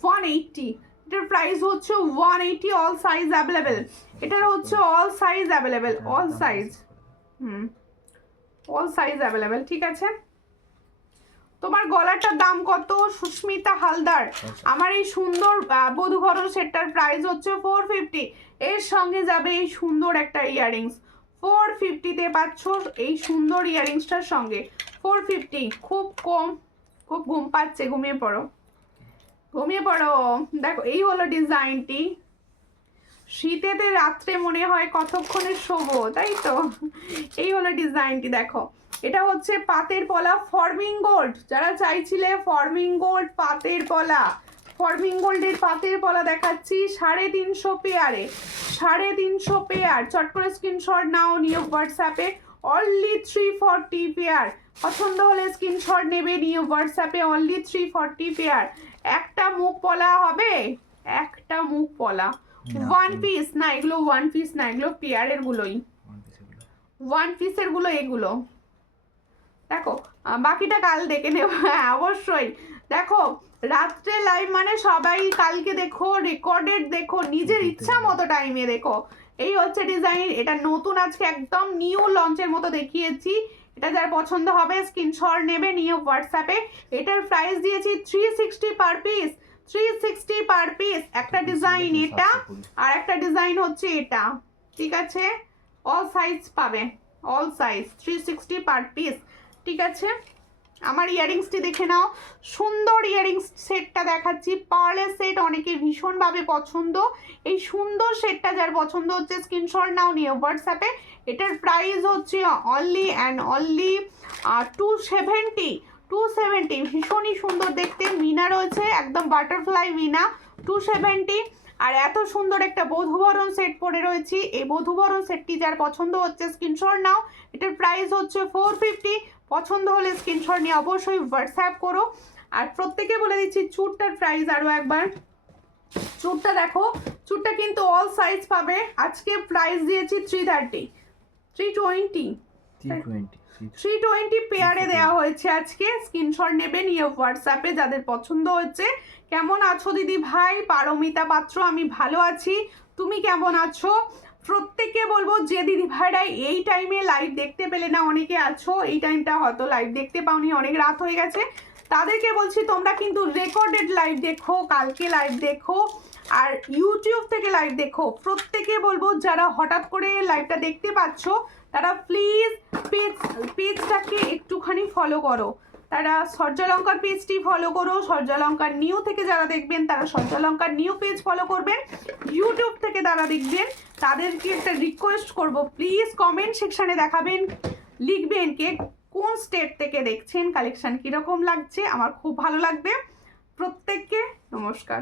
180। এটার প্রাইস হচ্ছে 180, অল সাইজ অ্যাভেলেবেল। এটার হচ্ছে all size available, all size, all size available, ঠিক আছে। তোমার গলাটার দাম কত সুস্মিতা হালদার? আমার এই সুন্দর বধূবরণ সেটটার প্রাইস হচ্ছে 450। এর সঙ্গে যাবে এই সুন্দর একটা ইয়াররিংস, 450-তে পাচ্ছ এই সুন্দর ইয়াররিংসটার সঙ্গে 450। খুব কম, খুব ঘুম পাচ্ছে, ঘুমিয়ে পড়ো, ঘুমিয়ে পড়ো। দেখো এই হলো ডিজাইনটি। শীতেতে রাত্রে মনে হয় কতক্ষণে শোবো, তাই তো। এই হলো ডিজাইনটি, দেখো এটা হচ্ছে পাতের পলা ফর্মিং গোল্ড। যারা চাইছিলে ফর্মিং গোল্ড পাতের পলা, ফর্মিং গোল্ডের পাতের পলা দেখাচ্ছি 350 পেয়ারে, 350 পেয়ার। চট করে স্ক্রিনশট নাও, নিয়ে হোয়াটসঅ্যাপে অনলি 340 পেয়ার। পছন্দ হলে স্ক্রিনশট নেবে, নিয়ে হোয়াটসঅ্যাপে অনলি 340 পেয়ার। একটা মুখ পলা হবে, একটা মুখ পলা। ওয়ান পিস না এগুলো, ওয়ান পিস না এগুলো, পেয়ারের গুলোই, ওয়ান পিসের গুলো এগুলো। দেখো বাকিটা কাল দেখে নেব, হ্যাঁ অবশ্যই। দেখো রাত্রে লাইভ মানে সবাই কালকে দেখো, রেকর্ডেড দেখো, নিজের ইচ্ছা মতো টাইমে দেখো। এই হচ্ছে ডিজাইন, এটা নতুন আজকে একদম নিউ লঞ্চের মতো দেখিয়েছি। এটা যার পছন্দ হবে স্ক্রিনশট নেবে, নিয়ে হোয়াটসঅ্যাপে। এটার প্রাইস দিয়েছি 360 পার পিস, 360 পার পিস। একটা ডিজাইন এটা, আর একটা ডিজাইন হচ্ছে এটা, ঠিক আছে। অল সাইজ পাবে, অল সাইজ 360 পার পিস, ঠিক আছে। আমার ইয়াররিংসটি দেখে নাও, সুন্দর ইয়াররিংস সেটটা দেখাচ্ছি, পার্লের সেট অনেকের ভীষণভাবে পছন্দ। এই সুন্দর সেটটা যার পছন্দ হচ্ছে স্ক্রিনশট নাও, নিয়ে হোয়াটসঅ্যাপে। এটার প্রাইস হচ্ছে অনলি অ্যান্ড অনলি 270, 270। ভীষণই সুন্দর দেখতে, মিনা রয়েছে একদম বাটারফ্লাই মিনা, 270। আর এত সুন্দর একটা বধূবরণ সেট পরে রয়েছি। এই বধূবরণ সেটটি যার পছন্দ হচ্ছে স্ক্রিনশট নাও। এটার প্রাইস হচ্ছে 450। পছন্দ হলে স্ক্রিনশট নিয়ে অবশ্যই হোয়াটসঅ্যাপ করো। আর প্রত্যেকে বলে দিচ্ছি চুটটার প্রাইস আরও একবার। চুটটা দেখো, চুটটা কিন্তু অল সাইজ পাবে। আজকে প্রাইস দিয়েছি 330, 320, 320 পেয়ারে দেওয়া হয়েছে আজকে। স্ক্রিনশট নেবে, নিয়ে হোয়াটসঅ্যাপে যাদের পছন্দ হচ্ছে। কেমন আছো দিদি ভাই? পারমিতা পাত্র, আমি ভালো আছি, তুমি কেমন আছো? প্রত্যেককে বলবো যে দিদি ভাইরা এই টাইমে লাইভ দেখতে পেলে না, অনেকে আছো এই টাইমটা হয়তো লাইভ দেখতে পাওনি, অনেক রাত হয়ে গেছে, তাদেরকে বলছি তোমরা কিন্তু রেকর্ডেড লাইভ দেখো, কালকে লাইভ দেখো, আর ইউটিউব থেকে লাইভ দেখো। প্রত্যেকে বলবো যারা হঠাৎ করে লাইভটা দেখতে পাচ্ছ তারা প্লিজ পেজটাকে একটুখানি ফলো করো। তারা সূর্যালঙ্কার পেজটি ফলো করো। সূর্যালঙ্কার নিউ থেকে যারা দেখবেন তারা সূর্যালঙ্কার নিউ পেজ ফলো করবেন। ইউটিউব থেকে যারা দেখবেন তাদেরকে একটা রিকোয়েস্ট করব, প্লিজ কমেন্ট সেকশানে দেখাবেন, লিখবেন কে কোন স্টেট থেকে দেখছেন, কালেকশন কীরকম লাগছে, আমার খুব ভালো লাগবে। প্রত্যেককে নমস্কার।